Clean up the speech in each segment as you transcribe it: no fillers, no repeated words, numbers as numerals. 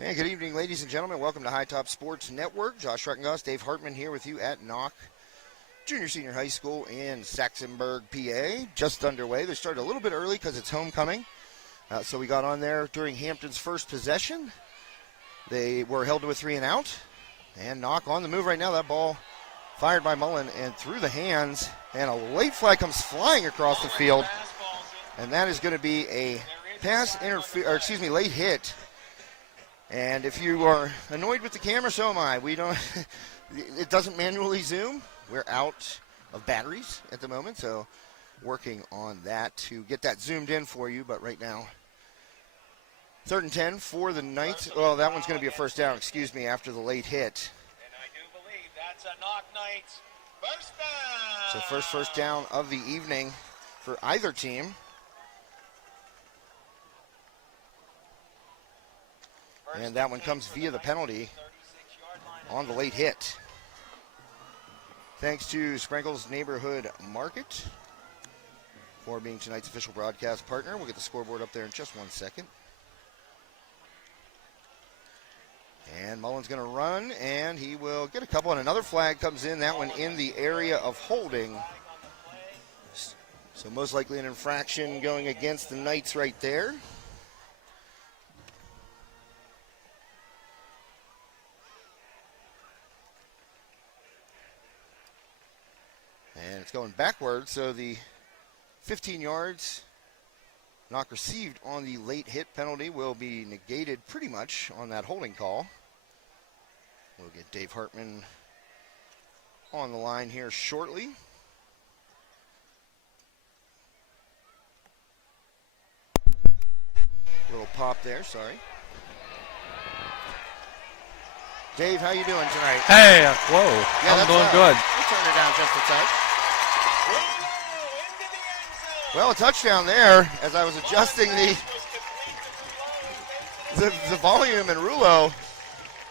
And good evening, ladies and gentlemen. Welcome to High Top Sports Network. Josh Ruckengoss, Dave Hartman here with you at Knoch Junior Senior High School in Saxonburg, PA. Just underway. They started a little bit early because it's homecoming. So we got on there during Hampton's first possession. They were held to a 3 and out. And Knoch on the move right now. That ball fired by Mullen and through the hands. And a late flag comes flying across the field. And that is going to be a late hit. And if you are annoyed with the camera, so am I. It doesn't manually zoom. We're out of batteries at the moment, so working on that to get that zoomed in for you. But right now, 3rd and 10 for the Knights. Well, that one's going to be a first down, after the late hit. And I do believe that's a Knoch Knights first down. So first down of the evening for either team. And that one comes via the penalty on the late hit. Thanks to Sprinkles Neighborhood Market for being tonight's official broadcast partner. We'll get the scoreboard up there in just 1 second. And Mullen's going to run, and he will get a couple, and another flag comes in. That one in the area of holding. So most likely an infraction going against the Knights right there. And it's going backwards, so the 15 yards Knoch received on the late hit penalty will be negated pretty much on that holding call. We'll get Dave Hartman on the line here shortly. Little pop there, sorry. Dave, how you doing tonight? Hey, whoa, Yeah, I'm doing good. We'll turn it down just a touch. Well, a touchdown there as I was adjusting the volume, and Rulo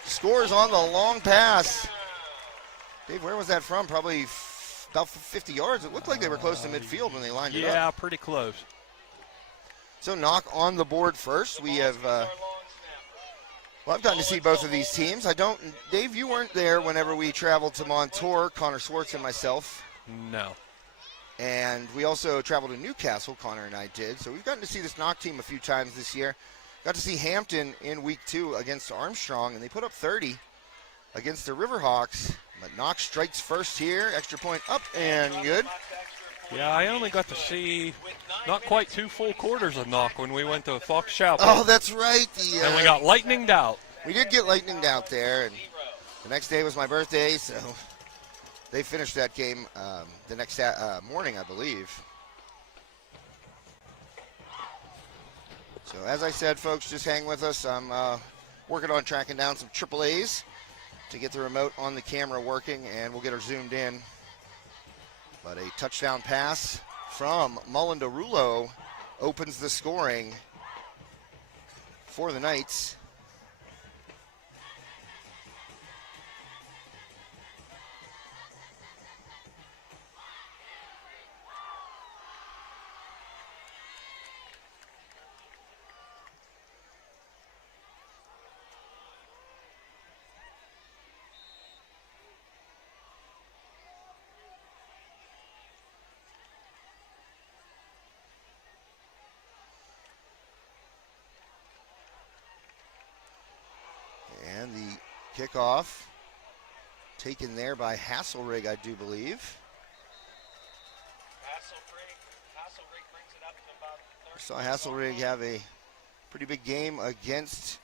scores on the long pass. Dave, where was that from? Probably about 50 yards. It looked like they were close to midfield when they lined it up. Yeah, pretty close. So Knoch on the board first. We have, I've gotten to see both of these teams. Dave, you weren't there whenever we traveled to Montour, Connor Swartz and myself. No. And we also traveled to Newcastle, Connor and I did. So we've gotten to see this Knoch team a few times this year. Got to see Hampton in week 2 against Armstrong, and they put up 30 against the Riverhawks. But Knoch strikes first here. Extra point up and good. Yeah, I only got to see not quite 2 full quarters of Knoch when we went to Fox Chapel. Oh, that's right. And we got lightninged out. We did get lightninged out there, and the next day was my birthday, so they finished that game the next morning, I believe. So as I said, folks, just hang with us. I'm working on tracking down some AAAs to get the remote on the camera working, and we'll get her zoomed in. But a touchdown pass from Mullen to Rulo opens the scoring for the Knights. And the kickoff taken there by Hasselrig, I do believe. Hasselrig brings it up to about 30. I saw Hasselrig have a pretty big game against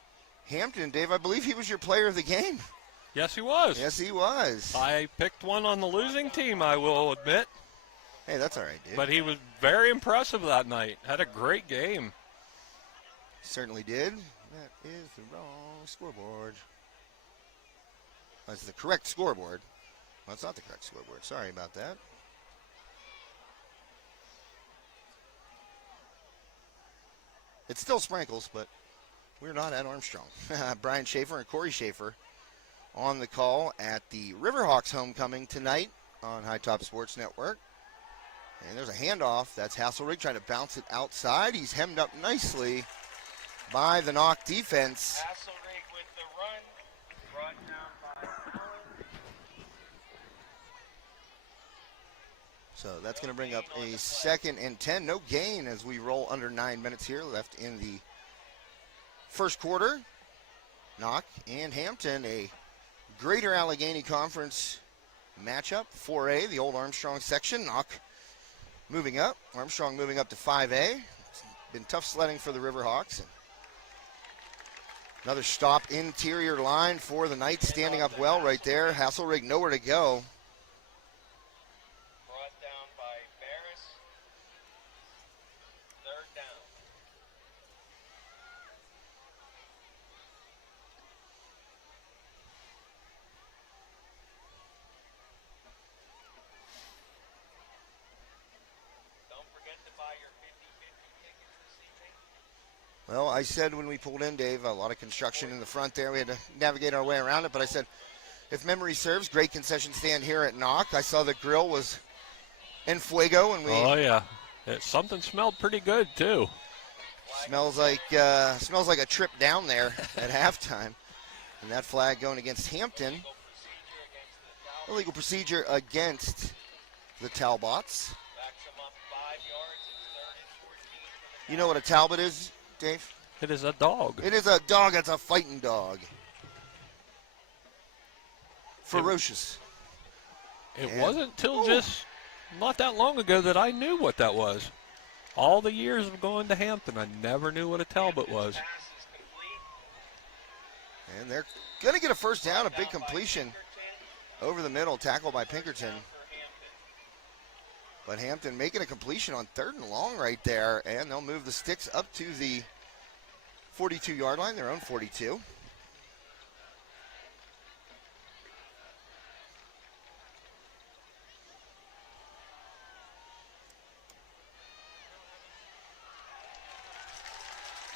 Hampton. Dave, I believe he was your player of the game. Yes, he was. Yes, he was. I picked one on the losing team, I will admit. Hey, that's all right, Dave. But he was very impressive that night. Had a great game. Certainly did. That is the wrong scoreboard. That's the correct scoreboard. Well, it's not the correct scoreboard. Sorry about that. It's still Sprinkles, but we're not at Armstrong. Brian Schaefer and Corey Schaefer on the call at the Riverhawks homecoming tonight on High Top Sports Network. And there's a handoff. That's Hasselrig trying to bounce it outside. He's hemmed up nicely by the Knoch defense. Hasselrig with So that's going to bring up a 2nd and 10. No gain as we roll under 9 minutes here left in the first quarter. Knoch and Hampton, a Greater Allegheny Conference matchup. 4A, the old Armstrong section. Knoch moving up. Armstrong moving up to 5A. It's been tough sledding for the Riverhawks. Another stop interior line for the Knights, standing up well right there. Hasselrig nowhere to go. Brought down by Barris. 3rd down. Don't forget to buy your 50-50 tickets this evening. Well, I said when we pulled in, Dave, a lot of construction in the front there. We had to navigate our way around it, but I said, if memory serves, great concession stand here at Knoch. I saw the grill was en fuego, and we Oh yeah, something smelled pretty good too. smells like a trip down there at halftime. And that flag going against Hampton. Illegal procedure against the Talbots. Backs them up 5 yards. It's 3rd and 14 from the You know what a Talbot is, Dave? It is a dog. It is a dog. That's a fighting dog. Ferocious. It And- wasn't till just not that long ago that I knew what that was. All the years of going to Hampton, I never knew what a Talbot was. pass is complete. And they're going to get a first down, a big completion over the middle, tackle by Pinkerton. But Hampton making a completion on 3rd and long right there, and they'll move the sticks up to the 42-yard line, their own 42.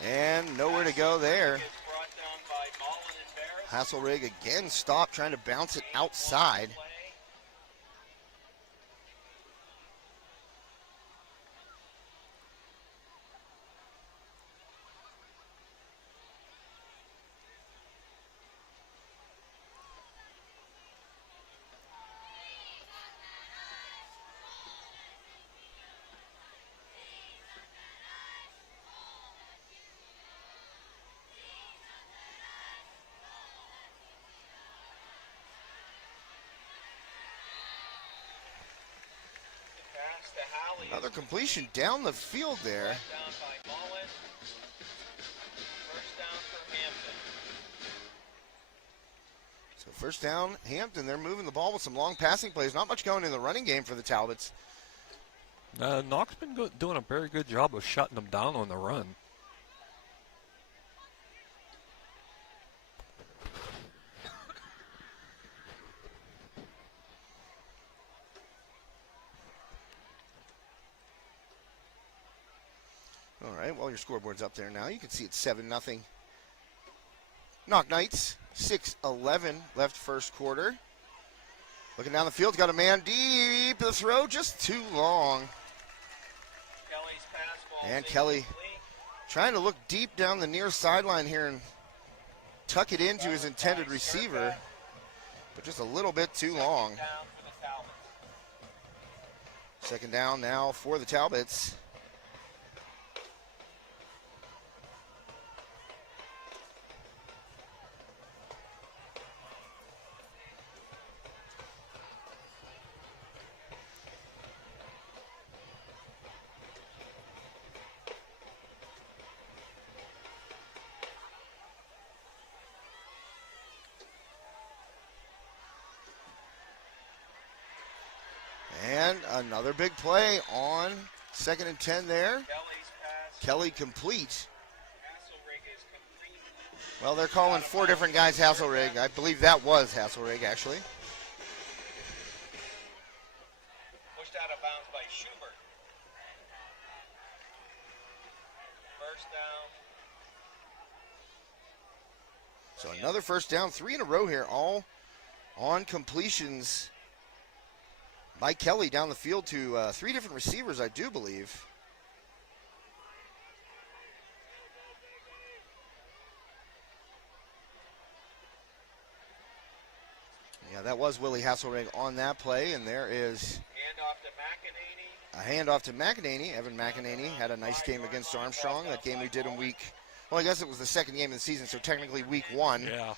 And nowhere to go there. It's brought down by Mullen and Barris. Hasselrig again stopped, trying to bounce it outside. Play. Pass to Halley. Another completion down the field there. Brought down by Mullen. First down for Hampton. So first down, Hampton. They're moving the ball with some long passing plays. Not much going in the running game for the Talbots. Knoch's been doing a very good job of shutting them down on the run. All right, well, your scoreboard's up there now. You can see it's 7-0. Knoch Knights, 6:11 left first quarter. Looking down the field, got a man deep. The throw just too long. Kelly's pass ball. And Kelly trying to look deep down the near sideline here and tuck it into his intended receiver, but just a little bit too long. Down for the Talbots. 2nd down now for the Talbots. And another big play on 2nd and 10 there. Kelly's pass. Kelly complete. Hasselrig is complete. Well, they're calling 4 different guys Hasselrig. I believe that was Hasselrig, actually. Pushed out of bounds by Schubert. First down. So another first down, 3 in a row here, all on completions by Kelly down the field to 3 different receivers, I do believe. Yeah, that was Willie Hasselrig on that play, and there is Handoff to McEnany. A handoff to McEnany. Evan McEnany had a nice game against Armstrong. That game we did in well, I guess it was the second game of the season, so technically week 1. Yeah.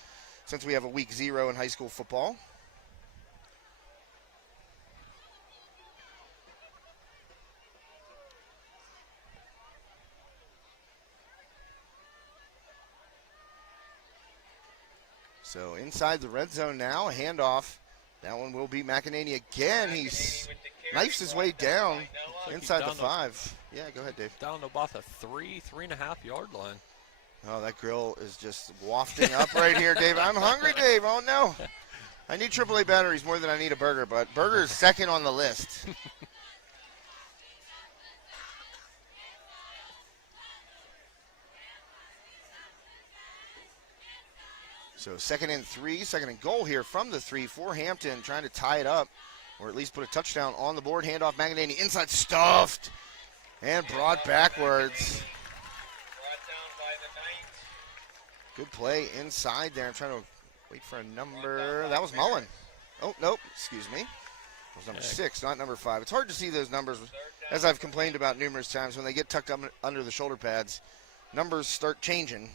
Since we have a week 0 in high school football. So inside the red zone now, a handoff. That one will be McEnany again. He knifes his way down inside the 5. Yeah, go ahead, Dave. Down to about the 3.5 yard line. Oh, that grill is just wafting up right here, Dave. I'm hungry, Dave. Oh, no. I need AAA batteries more than I need a burger, but burger is second on the list. So second and goal here from the 3 for Hampton, trying to tie it up, or at least put a touchdown on the board. Handoff, McEnany inside, stuffed, and brought backwards. Good play inside there. I'm trying to wait for a number. That was Mullen. Oh, nope, excuse me. It was number 6, not number 5. It's hard to see those numbers, as I've complained about numerous times. When they get tucked up under the shoulder pads, numbers start changing.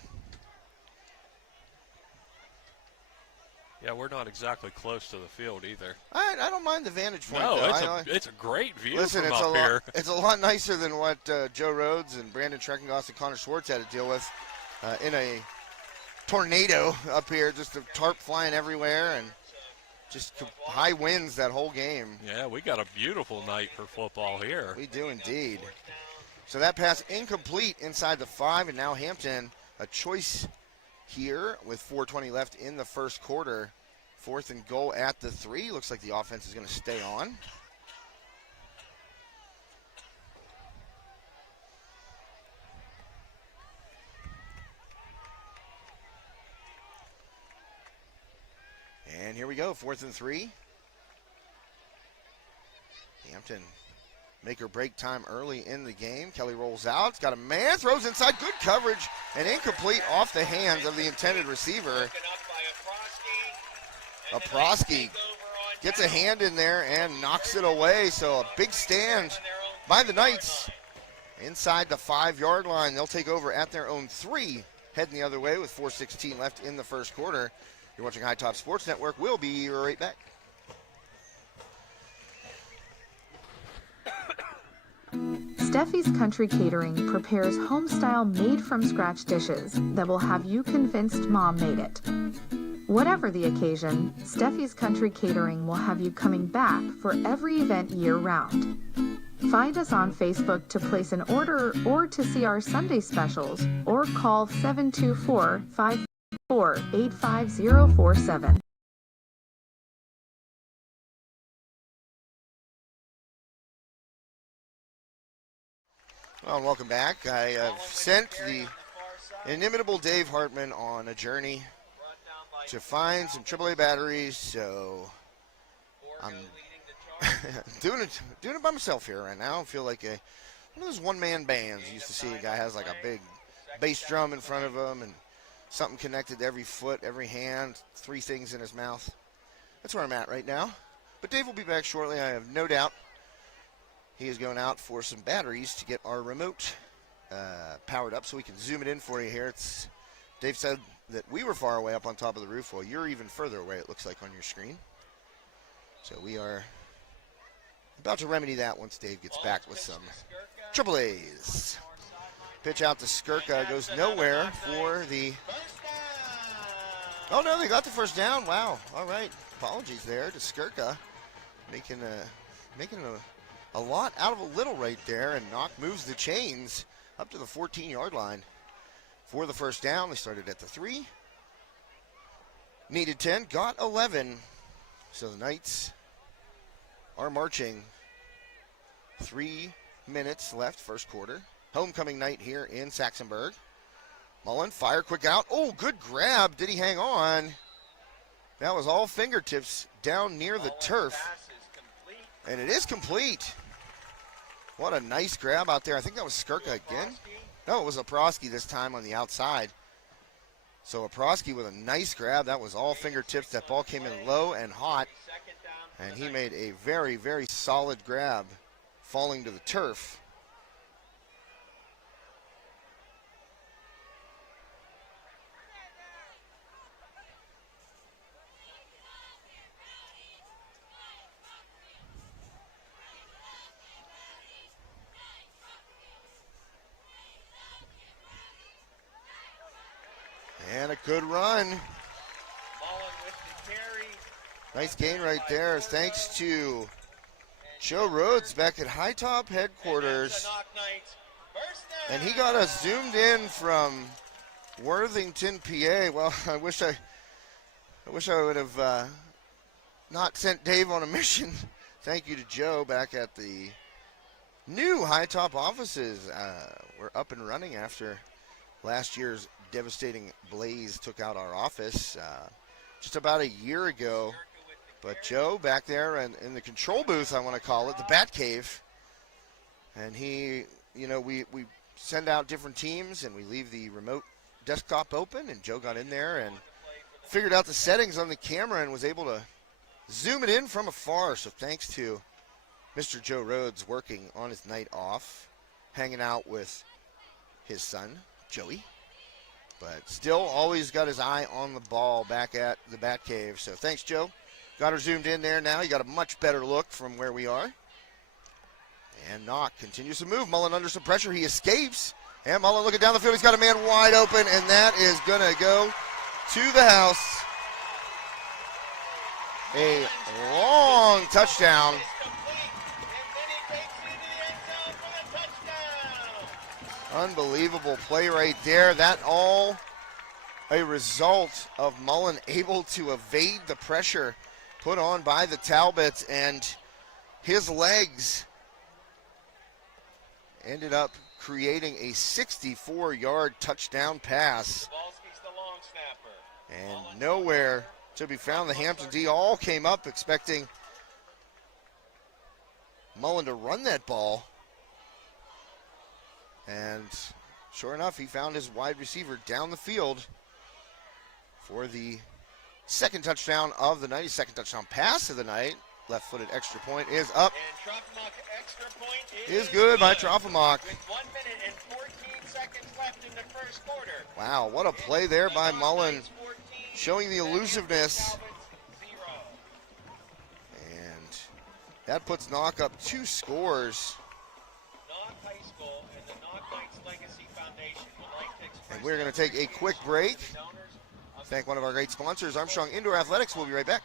Yeah, we're not exactly close to the field either. I don't mind the vantage point. No, though. it's a great view Listen, from it's up here. It's a lot nicer than what Joe Rhodes and Brandon Schreckengoss and Connor Schwartz had to deal with in a tornado up here. Just a tarp flying everywhere and just high winds that whole game. Yeah, we got a beautiful night for football here. We do indeed. So that pass incomplete inside the 5, and now Hampton a choice here with 4:20 left in the first quarter. 4th and goal at the 3. Looks like the offense is going to stay on. And here we go, 4th and 3. Hampton make or break time early in the game. Kelly rolls out, it's got a man, throws inside, good coverage, and incomplete off the hands of the intended receiver. Aprosky gets a hand in there and knocks it away, so a big stand by the Knights inside the 5-yard line. They'll take over at their own 3, heading the other way with 4:16 left in the first quarter. You're watching High Top Sports Network. We'll be right back. Steffi's Country Catering prepares home-style made-from-scratch dishes that will have you convinced Mom made it. Whatever the occasion, Steffi's Country Catering will have you coming back for every event year-round. Find us on Facebook to place an order or to see our Sunday specials, or call 724-5485047. Well, welcome back. I have sent the inimitable Dave Hartman on a journey to find some AAA batteries, so I'm doing it by myself here right now. I feel like one of those one-man bands. You used to see a guy has like a big bass drum in front of him and something connected to every foot, every hand, 3 things in his mouth. That's where I'm at right now. But Dave will be back shortly, I have no doubt. He is going out for some batteries to get our remote powered up so we can zoom it in for you here. Dave said that we were far away up on top of the roof. Well, you're even further away, it looks like, on your screen. So we are about to remedy that once Dave gets back with some AAAs. Pitch out to Skirka, goes nowhere for the... Oh, no, they got the first down. Wow. All right. Apologies there to Skirka. Making a lot out of a little right there, and Knoch moves the chains up to the 14-yard line for the first down. They started at the 3. Needed 10, got 11. So the Knights are marching. 3 minutes left, first quarter. Homecoming night here in Saxonburg. Mullen, fire, quick out. Oh, good grab. Did he hang on? That was all fingertips down near the turf. And it is complete. What a nice grab out there. I think that was Skirka again. No, it was Aprosky this time on the outside. So Oprosky with a nice grab. That was all fingertips. That ball came in low and hot. And he made a very, very solid grab, falling to the turf. And a good run. Nice gain right there. Thanks to Joe Rhodes back at High Top headquarters. And he got us zoomed in from Worthington, PA. Well, I wish I would have not sent Dave on a mission. Thank you to Joe back at the new High Top offices. We're up and running after last year's devastating blaze took out our office just about a year ago. But Joe back there and in the control booth, I want to call it, the Bat Cave. And he, we send out different teams and we leave the remote desktop open, and Joe got in there and figured out the settings on the camera and was able to zoom it in from afar. So thanks to Mr. Joe Rhodes working on his night off, hanging out with his son, Joey. But still always got his eye on the ball back at the Bat Cave. So thanks, Joe. Got her zoomed in there now. You got a much better look from where we are. And Knoch continues to move. Mullen under some pressure. He escapes. And Mullen looking down the field. He's got a man wide open, and that is going to go to the house. A long touchdown. Unbelievable play right there. That all a result of Mullen able to evade the pressure put on by the Talbots, and his legs ended up creating a 64-yard touchdown pass. And nowhere to be found. The Hampton D all came up expecting Mullen to run that ball. And sure enough, he found his wide receiver down the field for the second touchdown of the night. His second touchdown pass of the night. Left-footed extra point is up. And extra point is good by Trofimok. With 1 minute and 14 seconds left in the first quarter. Wow, what a play there by Mullen, showing the elusiveness. And that puts Knoch up 2 scores. Knoch High School and the Knoch Knights Legacy Foundation would like to express. And we're going to take a quick break. Thank one of our great sponsors, Armstrong Indoor Athletics. We'll be right back.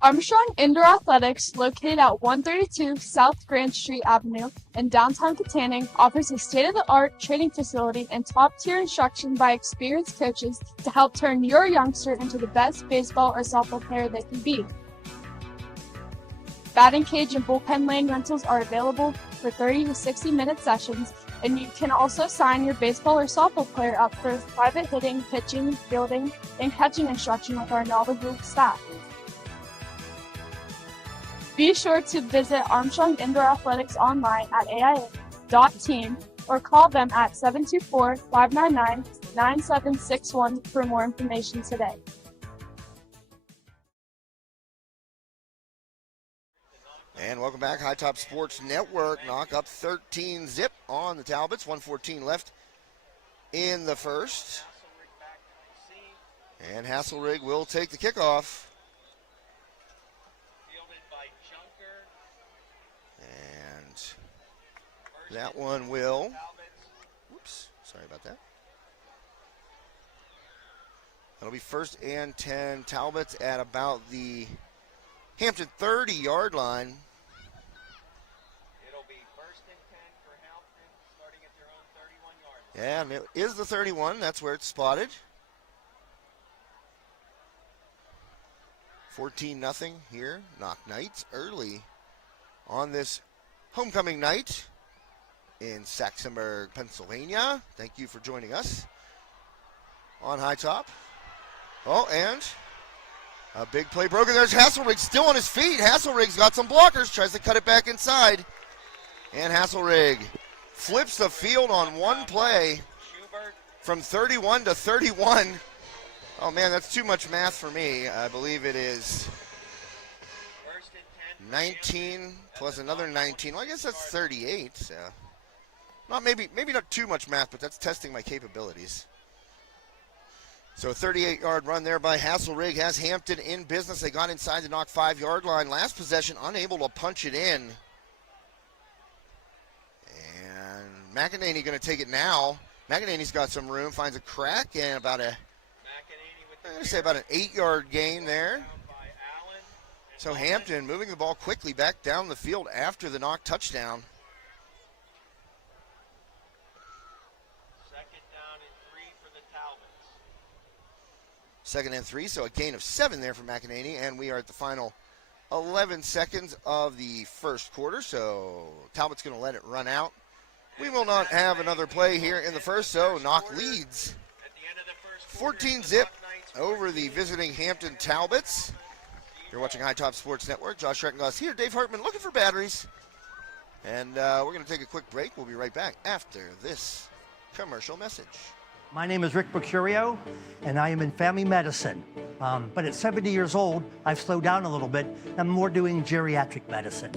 Armstrong Indoor Athletics, located at 132 South Grand Street Avenue in downtown Katanning, offers a state-of-the-art training facility and top-tier instruction by experienced coaches to help turn your youngster into the best baseball or softball player they can be. Batting cage and bullpen lane rentals are available for 30 to 60-minute sessions, and you can also sign your baseball or softball player up for private hitting, pitching, fielding, and catching instruction with our knowledgeable staff. Be sure to visit Armstrong Indoor Athletics online at aia.team or call them at 724-599-9761 for more information today. And welcome back, High Top Sports Network. Knoch up 13-zip on the Talbots. 1:14 left in the first. And Hasselrig will take the kickoff. And that one will, whoops, sorry about that. That'll be 1st and 10. Talbots at about the Hampton 30-yard line. It'll be 1st and 10 for Hampton, starting at their own 31-yard line. Yeah, and it is the 31. That's where it's spotted. 14-0 here. Knoch Knights early on this homecoming night in Saxonburg, Pennsylvania. Thank you for joining us on High Top. Oh, and a big play broken. There's Hasselrig still on his feet. Hasselrig's got some blockers, tries to cut it back inside. And Hasselrig flips the field on one play. from 31 to 31. Oh, man, that's too much math for me. I believe it is 19 plus another 19. Well, I guess that's 38. So. Not maybe not too much math, but that's testing my capabilities. So a 38-yard run there by Hasselrig has Hampton in business. They got inside the Knoch 5-yard line. Last possession, unable to punch it in. And McEnany going to take it now. McEnany's got some room, finds a crack, and about I'm going to say about an 8-yard gain there. So Hampton moving the ball quickly back down the field after the Knoch touchdown. Second and 3, so a gain of 7 there for McEnany, and we are at the final 11 seconds of the first quarter, so Talbot's going to let it run out. We will not have another play here in the first, so Knoch leads 14-zip over the visiting Hampton Talbots. You're watching High Top Sports Network. Josh Reckenglass here, Dave Hartman looking for batteries. And we're going to take a quick break. We'll be right back after this commercial message. My name is Rick Mercurio, and I am in family medicine. But at 70 years old, I've slowed down a little bit. I'm more doing geriatric medicine.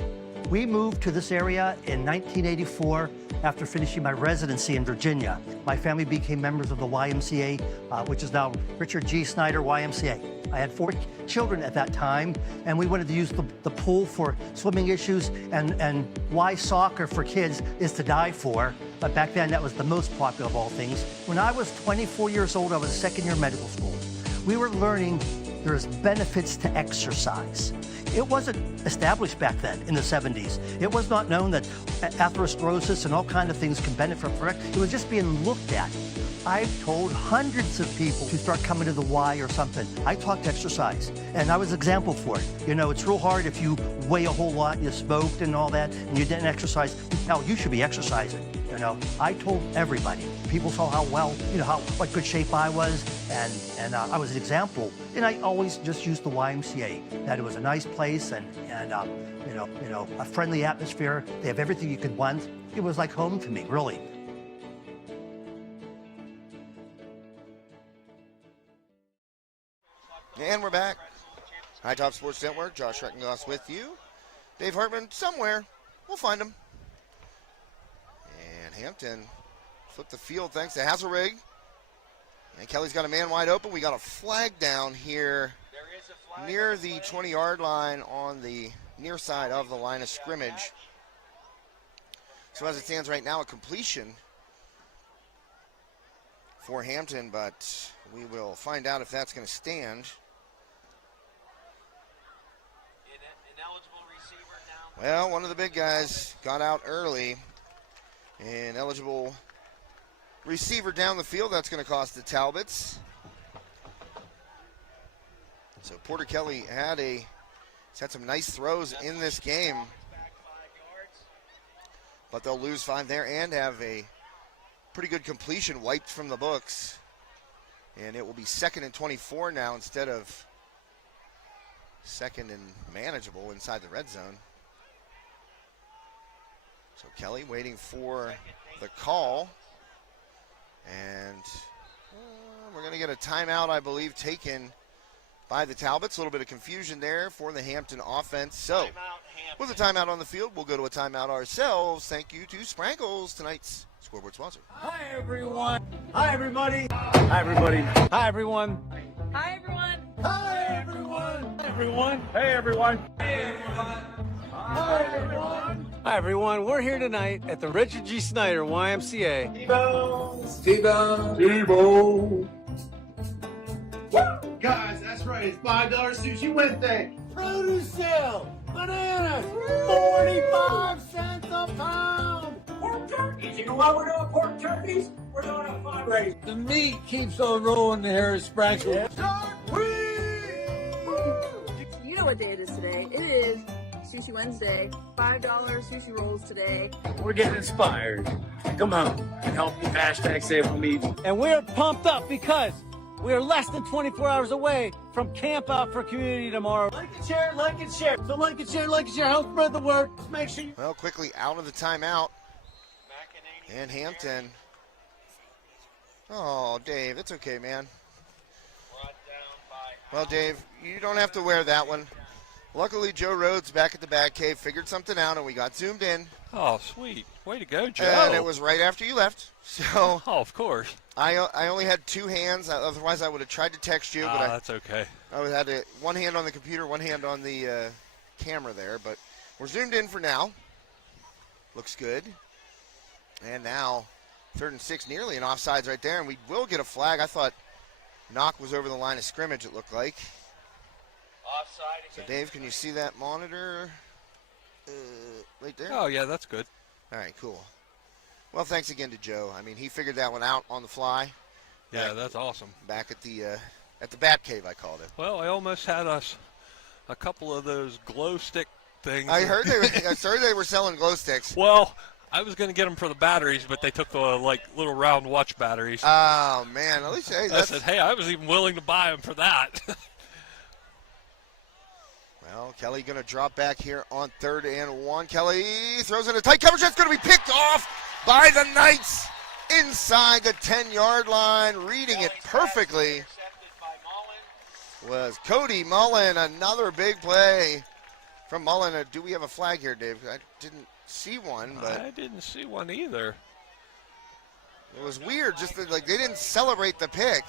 We moved to this area in 1984 after finishing my residency in Virginia. My family became members of the YMCA, which is now Richard G. Snyder YMCA. I had 4 children at that time, and we wanted to use the pool for swimming issues, and why soccer for kids is to die for. But back then, that was the most popular of all things. When I was 24 years old, I was second-year medical school. We were learning there's benefits to exercise. It wasn't established back then in the 70s. It was not known that atherosclerosis and all kinds of things can benefit from it. It was just being looked at. I've told hundreds of people to start coming to the Y or something. I talked exercise, and I was an example for it. You know, it's real hard if you weigh a whole lot, you smoked and all that, and you didn't exercise. Now, you should be exercising. You know, I told everybody. People saw how well, you know, what good shape I was, and I was an example. And I always just used the YMCA, that it was a nice place and you know, a friendly atmosphere. They have everything you could want. It was like home to me, really. And we're back. High Top Sports Network, Josh Reckenglass with you. Dave Hartman, somewhere. We'll find him. And Hampton flipped the field thanks to Hasselrig. And Kelly's got a man wide open. We got a flag down here near the 20-yard line on the near side of the line of scrimmage. So as it stands right now, a completion for Hampton, but we will find out if that's going to stand. Well, one of the big guys got out early. An eligible receiver down the field. That's going to cost the Talbots. So Porter Kelly had some nice throws in this game. But they'll lose 5 there and have a pretty good completion wiped from the books. And it will be 2nd and 24 now instead of 2nd and manageable inside the red zone. So Kelly waiting for the call. And we're going to get a timeout, I believe, taken by the Talbots. A little bit of confusion there for the Hampton offense. So with a timeout on the field, we'll go to a timeout ourselves. Thank you to Sprankles, tonight's scoreboard sponsor. Hi, everyone. Hi, everybody. Hi, everybody. Hi, everyone. Hi, everyone. Hi, everyone. Hi, everyone. Hey, everyone. Hey, everyone. Hi, everyone. Hi, everyone. We're here tonight at the Richard G. Snyder YMCA. T-Bone. Woo! Guys, that's right. It's $5 sushi Wednesday. Produce sale. Bananas. 45 cents a pound. Pork turkeys. You know why we're doing pork turkeys? We're doing a fundraiser. The meat keeps on rolling here at Sprankle. You know what day it is today. It is Sushi Wednesday. $5 sushi rolls today. We're getting inspired. Come on. Help me. Hashtag save for me. And we're pumped up because we are less than 24 hours away from Camp Out for Community tomorrow. Like and share, like and share. So like and share, like and share. Help spread the word. Make sure you... Well, quickly out of the timeout. And Hampton. Oh, Dave, it's okay, man. Brought down by Well, Dave, you don't have to wear that one. Luckily, Joe Rhodes back at the Bat Cave figured something out, and we got zoomed in. Oh, sweet. Way to go, Joe. And it was right after you left. So Oh, of course. I only had two hands. Otherwise, I would have tried to text you. But That's okay. I had one hand on the computer, one hand on the camera there. But we're zoomed in for now. Looks good. And now, 3rd and 6, nearly an offsides right there. And we will get a flag. I thought Knoch was over the line of scrimmage, it looked like. offside So, again. Dave, can you see that monitor right there? Oh, yeah, that's good. All right, cool. Well, thanks again to Joe. I mean, he figured that one out on the fly. Yeah, that's awesome. Back at the Bat Cave, I called it. Well, I almost had us a couple of those glow stick things. I heard they were selling glow sticks. Well, I was going to get them for the batteries, but they took the little round watch batteries. Oh man, at least hey, I said, hey, I was even willing to buy them for that. Well, Kelly going to drop back here on 3rd and 1. Kelly throws in a tight coverage. That's going to be picked off by the Knights inside the 10-yard line. Reading it perfectly Intercepted by Mullen. was Cody Mullen. Another big play from Mullen. Do we have a flag here, Dave? I didn't see one, but I didn't see one either. it was weird. Just that, they didn't celebrate the pick.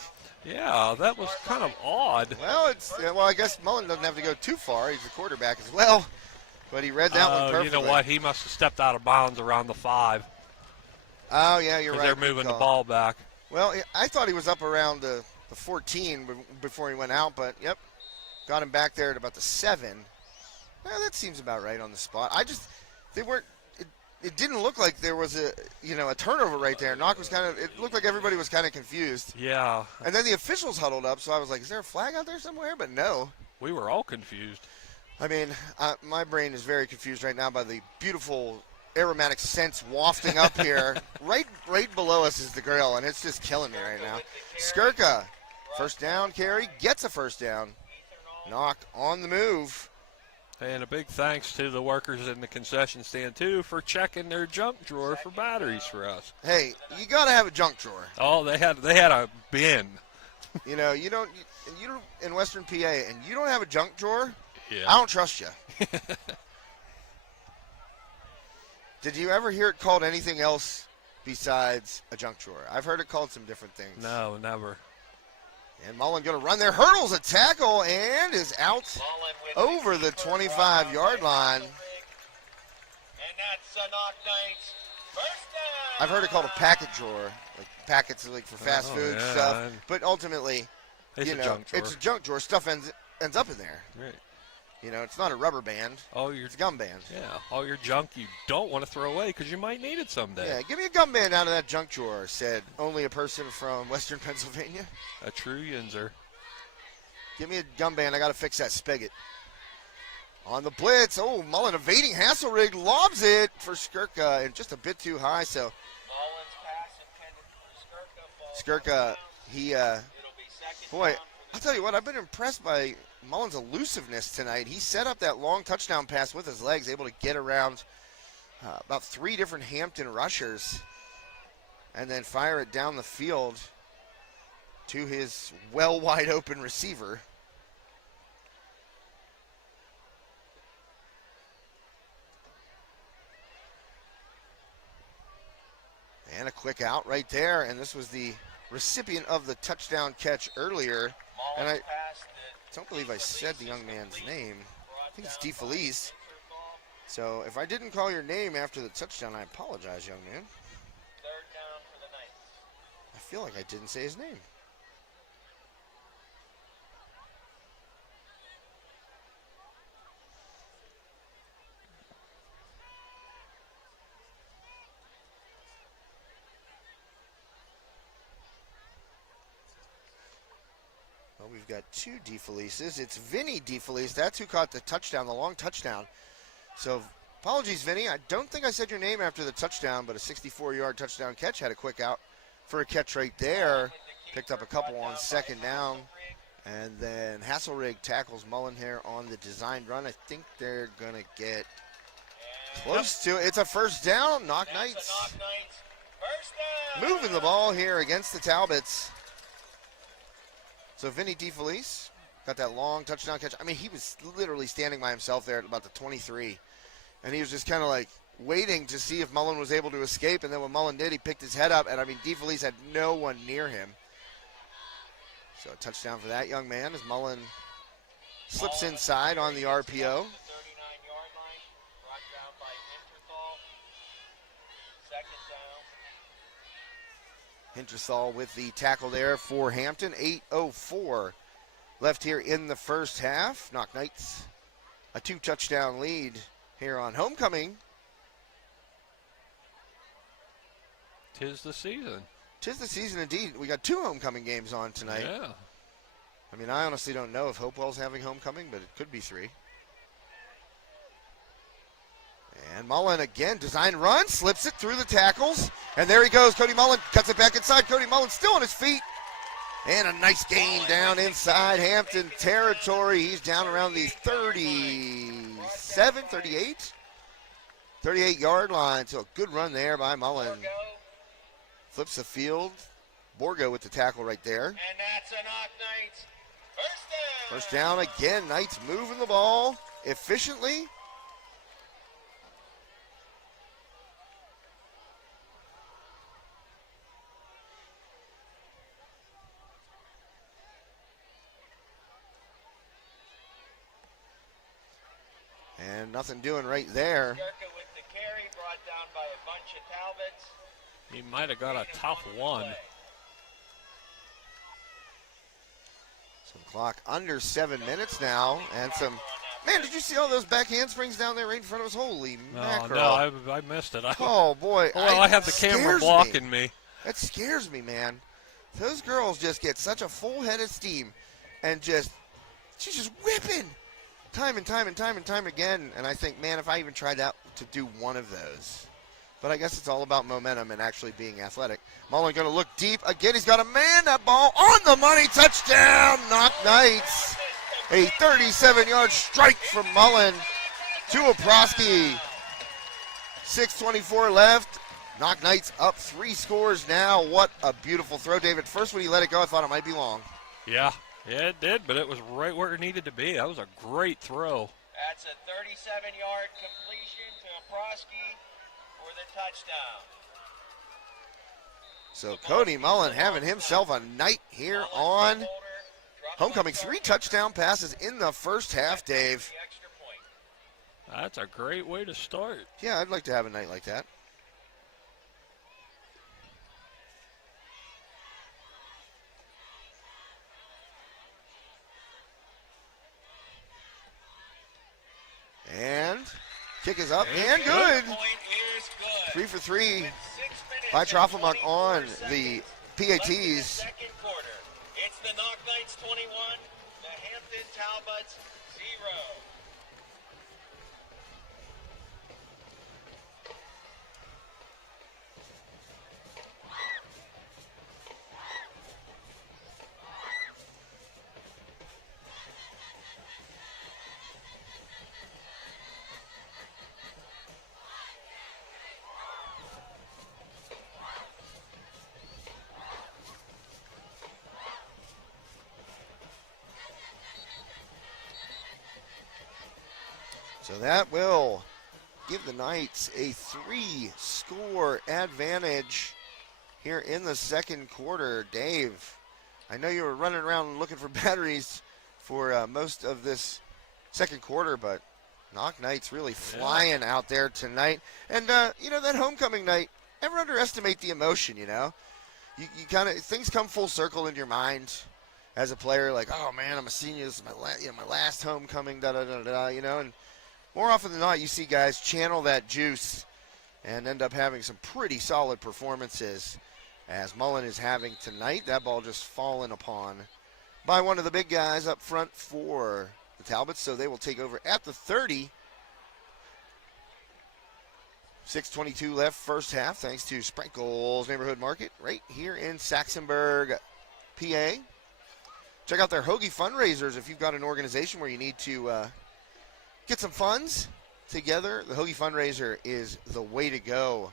Yeah, that was kind of odd. Well, I guess Mullen doesn't have to go too far. He's the quarterback as well. But he read that one perfectly. You know what? He must have stepped out of bounds around the 5. Oh, yeah, you're right. They're moving the ball back. Well, I thought he was up around the 14 before he went out, but, yep, got him back there at about the 7. Well, that seems about right on the spot. It didn't look like there was a turnover right there. Knoch was it looked like everybody was kind of confused. Yeah. And then the officials huddled up, so I was like, is there a flag out there somewhere? But no. We were all confused. I mean, my brain is very confused right now by the beautiful aromatic scents wafting up here. Right below us is the grill, and it's just killing me right now. Skirka, first down carry, gets a first down. Knoch on the move. And a big thanks to the workers in the concession stand, too, for checking their junk drawer for batteries for us. Hey, you got to have a junk drawer. Oh, they had a bin. You don't in Western PA, and you don't have a junk drawer, Yeah. I don't trust you. Did you ever hear it called anything else besides a junk drawer? I've heard it called some different things. No, never. And Mullen going to run there, hurdles a tackle, and is out over the 25-yard line. And that's a Knoch Knights first down. I've heard it called a packet drawer, like packets for fast food yeah. stuff. But ultimately, It's a junk drawer. it's a junk drawer. Stuff ends up in there. Right. It's not a rubber band. It's a gum band. Yeah, all your junk you don't want to throw away because you might need it someday. Yeah, give me a gum band out of that junk drawer, said only a person from Western Pennsylvania. A true Yinzer. Give me a gum band. I got to fix that spigot. On the blitz. Oh, Mullen evading Hasselrig. Lobs it for Skirka and just a bit too high. So Mullen's pass intended for Skirka, It'll be second boy, down. I'll tell you what, I've been impressed by Mullen's elusiveness tonight. He set up that long touchdown pass with his legs, able to get around about 3 different Hampton rushers and then fire it down the field to his wide open receiver. And a quick out right there, and this was the recipient of the touchdown catch earlier. And I don't believe I said the young man's name. I think it's DeFelice. So if I didn't call your name after the touchdown, I apologize, young man. Third down for the Knights. I feel like I didn't say his name. Well, we've got 2 DeFelices. It's Vinny DeFelice. That's who caught the touchdown, the long touchdown. So apologies, Vinny. I don't think I said your name after the touchdown, but a 64-yard touchdown catch. Had a quick out for a catch right there. Picked up a couple on second down. And then Hasselrig tackles Mullen here on the designed run. I think they're going to get close to it. It's a first down. Knoch Knights. Knoch Knights First down. moving the ball here against the Talbots. So Vinny DeFelice got that long touchdown catch. I mean, he was literally standing by himself there at about the 23. And he was just kind of like waiting to see if Mullen was able to escape. And then when Mullen did, he picked his head up. And, I mean, DeFelice had no one near him. So a touchdown for that young man as Mullen slips inside on the RPO. 39-yard line, brought down by Hinterthal. Second down. Hinterthal with the tackle there for Hampton. 8:04 left here in the first half. Knoch Knights a 2-touchdown lead here on homecoming. 'Tis the season. 'Tis the season indeed. We got 2 homecoming games on tonight. Yeah. I mean, I honestly don't know if Hopewell's having homecoming, but it could be 3. And Mullen again, design run, slips it through the tackles. And there he goes. Cody Mullen cuts it back inside. Cody Mullen still on his feet. And a nice gain down inside Hampton territory. He's down around the 37, 38? 38-yard line. So a good run there by Mullen. Flips the field. Borgo with the tackle right there. And that's a Knoch Knights. First down again. Knights moving the ball efficiently. And nothing doing right there. With the carry, brought down by a bunch of Talbots. He might have got a tough one. Some clock under 7 minutes now. And some, man, did you see all those back handsprings down there right in front of us? Holy mackerel. No, I missed it. Oh, boy. Well, I have the camera blocking me. That scares me, man. Those girls just get such a full head of steam and she's just whipping time and time and time and time again. And I think, man, if I even tried out to do one of those. But I guess it's all about momentum and actually being athletic. Mullen going to look deep. Again, he's got a man. That ball on the money. Touchdown, Knoch Knights. A 37-yard strike from Mullen to Oprosky. 6:24 left. Knoch Knights up 3 scores now. What a beautiful throw, David. First, when he let it go, I thought it might be long. Yeah, it did, but it was right where it needed to be. That was a great throw. That's a 37-yard completion to Oprosky for the touchdown. So Cody Mullen having himself a night here on homecoming. 3 touchdown passes in the first half, Dave. That's a great way to start. Yeah, I'd like to have a night like that. And kick is up and good. 3 for 3 by Troffelmuck on the PATs. Second quarter. It's the Knoch Knights 21, the Hampton Talbots 0. So that will give the Knights a 3-score advantage here in the second quarter. Dave, I know you were running around looking for batteries for most of this second quarter, but Knoch Knights really flying out there tonight. And, you know, that homecoming night, never underestimate the emotion, you know. You kind of, things come full circle in your mind as a player, like, oh, man, I'm a senior, this is my last homecoming, da-da-da-da, you know, and more often than not, you see guys channel that juice and end up having some pretty solid performances, as Mullen is having tonight. That ball just fallen upon by one of the big guys up front for the Talbots, so they will take over at the 30. 6:22 left first half, thanks to Sprinkles Neighborhood Market right here in Saxonburg, PA. Check out their Hoagie fundraisers if you've got an organization where you need to get some funds together. The Hoagie fundraiser is the way to go.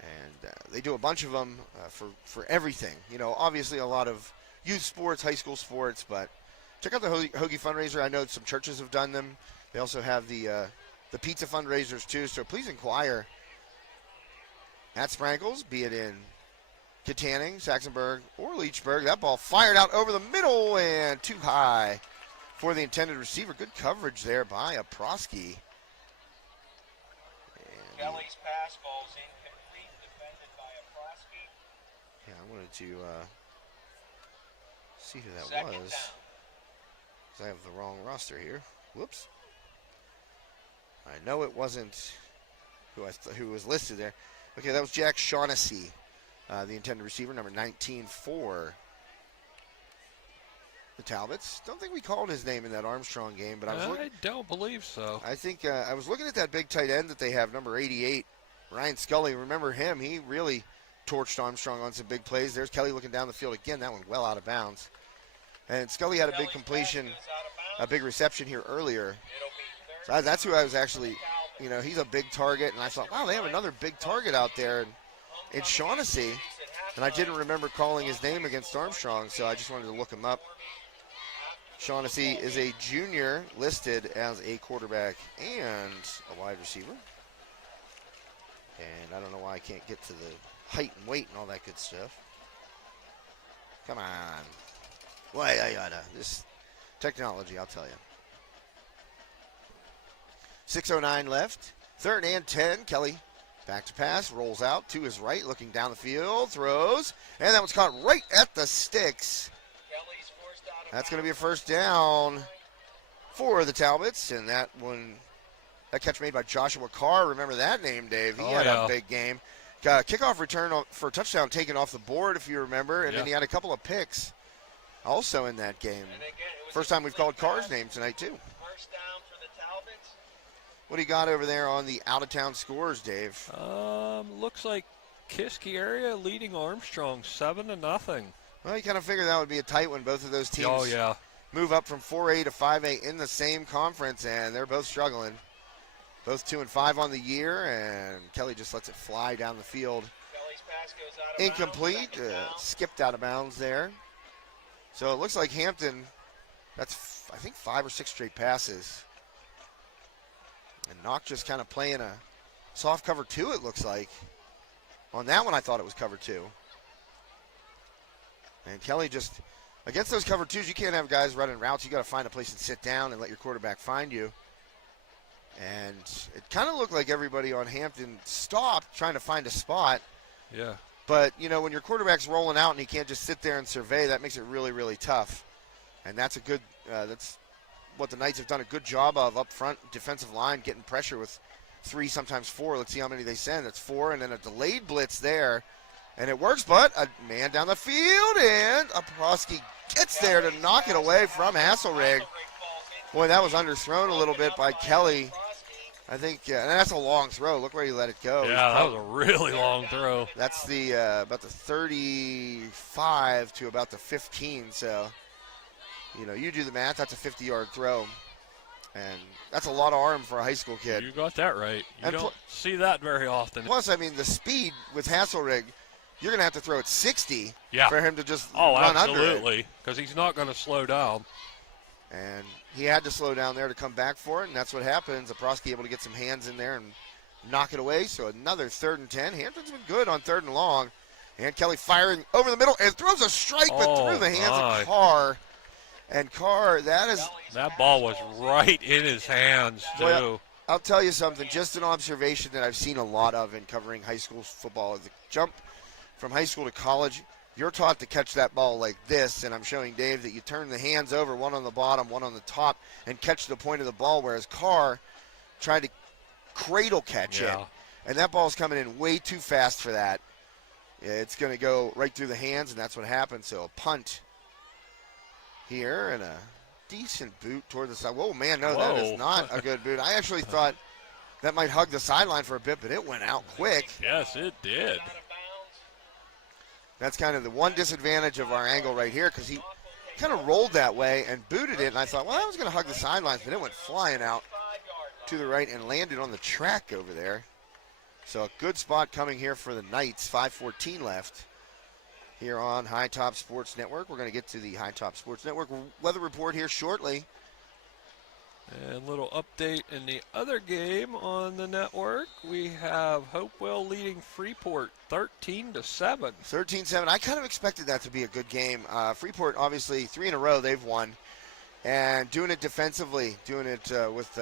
And they do a bunch of them for everything. You know, obviously a lot of youth sports, high school sports, but check out the Hoagie fundraiser. I know some churches have done them. They also have the pizza fundraisers too, so please inquire at Sprankles, be it in Katanning, Saxonburg, or Leechburg. That ball fired out over the middle and too high for the intended receiver. Good coverage there by Oprosky. Kelly's pass ball's incomplete, defended by Oprosky. Yeah, I wanted to see who that Second was. down. 'Cause I have the wrong roster here. Whoops. I know it wasn't who was listed there. Okay, that was Jack Shaughnessy, the intended receiver, number 19 for the Talbots. Don't think we called his name in that Armstrong game, but I don't believe so. I think I was looking at that big tight end that they have, number 88, Ryan Scully. Remember him? He really torched Armstrong on some big plays. There's Kelly looking down the field again. That one well out of bounds. And Scully had a big completion, a big reception here earlier. So that's who I was actually, you know, he's a big target. And I thought, wow, they have another big target out there in Shaughnessy. And I didn't remember calling his name against Armstrong, so I just wanted to look him up. Shaughnessy is a junior listed as a quarterback and a wide receiver. And I don't know why I can't get to the height and weight and all that good stuff. Come on. Well, yada. This technology, I'll tell you. 6:09 left. 3rd and 10. Kelly back to pass, rolls out to his right, looking down the field, throws, and that one's caught right at the sticks. That's going to be a first down for the Talbots, and that catch made by Joshua Carr. Remember that name, Dave? He had a big game. Got a kickoff return for a touchdown taken off the board, if you remember, and then he had a couple of picks also in that game. First time we've called Carr's name tonight, too. First down for the Talbots. What do you got over there on the out-of-town scores, Dave? Looks like Kiski area leading Armstrong 7-0. Well, you kind of figured that would be a tight one. Both of those teams move up from 4A to 5A in the same conference, and they're both struggling. Both 2-5 on the year, and Kelly just lets it fly down the field. Kelly's pass goes out of Incomplete, bounds, skipped out of bounds there. So it looks like Hampton, that's, I think, 5 or 6 straight passes. And Knoch just kind of playing a soft cover 2, it looks like. On that one, I thought it was cover 2. And Kelly just, against those cover 2s, you can't have guys running routes. You got to find a place and sit down and let your quarterback find you. And it kind of looked like everybody on Hampton stopped trying to find a spot. Yeah. But, you know, when your quarterback's rolling out and he can't just sit there and survey, that makes it really, really tough. And that's a good, that's what the Knights have done a good job of up front, defensive line, getting pressure with 3, sometimes 4. Let's see how many they send. That's 4, and then a delayed blitz there. And it works, but a man down the field, and Oprosky gets there to knock it away from Hasselrig. Boy, that was underthrown a little bit by Kelly. I think, and that's a long throw. Look where he let it go. Yeah, that was a really long throw. That's the about the 35 to about the 15. So, you know, you do the math. That's a 50-yard throw, and that's a lot of arm for a high school kid. You got that right. You don't see that very often. Plus, I mean, the speed with Hasselrig, you're going to have to throw it 60 for him to just run under it. Absolutely, because he's not going to slow down. And he had to slow down there to come back for it, and that's what happens. Oprosky able to get some hands in there and knock it away. So another 3rd and 10. Hampton's been good on 3rd and long. And Kelly firing over the middle and throws a strike, but through the hands of Carr. And Carr, that ball was right in his hands, too. Well, I'll tell you something, just an observation that I've seen a lot of in covering high school football. The jump from high school to college, you're taught to catch that ball like this, and I'm showing Dave that you turn the hands over, one on the bottom, one on the top, and catch the point of the ball, whereas Carr tried to cradle catch it. And that ball's coming in way too fast for that. It's going to go right through the hands, and that's what happened. So a punt here and a decent boot toward the side. Whoa, man, no, that is not a good boot. I actually thought that might hug the sideline for a bit, but it went out quick. Yes, it did. That's kind of the one disadvantage of our angle right here, because he kind of rolled that way and booted it, and I thought, well, that was going to hug the sidelines, but it went flying out to the right and landed on the track over there. So a good spot coming here for the Knights. 5:14 left here on High Top Sports Network. We're going to get to the High Top Sports Network weather report here shortly. And a little update in the other game on the network. We have Hopewell leading Freeport 13-7. 13-7. I kind of expected that to be a good game. Freeport, obviously, 3 in a row they've won. And doing it defensively, doing it with,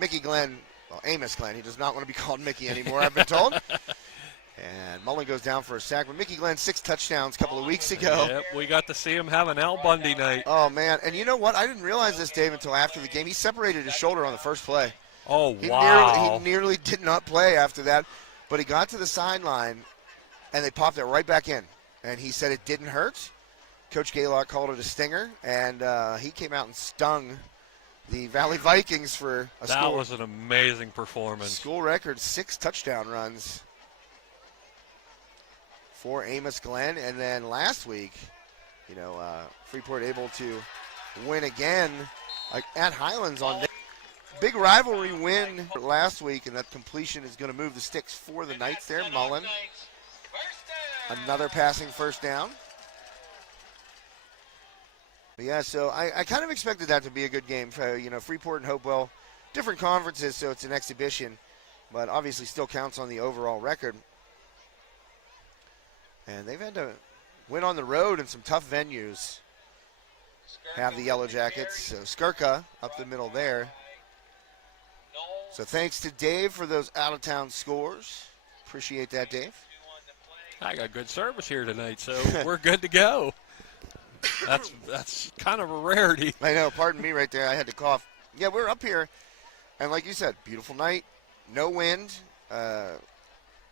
Mickey Glenn, Amos Glenn. He does not want to be called Mickey anymore, I've been told. And Mullen goes down for a sack. But Mickey Glenn, 6 touchdowns a couple of weeks ago. Yep, we got to see him have an Al Bundy night. Oh, man. And you know what? I didn't realize this, Dave, until after the game. He separated his shoulder on the first play. Oh, wow. He nearly did not play after that. But he got to the sideline, and they popped it right back in. And he said it didn't hurt. Coach Gaylock called it a stinger, and he came out and stung the Valley Vikings for a score. That was an amazing performance. School record, 6 touchdown runs for Amos Glenn. And then last week, Freeport able to win again at Highlands on big rivalry win last week, and that completion is going to move the sticks for the Knights there. Mullen, another passing first down. But yeah, so I kind of expected that to be a good game. Freeport and Hopewell, different conferences, so it's an exhibition, but obviously still counts on the overall record. And they've had to win on the road in some tough venues. Have the Yellow Jackets. So Skirka up the middle there. So thanks to Dave for those out-of-town scores. Appreciate that, Dave. I got good service here tonight, so we're good to go. That's kind of a rarity. I know, pardon me right there. I had to cough. Yeah, we're up here, and like you said, beautiful night, no wind.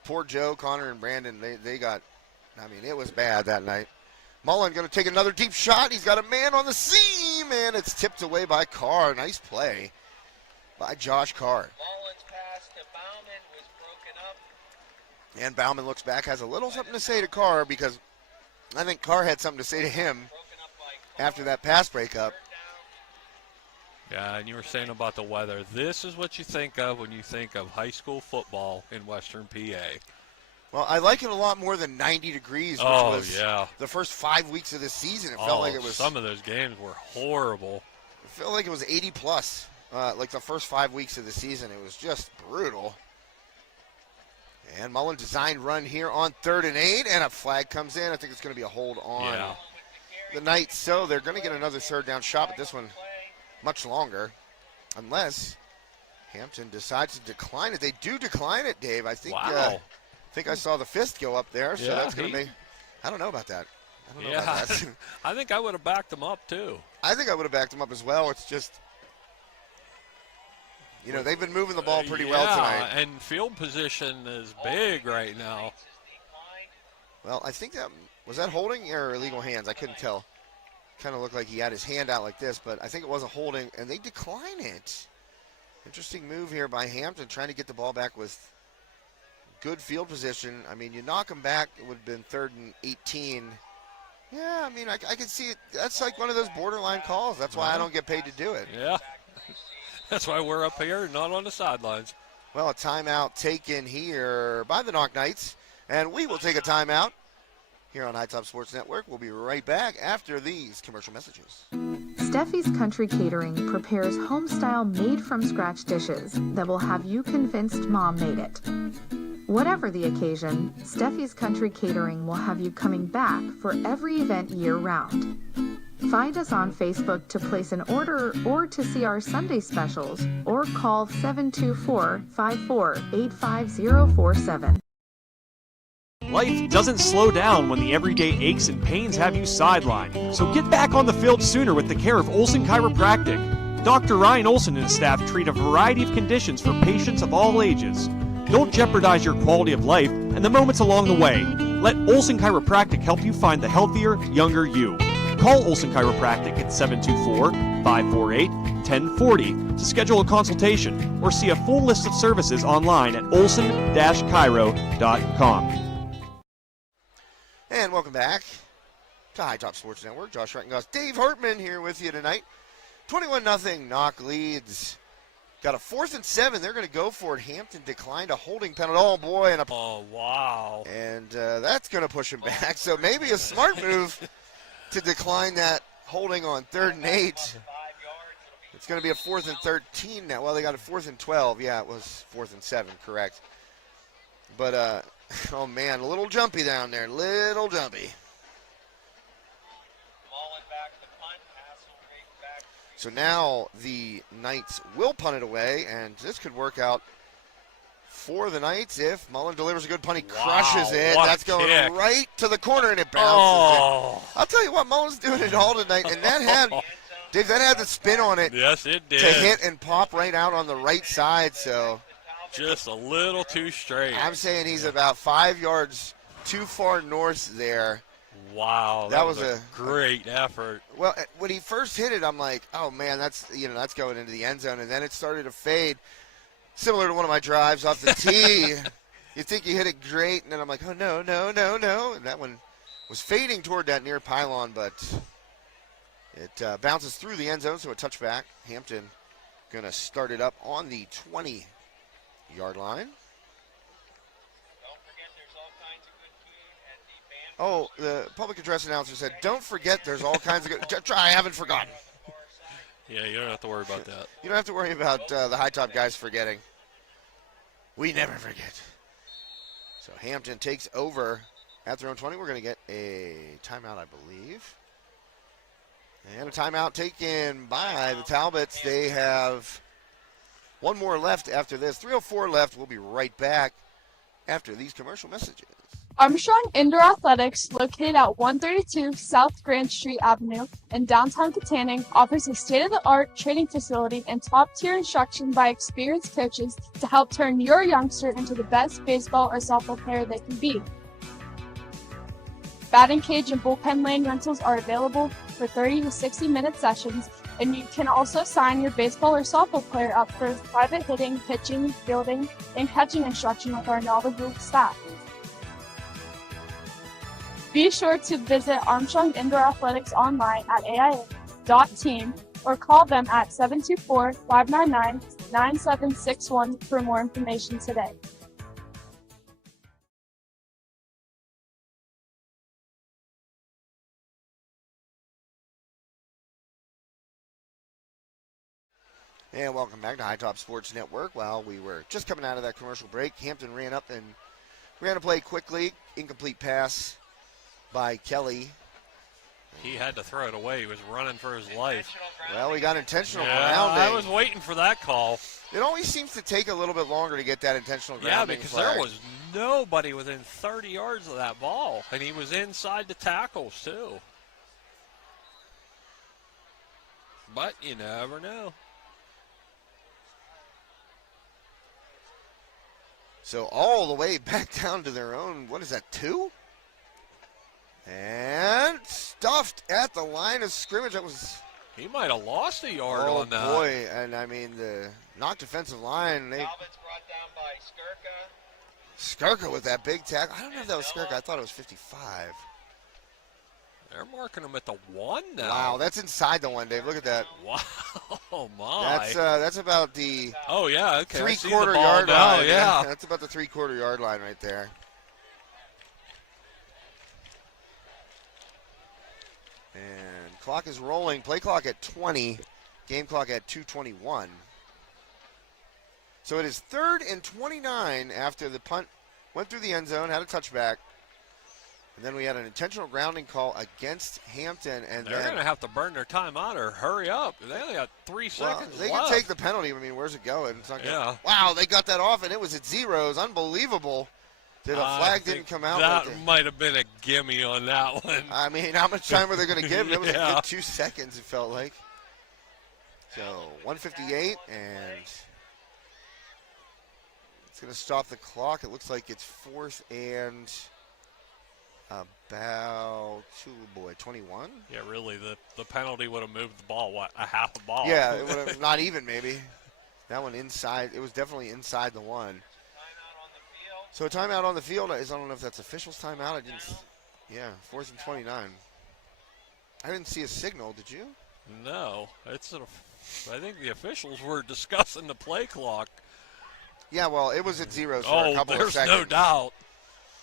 Poor Joe, Connor, and Brandon, they got, it was bad that night. Mullen going to take another deep shot. He's got a man on the seam, and it's tipped away by Carr. Nice play by Josh Carr. Mullen's pass to Bauman was broken up. And Bauman looks back, has a little something to say to Carr, because I think Carr had something to say to him after that pass breakup. Yeah, and you were saying about the weather. This is what you think of when you think of high school football in Western PA. Well, I like it a lot more than 90 degrees, which was the first 5 weeks of the season. It felt like it was. Some of those games were horrible. It felt like it was 80 plus, like the first 5 weeks of the season. It was just brutal. And Mullen designed run here on 3rd and 8, and a flag comes in. I think it's going to be a hold on the Knights. So they're going to get another 3rd down shot, but this one much longer, unless Hampton decides to decline it. They do decline it, Dave. I think. Wow. I think I saw the fist go up there, so that's going to be. I don't know about that. I think I would have backed them up too. I think I would have backed them up as well. It's just, they've been moving the ball pretty well tonight. And field position is big right now. Well, I think was that holding or illegal hands? I couldn't tell. Kind of looked like he had his hand out like this, but I think it was a holding, and they decline it. Interesting move here by Hampton, trying to get the ball back with good field position. You knock them back, it would have been 3rd and 18. Yeah, I could see it. That's like one of those borderline calls. That's why I don't get paid to do it. Yeah. That's why we're up here, not on the sidelines. Well, a timeout taken here by the Knoch Knights, and we will take a timeout here on High Top Sports Network. We'll be right back after these commercial messages. Steffi's Country Catering prepares home-style made-from-scratch dishes that will have you convinced Mom made it. Whatever the occasion, Steffi's Country Catering will have you coming back for every event year-round. Find us on Facebook to place an order or to see our Sunday specials, or call 724-54-85047. Life doesn't slow down when the everyday aches and pains have you sidelined, so get back on the field sooner with the care of Olson Chiropractic. Dr. Ryan Olson and his staff treat a variety of conditions for patients of all ages. Don't jeopardize your quality of life and the moments along the way. Let Olson Chiropractic help you find the healthier, younger you. Call Olson Chiropractic at 724-548-1040 to schedule a consultation or see a full list of services online at olson-chiro.com. And welcome back to High Top Sports Network. Josh Reckengos, Dave Hartman here with you tonight. 21-0, Knoch leads Got a 4th and 7. They're going to go for it. Hampton declined a holding penalty. Oh, boy. Oh, wow. And that's going to push him back. So maybe a smart move to decline that holding on 3rd and 8. It's going to be a 4th and 13 now. Well, they got a 4th and 12. Yeah, it was 4th and 7, correct. But, oh, man, a little jumpy down there. Little jumpy. So now the Knights will punt it away, and this could work out for the Knights if Mullen delivers a good punt. He crushes it. That's going kick. right to the corner, and it bounces. I'll tell you what, Mullen's doing it all tonight, and that had, Dave, that had the spin on it. Yes, it did. To hit and pop right out on the right side, so. Just a little too straight. I'm saying he's about 5 yards too far north there. Wow, that was a great effort. Well, when he first hit it, I'm like, oh man, that's going into the end zone, and then it started to fade, similar to one of my drives off the tee. You think you hit it great, and then I'm like, oh no, and that one was fading toward that near pylon, but it bounces through the end zone, so a touchback. Hampton going to start it up on the 20-yard line. Oh, the public address announcer said, don't forget there's all kinds of good. I haven't forgotten. Yeah, you don't have to worry about that. You don't have to worry about the high top guys forgetting. We never forget. So Hampton takes over at their own 20. We're going to get a timeout, I believe. And a timeout taken by the Talbots. They have one more left after this. 3:04 left. We'll be right back after these commercial messages. Armstrong Indoor Athletics, located at 132 South Grand Street Avenue in downtown Katanning, offers a state-of-the-art training facility and top-tier instruction by experienced coaches to help turn your youngster into the best baseball or softball player they can be. Batting cage and bullpen lane rentals are available for 30 to 60-minute sessions, and you can also sign your baseball or softball player up for private hitting, pitching, fielding, and catching instruction with our knowledgeable staff. Be sure to visit Armstrong Indoor Athletics online at aia.team or call them at 724-599-9761 for more information today. And welcome back to High Top Sports Network. While we were just coming out of that commercial break, Hampton ran up and ran a play quickly. Incomplete pass by Kelly. He had to throw it away. He was running for his life. Well, we got intentional grounding. I was waiting for that call. It always seems to take a little bit longer to get that intentional grounding. Yeah, because flag. there was nobody within 30 yards of that ball, and he was inside the tackles too. But you never know. So all the way back down to their own, what is that, 2? And stuffed at the line of scrimmage. That was. He might have lost a yard on that. Oh boy! And I mean the Knoch defensive line. Talbots brought down by Skirka. Skirka with that big tackle. I don't know if that was Skirka. I thought it was 55. They're marking him at the 1 now. Wow, that's inside the 1, Dave. Look at that. Wow, oh my. That's about the. Oh yeah, okay. 3/4 yard now. line. Yeah, that's about the 3/4 yard line right there. And clock is rolling. Play clock at 20. Game clock at 2:21. So it is 3rd and 29 after the punt went through the end zone, had a touchback. And then we had an intentional grounding call against Hampton. And they're going to have to burn their timeout or hurry up. They only got 3 seconds they left. can take the penalty. I mean, where's it going? It's not yeah. Wow, they got that off, and it was at zeros. Unbelievable. The flag didn't come out. That might have been a gimme on that one. I mean, how much time were they going to give him? It was yeah. a good 2 seconds, it felt like. So, 1:58, and it's going to stop the clock. It looks like it's 4th and about 21. Yeah, really, the penalty would have moved the ball, a half a ball. Yeah, it would have, not even maybe. That one inside, it was definitely inside the 1. So a timeout on the field. I don't know if that's official's timeout. I didn't. Yeah, 4th and 29. I didn't see a signal. Did you? No, I think the officials were discussing the play clock. Yeah, well, it was at 0 for a couple of there's seconds. no doubt.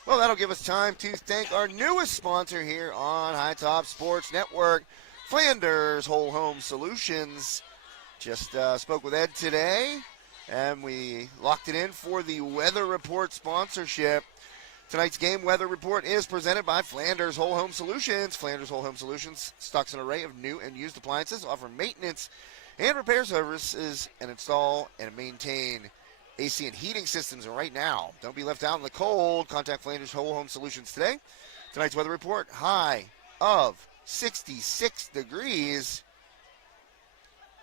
Well, that'll give us time to thank our newest sponsor here on High Top Sports Network, Flanders Whole Home Solutions. Just spoke with Ed today, and we locked it in for the Weather Report sponsorship. Tonight's game weather report is presented by Flanders Whole Home Solutions. Flanders Whole Home Solutions stocks an array of new and used appliances, offer maintenance and repair services, and install and maintain AC and heating systems. And right now, don't be left out in the cold. Contact Flanders Whole Home Solutions today. Tonight's weather report, high of 66 degrees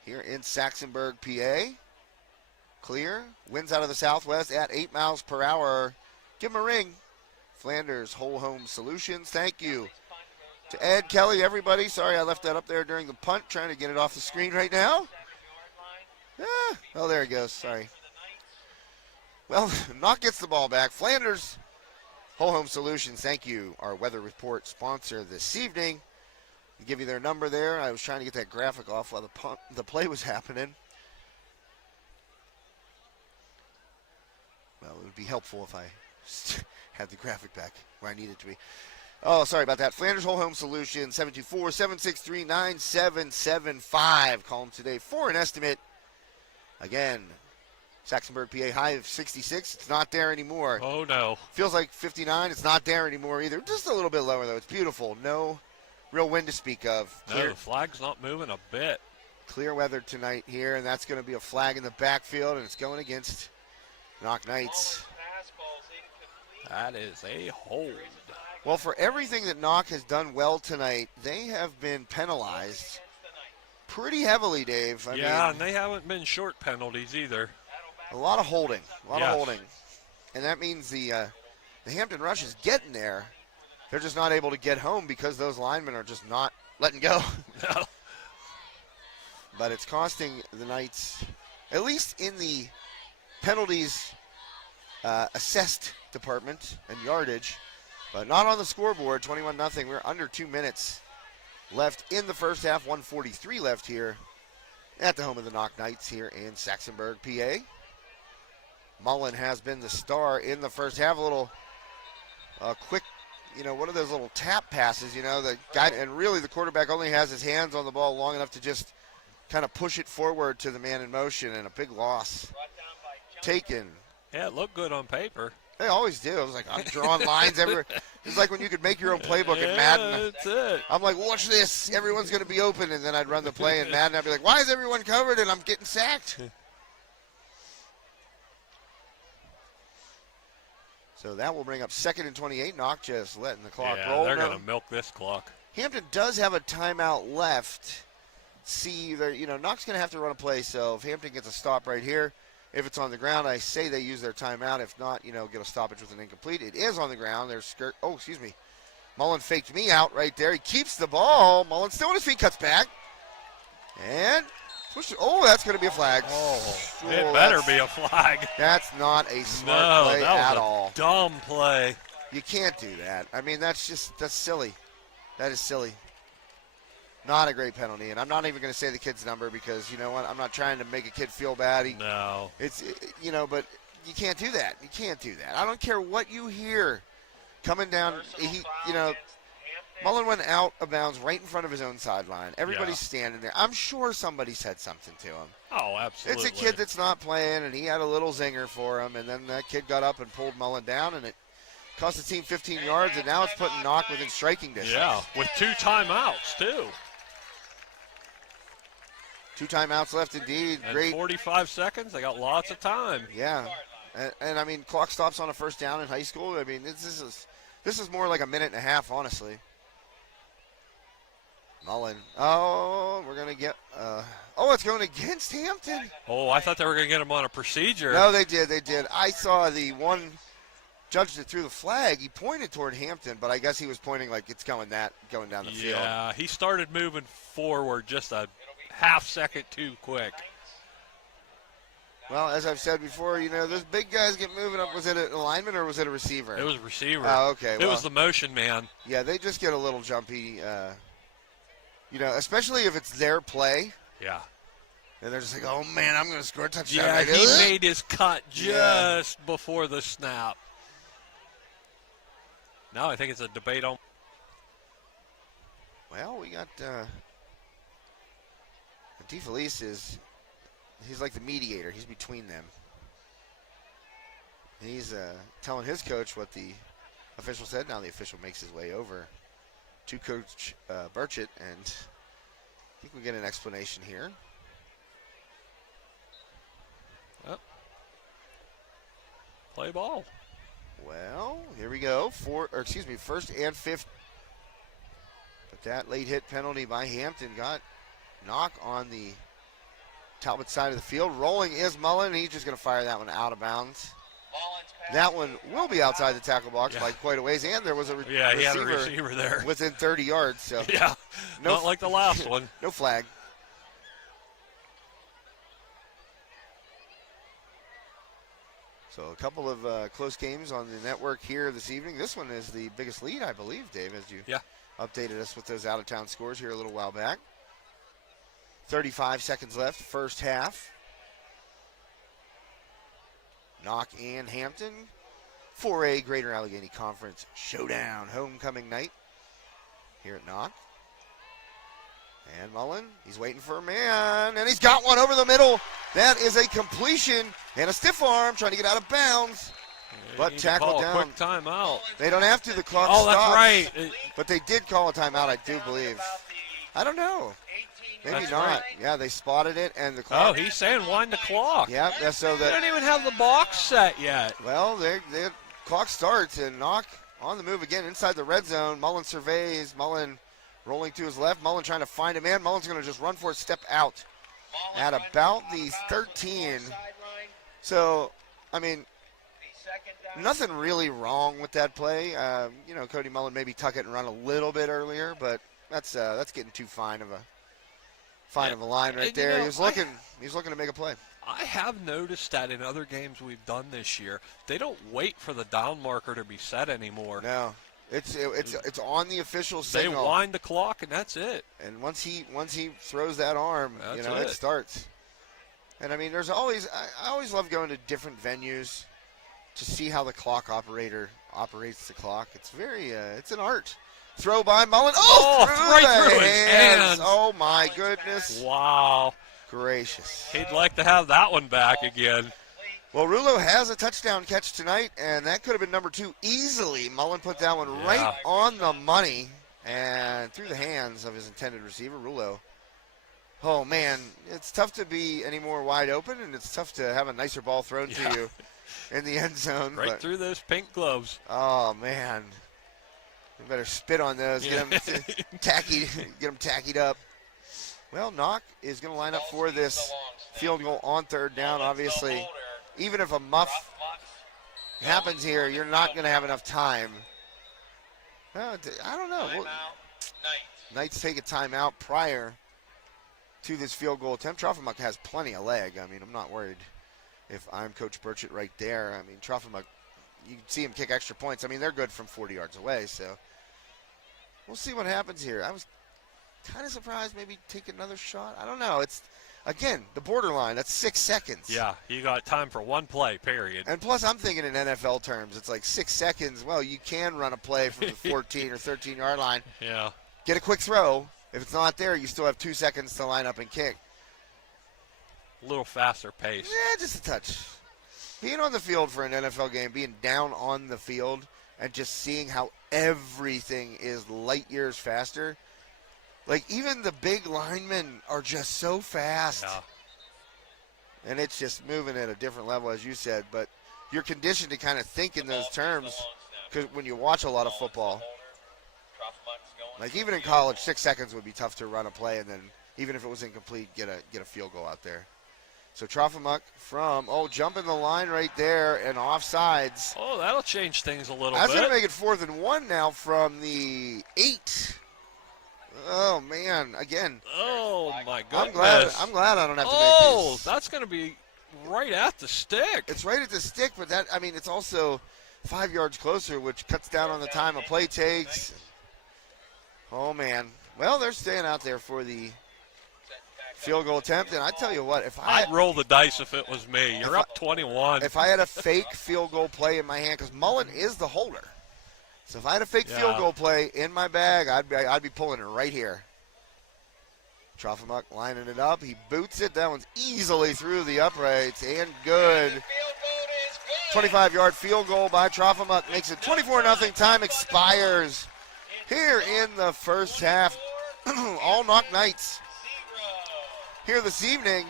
here in Saxonburg, PA. Clear, winds out of the southwest at 8 miles per hour. Give them a ring. Flanders Whole Home Solutions. Thank you to Ed, Kelly, everybody. Sorry I left that up there during the punt, trying to get it off the screen right now. Oh, there it goes. Sorry. Well, Knoch gets the ball back. Flanders Whole Home Solutions. Thank you, our weather report sponsor this evening. I'll give you their number there. I was trying to get that graphic off while the play was happening. Well, it would be helpful if I had the graphic back where I need it to be. Oh, sorry about that. Flanders Whole Home Solutions, 724-763-9775. Call them today for an estimate. Again, Saxonburg, PA, high of 66. It's not there anymore. Oh, no. Feels like 59. It's not there anymore either. Just a little bit lower, though. It's beautiful. No real wind to speak of. No, the flag's not moving a bit. Clear weather tonight here, and that's going to be a flag in the backfield, and it's going against Knoch Knights. That is a hold. Well, for everything that Knoch has done well tonight, they have been penalized pretty heavily, Dave. I mean, and they haven't been short penalties either. A lot of holding, of holding. And that means the Hampton Rush is getting there. They're just not able to get home because those linemen are just not letting go. No. But it's costing the Knights, at least in the penalties assessed department and yardage, but not on the scoreboard. 21-0. We're under 2 minutes left in the first half. 1:43 left here at the home of the Knoch Knights here in Saxonburg, PA. Mullen has been the star in the first half. A little quick, one of those little tap passes, the guy, and really the quarterback only has his hands on the ball long enough to just kind of push it forward to the man in motion, and a big loss taken. Yeah, it looked good on paper. They always do. I was like, I'm drawing lines everywhere. It's like when you could make your own playbook in Madden. That's it. I'm like, watch this. Everyone's going to be open. And then I'd run the play in Madden. I'd be like, why is everyone covered? And I'm getting sacked. So that will bring up 2nd and 28. Knoch just letting the clock roll. They're going to milk this clock. Hampton does have a timeout left. See, Knoch's going to have to run a play. So if Hampton gets a stop right here, if it's on the ground, I say they use their timeout. If not, get a stoppage with an incomplete. It is on the ground. There's skirt. Oh, excuse me. Mullen faked me out right there. He keeps the ball. Mullen still on his feet, cuts back. And push it. Oh, that's going to be a flag. It better be a flag. That's not a smart play at all. Dumb play. You can't do that. I mean, that's silly. That is silly. Not a great penalty, and I'm not even going to say the kid's number because, you know what, I'm not trying to make a kid feel bad. No. But you can't do that. You can't do that. I don't care what you hear coming down. Mullen went out of bounds right in front of his own sideline. Everybody's standing there. I'm sure somebody said something to him. Oh, absolutely. It's a kid that's not playing, and he had a little zinger for him, and then that kid got up and pulled Mullen down, and it cost the team 15 yards, and now it's putting Knoch within striking distance. Yeah, with 2 timeouts, too. 2 timeouts left indeed. And great. 45 seconds. They got lots of time. Yeah. And I mean, clock stops on a first down in high school. I mean, this is more like a minute and a half, honestly. Mullen. Oh, we're going to get it's going against Hampton. Oh, I thought they were going to get him on a procedure. No, they did. I saw the one judge that threw the flag. He pointed toward Hampton, but I guess he was pointing like it's going down the field. Yeah, he started moving forward just a half second too quick. Well, as I've said before, those big guys get moving up. Was it a lineman or was it a receiver? It was a receiver. Oh, okay. It was the motion man. Yeah, they just get a little jumpy You know, especially if it's their play. Yeah. And they're just like, oh, man, I'm going to score a touchdown. Yeah, Like, he ugh. made his cut just before the snap. Now I think it's a debate on. Well, we got DeFelice he's like the mediator. He's between them. He's telling his coach what the official said. Now the official makes his way over to Coach Burchett, and I think we get an explanation here. Oh. Play ball. Well, here we go. First and 5th. But that late hit penalty by Hampton got Knoch on the Talbot side of the field. Rolling is Mullen. He's just going to fire that one out of bounds. That one will be outside the tackle box by quite a ways, and there was a he had a receiver there within 30 yards. So yeah, not like the last one. No flag. So a couple of close games on the network here this evening. This one is the biggest lead, I believe, Dave, as you updated us with those out-of-town scores here a little while back. 35 seconds left, first half. Knoch and Hampton, 4A Greater Allegheny Conference Showdown, homecoming night here at Knoch. And Mullen, he's waiting for a man, and he's got one over the middle. That is a completion and a stiff arm trying to get out of bounds, but tackled down. Quick timeout. They don't have to. The clock stops. That's right. But they did call a timeout, I do believe. I don't know. Maybe That's not. right. Yeah, they spotted it, and the clock. Oh, he's saying wind the clock. Yeah, that's so that. They don't even have the box set yet. Well, the clock starts, and Knoch on the move again inside the red zone. Mullen surveys. Mullen rolling to his left. Mullen trying to find a man. Mullen's going to just run for a step out at about the 13. So, I mean, nothing really wrong with that play. You know, Cody Mullen maybe tuck it and run a little bit earlier, but that's getting too fine of a line right there. He was looking to make a play. I have noticed that in other games we've done this year, they don't wait for the down marker to be set anymore. No, it's on the official signal. They wind the clock and that's it. And once he throws that arm, it starts. And I mean, I always love going to different venues to see how the clock operator operates the clock. It's it's an art. Throw by Mullen. Right through his hands. Oh, my goodness. Wow. Gracious. He'd like to have that one back again. Well, Rulo has a touchdown catch tonight, and that could have been number 2 easily. Mullen put that one right on the money and through the hands of his intended receiver, Rulo. Oh, man, it's tough to be any more wide open, and it's tough to have a nicer ball thrown to you in the end zone. Right through those pink gloves. Oh, man. You better spit on those. Get them tackied up. Well, Knoch is going to line up for this field goal on third down. Obviously, even if a muff happens here, you're not going to have enough time. I don't know. Knights take a timeout prior to this field goal attempt. Trofimuk has plenty of leg. I mean, I'm not worried if I'm Coach Burchett right there. I mean, Trofimuk, you can see him kick extra points. I mean, they're good from 40 yards away, so we'll see what happens here. I was kind of surprised maybe take another shot. I don't know. It's, again, the borderline. That's 6 seconds. Yeah, you got time for one play, period. And plus, I'm thinking in NFL terms, it's like 6 seconds. Well, you can run a play from the 14 or 13-yard line. Yeah. Get a quick throw. If it's not there, you still have 2 seconds to line up and kick. A little faster pace. Yeah, just a touch. Being on the field for an NFL game, being down on the field, and just seeing how everything is light years faster. Like, even the big linemen are just so fast. Yeah. And it's just moving at a different level, as you said. But you're conditioned to kind of think in those terms because when you watch a lot of football. Like, even in college, 6 seconds would be tough to run a play, and then even if it was incomplete, get a field goal out there. So Trofimuk from, jumping the line right there and offsides. Oh, that'll change things a little That's bit. going to make it 4th and 1 now from the 8. Oh, man, again. Oh, my goodness. I'm glad I don't have to make these. That's going to be right at the stick. It's right at the stick, but it's also 5 yards closer, which cuts down on the time a play takes. Oh, man. Well, they're staying out there for the field goal attempt, and I tell you what, if I'd roll the dice if it was me. You're up 21. If I had a fake field goal play in my hand, because Mullen is the holder, so if I had a fake field goal play in my bag, I'd be pulling it right here. Trofimuk lining it up. He boots it. That one's easily through the uprights and good. 25-yard field goal by Trofimuk makes it 24-0. Time expires here in the first half. All Knoch Knights here this evening.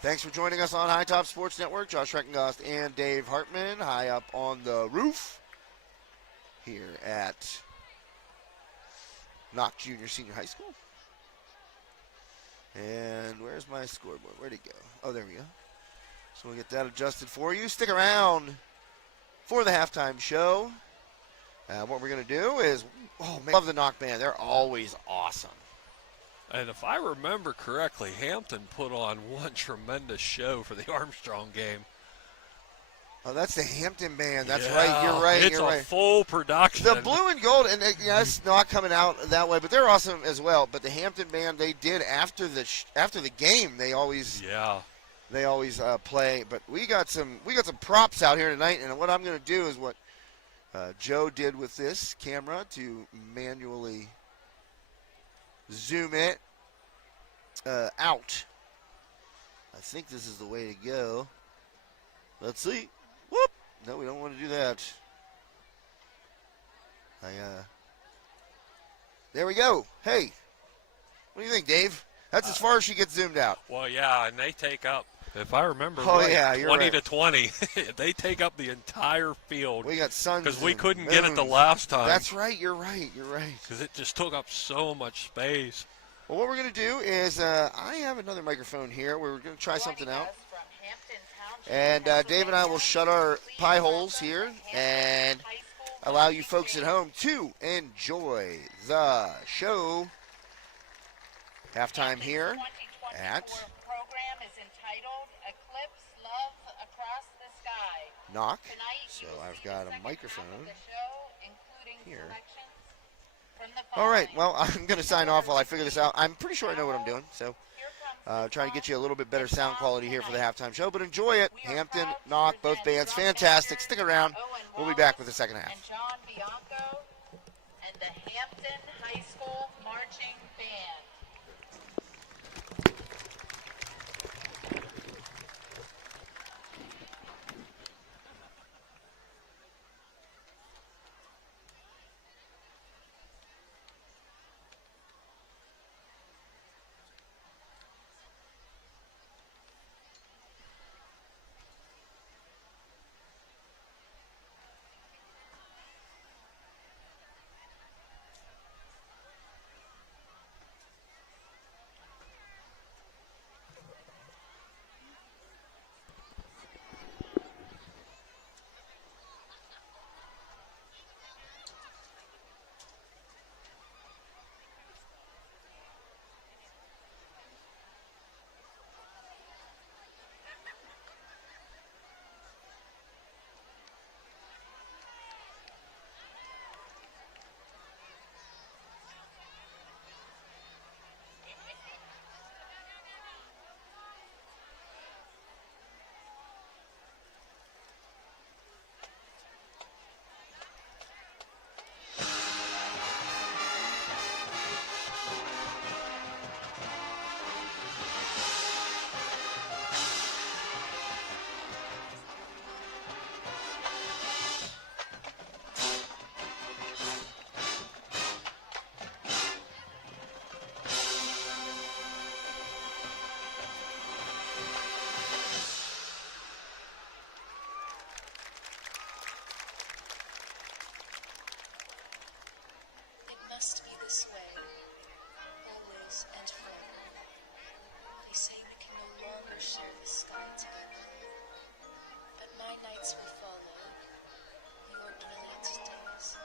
Thanks for joining us on High Top Sports Network. Josh Reckengast and Dave Hartman high up on the roof here at Knoch Junior Senior High School. And where's my scoreboard? Where'd it go? Oh, there we go. So we'll get that adjusted for you. Stick around for the halftime show. What we're going to do is, oh, man, I love the Knoch band. They're always awesome. And if I remember correctly, Hampton put on one tremendous show for the Armstrong game. Oh, that's the Hampton band. That's right. You're right. It's a full production. The blue and gold, and it's not coming out that way, but they're awesome as well. But the Hampton band, they did after the game. They always play. But we got some props out here tonight, and what I'm going to do is what Joe did with this camera to manually zoom it out. I think this is the way to go. Let's see. Whoop! No, we don't want to do that. There we go. Hey, what do you think, Dave? That's as far as she gets zoomed out. Well, yeah, and they take up, if I remember you're 20 right. to 20. They take up the entire field. We got suns because we couldn't moons. get it the last time. That's right. You're right. You're right. Because it just took up so much space. Well, what we're going to do is I have another microphone here. We're going to try something out. And Dave and I will shut our pie holes here and allow you folks at home to enjoy the show. Halftime here at Knoch. So I've got a microphone here. All right, well, I'm going to sign off while I figure this out. I'm pretty sure I know what I'm doing, so trying to get you a little bit better sound quality here for the halftime show, but enjoy it. Hampton, Knoch, both bands, fantastic. Stick around. We'll be back with the second half. And John Bianco and the Hampton High School Marching Band. Must be this way, always and forever. They say we can no longer share the sky together, but my nights will follow your brilliant days.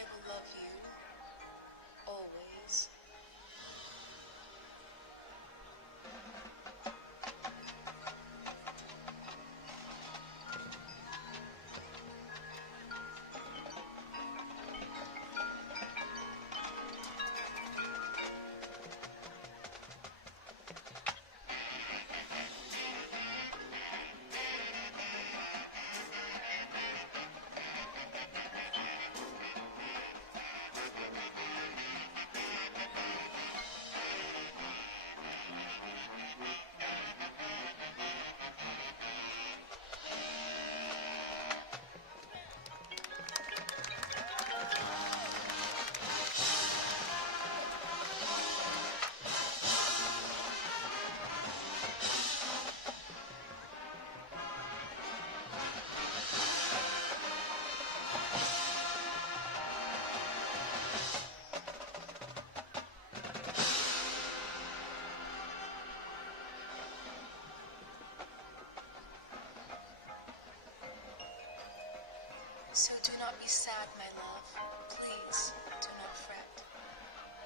I will love you always. So do not be sad, my love. Please do not fret.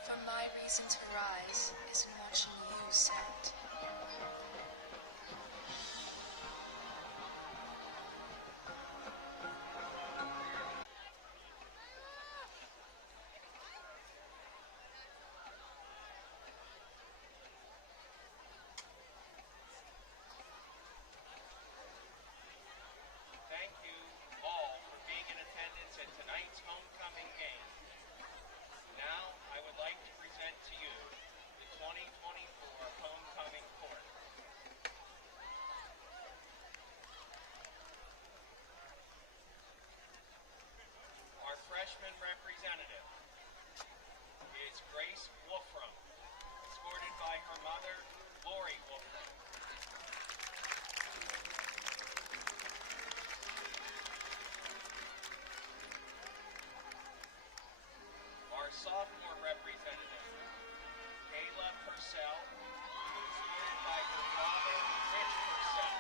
For my reason to rise is in watching you set. Thank you all for being in attendance at tonight's homecoming game. Now, I would like to present to you the 2024 homecoming court. Our freshman representative is Grace Wolfram, escorted by her mother, Lori Wolfram. Our sophomore representative, Kayla Purcell, escorted by her father, Rich Purcell.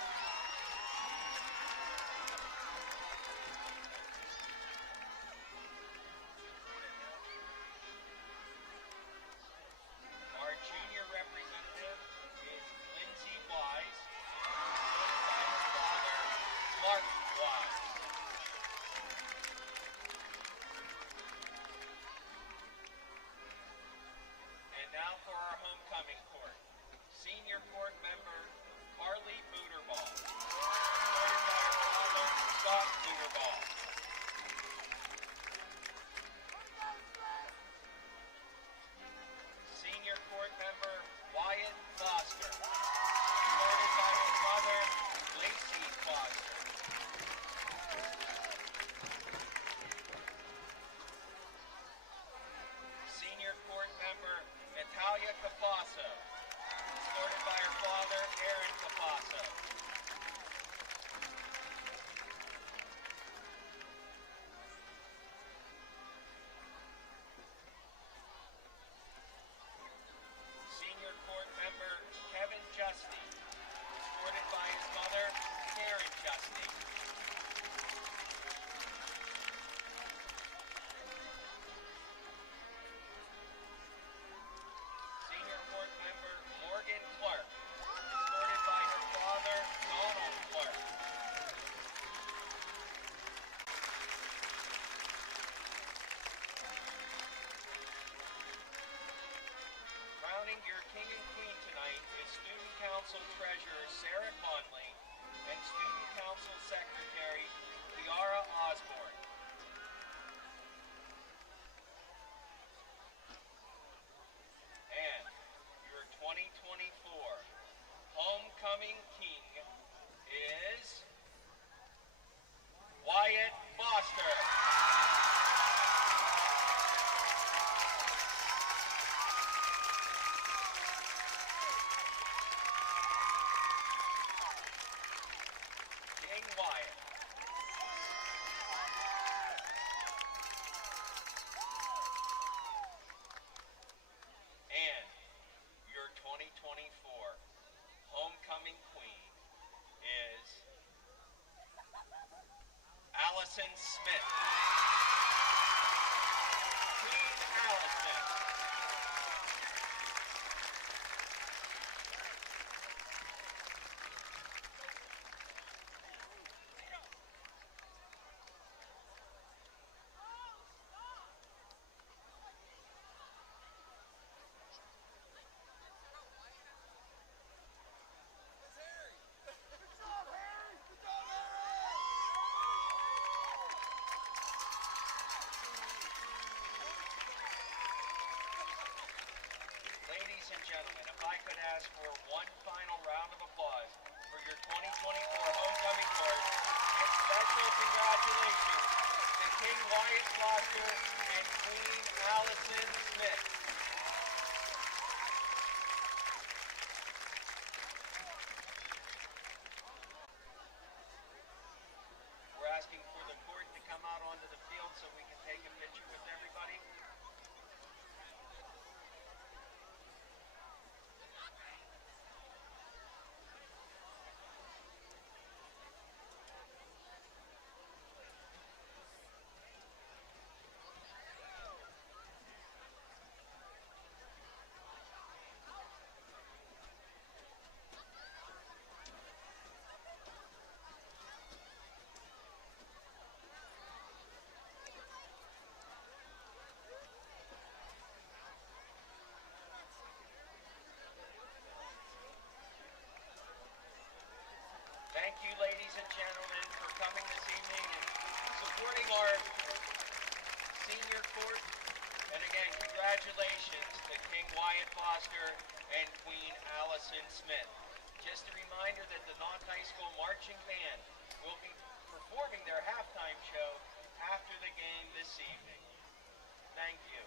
Our junior representative is Lindsay Wise, escorted by her father, Mark Wise. And now for our homecoming court. Senior court member Carly Booterball, escorted by her father, Scott Booterball. Senior court member Wyatt Foster, escorted by his mother, Lacey Foster. Senior court member Natalia Capasso, escorted by her father, Aaron Capasso. Senior court member Kevin Justy, escorted by his mother, Karen Justy. Senior court member Morgan Clark, escorted by her father, Donald Clark. Crowning your king and queen tonight is Student Council Treasurer Sarah Conley and Student Council Secretary Kiara Osborne. And your 2024 homecoming king is Wyatt Foster. King Wyatt. And your 2024 homecoming queen is Allison Smith. gentlemen, if I could ask for one final round of applause for your 2024 homecoming court, and special congratulations to King Wyatt Foster and Queen Allison Smith. We're asking for the court to come out onto the field so we can take a picture with everybody. Thank you, ladies and gentlemen, for coming this evening and supporting our senior court. And again, congratulations to King Wyatt Foster and Queen Allison Smith. Just a reminder that the Knoch High School Marching Band will be performing their halftime show after the game this evening. Thank you.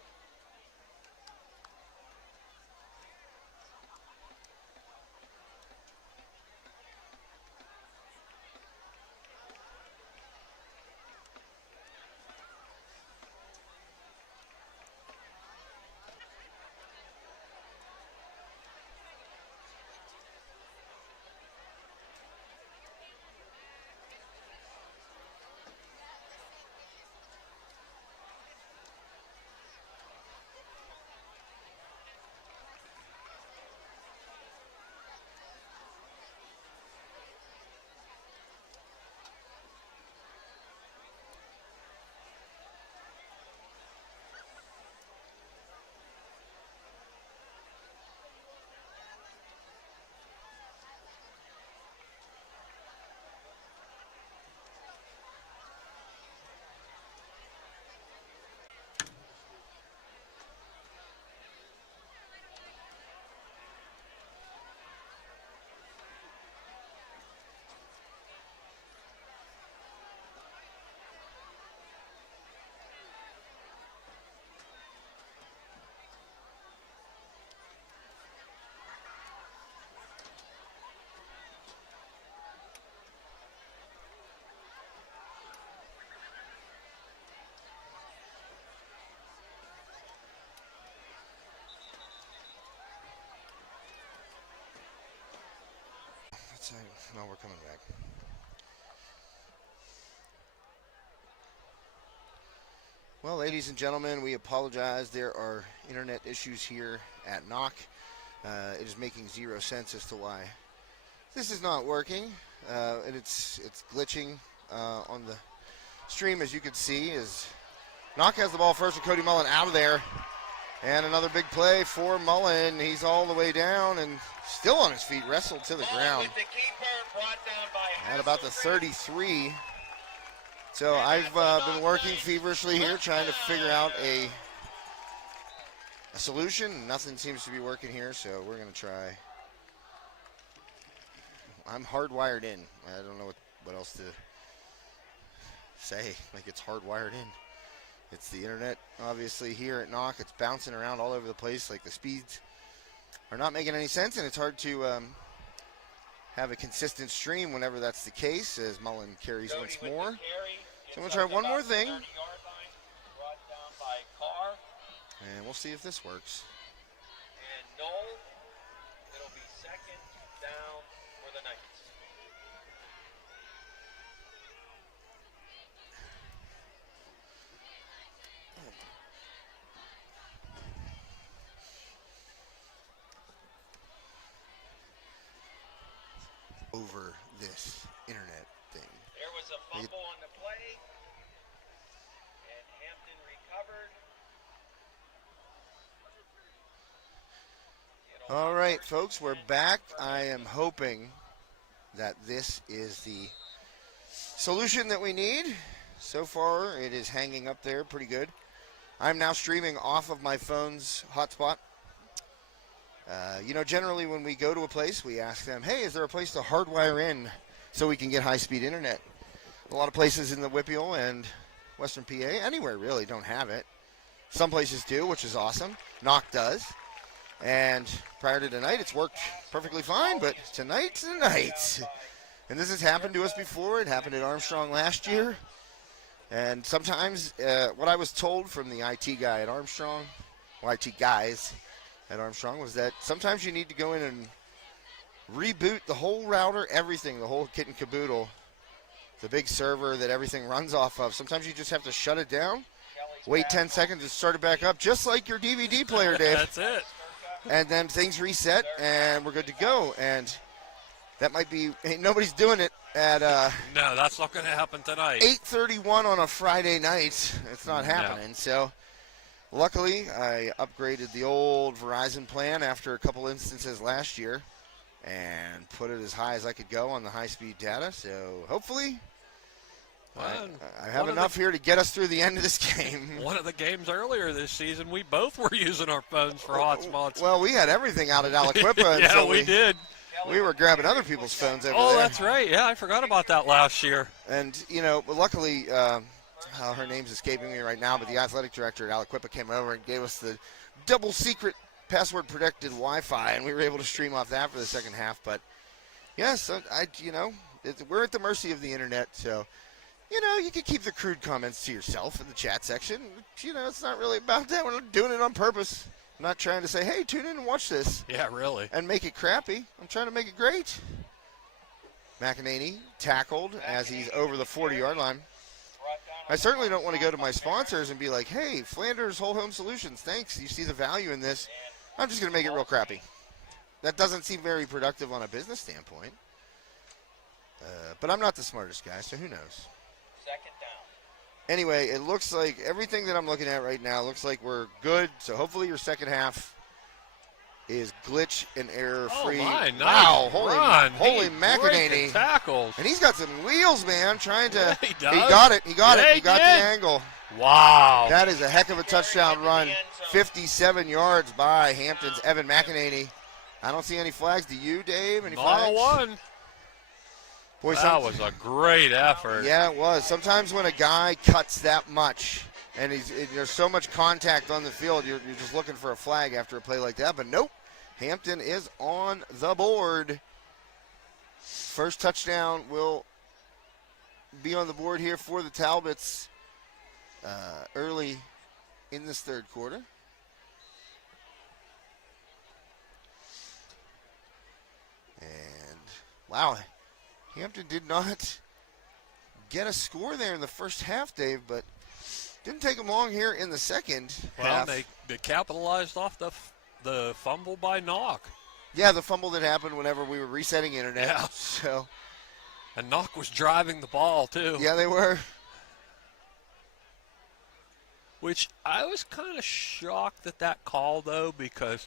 No, we're coming back. Well, ladies and gentlemen, we apologize. There are internet issues here at Knoch. It is making zero sense as to why this is not working, and it's glitching on the stream, as you can see. As Knoch has the ball first with Cody Mullen out of there, and another big play for Mullen. He's all the way down and still on his feet, wrestled to the ground at about the 33. So I've been working feverishly here trying to figure out a solution. Nothing seems to be working here, so we're going to try. I'm hardwired in. I don't know what else to say. Like, it's hardwired in. It's the internet, obviously, here at Knoch. It's bouncing around all over the place. Like, the speeds are not making any sense, and it's hard to have a consistent stream whenever that's the case, as Mullen carries once more. So I'm going to try one more thing, and we'll see if this works. And Knoll, it'll be second down for the Knights. Over this internet thing. There was a fumble on the play, and Hampton recovered. All right, folks, we're back. I am hoping that this is the solution that we need. So far, it is hanging up there pretty good. I'm now streaming off of my phone's hotspot. Generally when we go to a place, we ask them, hey, is there a place to hardwire in so we can get high-speed internet? A lot of places in the WPIAL and Western PA, anywhere really, don't have it. Some places do, which is awesome. Knoch does. And prior to tonight, it's worked perfectly fine, but tonight's the night. And this has happened to us before. It happened at Armstrong last year. And sometimes what I was told from the IT guy at Armstrong, or IT guys at Armstrong, was that sometimes you need to go in and reboot the whole router, everything, the whole kit and caboodle, the big server that everything runs off of. Sometimes you just have to shut it down, wait 10 seconds and start it back up, just like your DVD player, Dave. That's it. And then things reset, and we're good to go. And that might be – nobody's doing it at no, that's not going to happen tonight. 8:31 on a Friday night. It's not happening. No. So, luckily, I upgraded the old Verizon plan after a couple instances last year and put it as high as I could go on the high-speed data. So, hopefully – I have enough here to get us through the end of this game. One of the games earlier this season, we both were using our phones for hotspots. Well, we had everything out at Aliquippa. Yeah, so we did. We were grabbing other people's phones over there. Oh, that's right. Yeah, I forgot about that last year. And, luckily, her name's escaping me right now, but the athletic director at Aliquippa came over and gave us the double secret password-protected Wi-Fi, and we were able to stream off that for the second half. But, yes, we're at the mercy of the internet, so... you can keep the crude comments to yourself in the chat section. It's not really about that. We're not doing it on purpose. I'm not trying to say, hey, tune in and watch this. Yeah, really. And make it crappy. I'm trying to make it great. McEnany tackled as he's over the 40-yard line. I certainly don't want to go to my sponsors and be like, hey, Flanders Whole Home Solutions, thanks. You see the value in this. I'm just going to make it real crappy. That doesn't seem very productive on a business standpoint. But I'm not the smartest guy, so who knows? Second down. Anyway, it looks like everything that I'm looking at right now looks like we're good. So hopefully your second half is glitch and error free. Oh my, nice wow, run. holy McEnany. Tackles. And he's got some wheels, man, trying to. He does. He got it. He got Yeah, it. He got the angle. Wow. That is a heck of a touchdown run. 57 yards by Hampton's Evan McEnany. I don't see any flags. Do you, Dave? Any flags? Not a one. Boy, that was a great effort. Yeah, it was. Sometimes when a guy cuts that much and there's so much contact on the field, you're just looking for a flag after a play like that. But nope, Hampton is on the board. First touchdown will be on the board here for the Talbots early in this third quarter. And, wow. Hampton did not get a score there in the first half, Dave, but didn't take them long here in the second half. They capitalized off the fumble by Knoch. Yeah, the fumble that happened whenever we were resetting internet. Yeah. So, and Knoch was driving the ball, too. Yeah, they were. Which I was kind of shocked at that call, though, because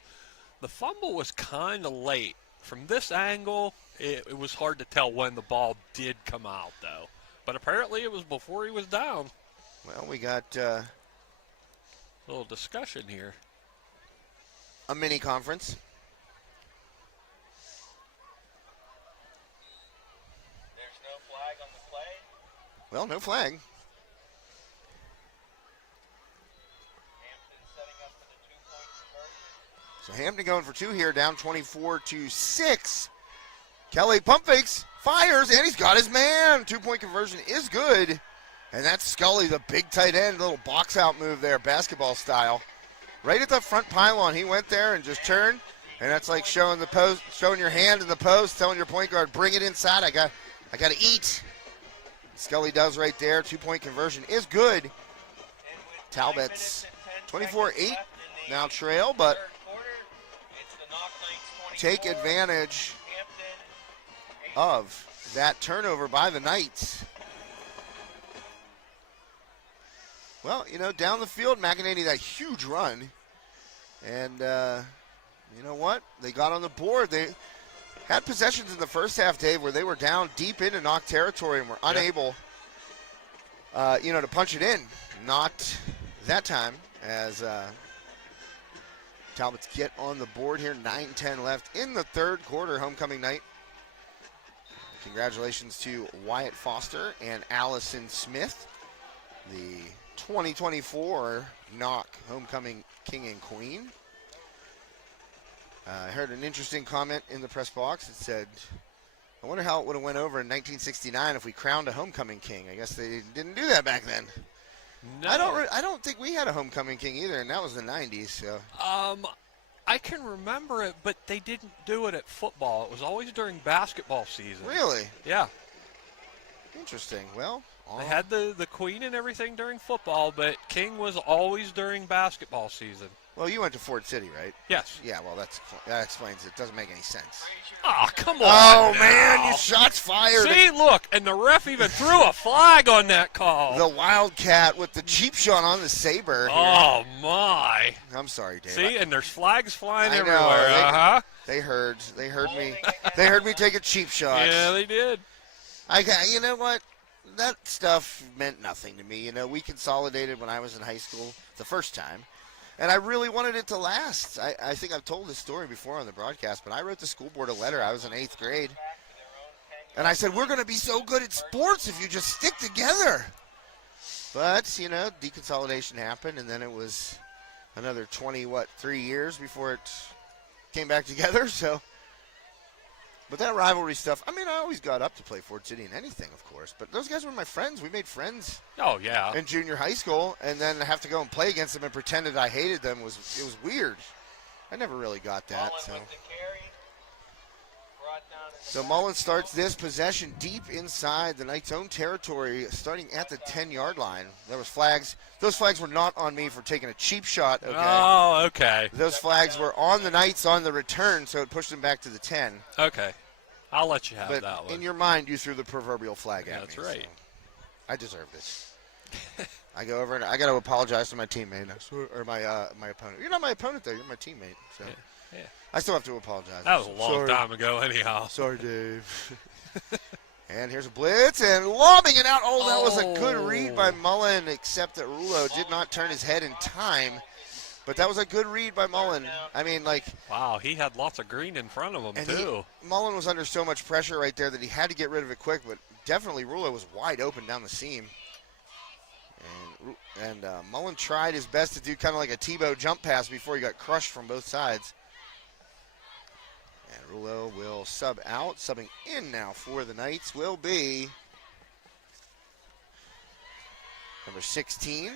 the fumble was kind of late. From this angle, it was hard to tell when the ball did come out, though. But apparently it was before he was down. Well, we got a little discussion here. A mini conference. There's no flag on the play. Well, no flag. Hampton setting up for the two-point conversion. So Hampton going for two here, down 24-6. Kelly pump fakes, fires, and he's got his man. Two-point conversion is good. And that's Scully, the big tight end, little box-out move there, basketball style. Right at the front pylon, he went there and just turned. And that's like showing the post, showing your hand in the post, telling your point guard, bring it inside. I got to eat. Scully does right there. Two-point conversion is good. Talbots 24-8 now trail, but take advantage of that turnover by the Knights. Well, down the field, McEnany, that huge run. And you know what? They got on the board. They had possessions in the first half, Dave, where they were down deep into Knoch territory and were unable, to punch it in. Not that time, as Talbots get on the board here. 9-10 left in the third quarter, homecoming night. Congratulations to Wyatt Foster and Allison Smith, the 2024 Knoch homecoming king and queen. I heard an interesting comment in the press box. It said, I wonder how it would have went over in 1969 if we crowned a homecoming king. I guess they didn't do that back then. No. I don't think we had a homecoming king either, and that was the 90s. So. I can remember it, but they didn't do it at football. It was always during basketball season. Really? Yeah. Interesting. Well, they had the queen and everything during football, but king was always during basketball season. Well, you went to Ford City, right? Yes. Yeah, well, that explains it. Doesn't make any sense. Oh, come on. Oh, now. man, you shots fired. See, look, and the ref even threw a flag on that call. The Wildcat with the cheap shot on the Saber. Oh, my. I'm sorry, Dave. See, and there's flags flying everywhere. Know, They heard me. They heard me take a cheap shot. Yeah, they did. You know what? That stuff meant nothing to me. You know, we consolidated when I was in high school the first time. And I really wanted it to last. I think I've told this story before on the broadcast, but I wrote the school board a letter. I was in 8th grade. And I said, we're going to be so good at sports if you just stick together. But, you know, deconsolidation happened, and then it was another 3 years before it came back together. So, but that rivalry stuff, I mean, I always got up to play Ford City in anything, of course. But those guys were my friends. We made friends. Oh, yeah. In junior high school, and then have to go and play against them and pretend that I hated them it was weird. I never really got that. So Mullen starts this possession deep inside the Knights' own territory, starting at the 10-yard line. There was flags. Those flags were not on me for taking a cheap shot. Okay. Oh, okay. Those flags were on the Knights on the return, so it pushed them back to the 10. Okay. I'll let you have but that one. In your mind, you threw the proverbial flag at me. That's right. So I deserved it. I go over and I got to apologize to my teammate or my opponent. You're not my opponent though. You're my teammate. So yeah. I still have to apologize. That was a long time ago, anyhow. Sorry, Dave. And here's a blitz and lobbing it out. Oh, that was a good read by Mullen, except that Rulo did not turn his head in time. But that was a good read by Mullen. I mean, like. Wow, he had lots of green in front of him, too. Mullen was under so much pressure right there that he had to get rid of it quick, but definitely Rulo was wide open down the seam. And Mullen tried his best to do kind of like a Tebow jump pass before he got crushed from both sides. And Rulo will sub out. Subbing in now for the Knights will be number 16.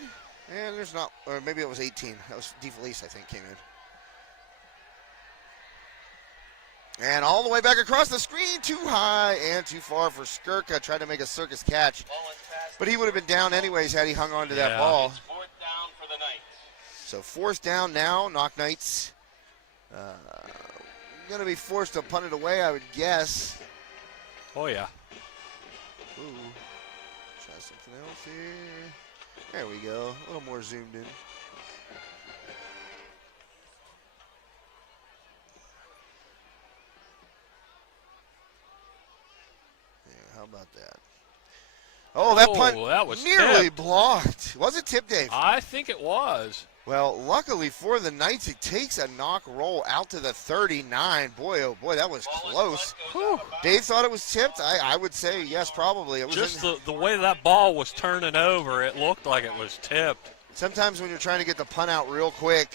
And there's not, or maybe it was 18. That was DeFelice, I think, came in. And all the way back across the screen, too high and too far for Skirka. Tried to make a circus catch. But he would have been down anyways had he hung on to that ball. It's 4th down for the Knights. So 4th down now. Knoch Knights going to be forced to punt it away, I would guess. Oh, yeah. Ooh. Try something else here. There we go. A little more zoomed in. Yeah, how about that? Oh, that punt that was nearly tipped. blocked. Was it tipped, Dave? I think it was. Well, luckily for the Knights, it takes a knock roll out to the 39. Boy, oh boy, that was close. Dave thought it was tipped. I would say yes, probably. It was just the way that ball was turning over, it looked like it was tipped. Sometimes when you're trying to get the punt out real quick,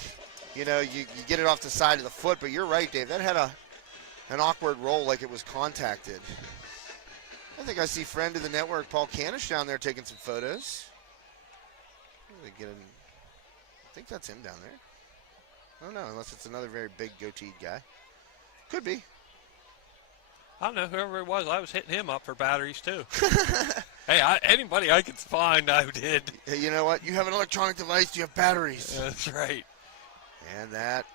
you know, you get it off the side of the foot. But you're right, Dave. That had an awkward roll like it was contacted. I think I see friend of the network, Paul Canish, down there taking some photos. I think that's him down there. I don't know, unless it's another very big goateed guy. Could be. I don't know, whoever it was, I was hitting him up for batteries too. Hey, anybody I could find, I did. Hey, you know what? You have an electronic device, you have batteries. That's right. And that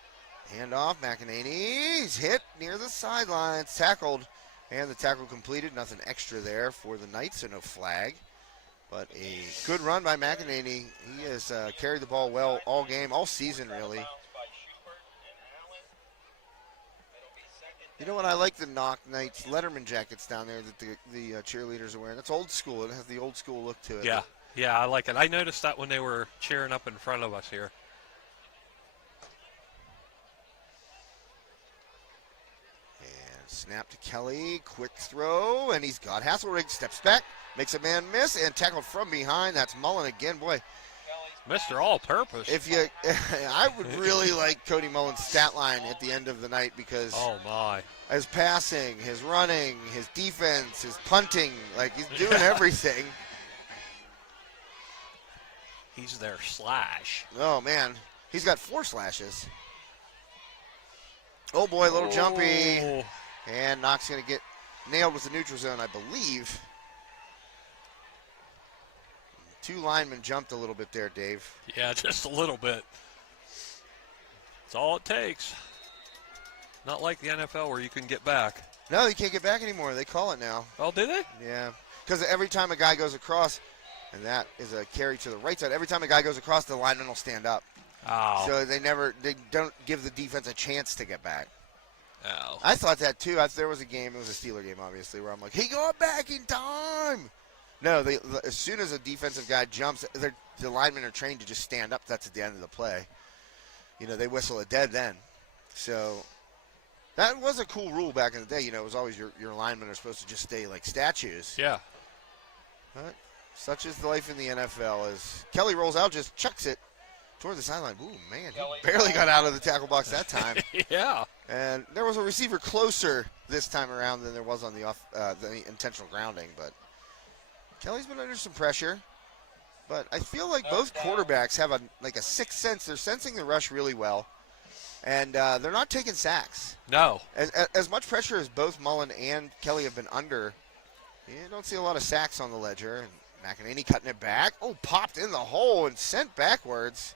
handoff, McEnany, hit near the sidelines, tackled, and the tackle completed. Nothing extra there for the Knights, so no flag. But a good run by McEnany. He has carried the ball well all game, all season, really. You know what? I like the Knoch Knights Letterman jackets down there that the cheerleaders are wearing. That's old school. It has the old school look to it. Yeah, I like it. I noticed that when they were cheering up in front of us here. Snap to Kelly, quick throw, and he's got Hasselrig, steps back, makes a man miss, and tackled from behind. That's Mullen again. Boy, Mr. All-Purpose. if you, I would really like Cody Mullen's stat line at the end of the night because oh my, his passing, his running, his defense, his punting, like he's doing everything. He's their slash. Oh man, he's got 4 slashes. Oh boy, little jumpy, and Knoch's gonna get nailed with the neutral zone, I believe. 2 linemen jumped a little bit there, Dave. Yeah, just a little bit. That's all it takes. Not like the NFL where you can get back. No, you can't get back anymore. They call it now. Oh, do they? Yeah, because every time a guy goes across, and that is a carry to the right side, every time a guy goes across, the lineman will stand up. Oh. So they don't give the defense a chance to get back. Oh. I thought that too. There was a game, it was a Steeler game, obviously, where I'm like, he got back in time. No, as soon as a defensive guy jumps, the linemen are trained to just stand up. That's at the end of the play. You know, they whistle it dead then. So that was a cool rule back in the day. You know, it was always your linemen are supposed to just stay like statues. Yeah. But such is the life in the NFL. As Kelly rolls out, just chucks it toward the sideline. Ooh, man, he barely got out of the tackle box that time. Yeah. And there was a receiver closer this time around than there was on the intentional grounding, but Kelly's been under some pressure, but I feel like both quarterbacks have a sixth sense. They're sensing the rush really well, and they're not taking sacks. No. As much pressure as both Mullen and Kelly have been under, you don't see a lot of sacks on the ledger. And McEnany cutting it back. Oh, popped in the hole and sent backwards.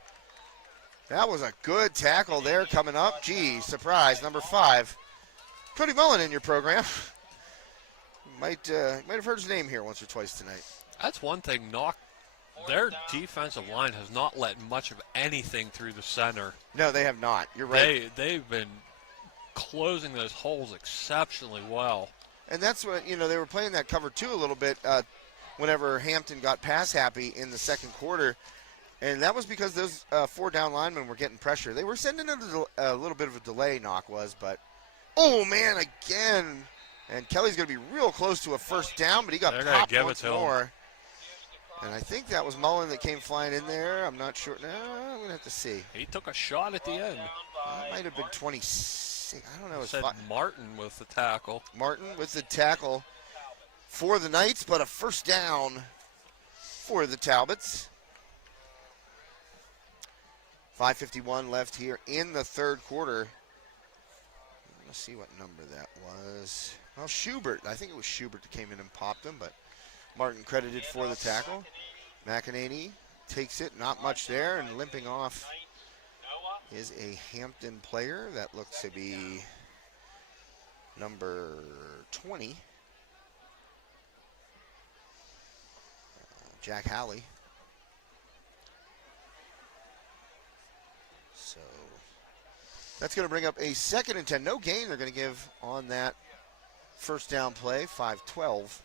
That was a good tackle there coming up. Gee, surprise, number 5. Cody Mullen in your program. Might have heard his name here once or twice tonight. That's one thing. Knoch, their defensive line has not let much of anything through the center. No, they have not. You're right. They've been closing those holes exceptionally well. And that's what, they were playing that cover 2 a little bit whenever Hampton got pass happy in the second quarter. And that was because those 4 down linemen were getting pressure. They were sending a little bit of a delay, Knoch was, but, oh, man, again. And Kelly's going to be real close to a first down, but he got popped once more. And I think that was Mullen that came flying in there. I'm not sure. No, I'm going to have to see. He took a shot at the end. That might have been 26. I don't know. Said Martin with the tackle. Martin with the tackle for the Knights, but a first down for the Talbots. 5:51 left here in the third quarter. Let's see what number that was. Well, Schubert. I think it was Schubert that came in and popped him, but Martin credited for the tackle. McEnany takes it. Not much there, and limping off is a Hampton player. That looks to be number 20. Jack Halley. So that's going to bring up a 2nd and 10. No gain they're going to give on that first down play. 5:12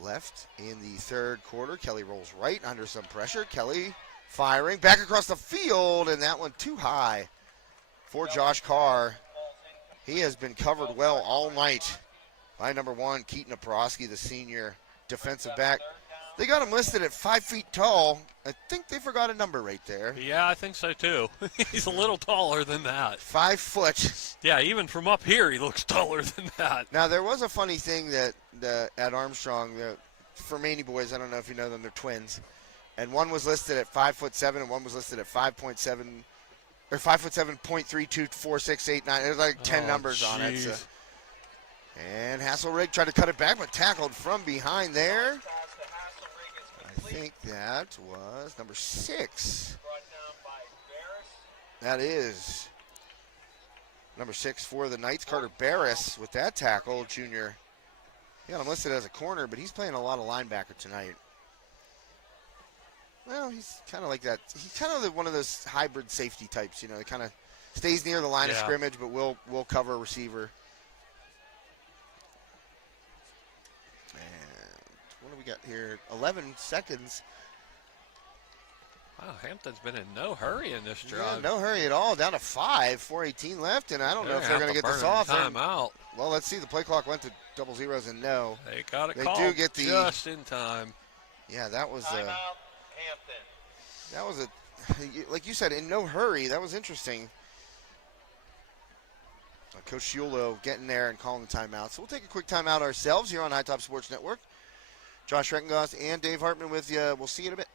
left in the third quarter. Kelly rolls right under some pressure. Kelly firing back across the field, and that one too high for Josh Carr. He has been covered well all night by number 1, Keaton Oprosky, the senior defensive back. They got him listed at 5 feet tall. I think they forgot a number right there. Yeah, I think so too. He's a little taller than that. 5 foot. Yeah, even from up here, he looks taller than that. Now, there was a funny thing that at Armstrong, the Fermani boys, I don't know if you know them, they're twins. And one was listed at 5'7", and one was listed at 5.7, or 5'7.324689. There's like 10 numbers on it. So. And Hasselrig tried to cut it back, but tackled from behind there. I think that was number 6. That is number 6 for the Knights, Carter Barris, with that tackle, junior. He got him listed as a corner, but he's playing a lot of linebacker tonight. Well, he's kind of like that. He's kind of one of those hybrid safety types, he kind of stays near the line of scrimmage, but will cover a receiver. And what do we got here? 11 seconds Wow, Hampton's been in no hurry in this drive. Yeah, no hurry at all. Down to 5, 4:18 left, and I don't know if they're going to get this off. Timeout. Well, let's see. The play clock went to double zeros, and no. They got it They called do get the just in time. Yeah, that was Hampton. like you said, in no hurry. That was interesting. Coach Shulo getting there and calling the timeout. So we'll take a quick timeout ourselves here on High Top Sports Network. Josh Reckengast and Dave Hartman with you. We'll see you in a bit.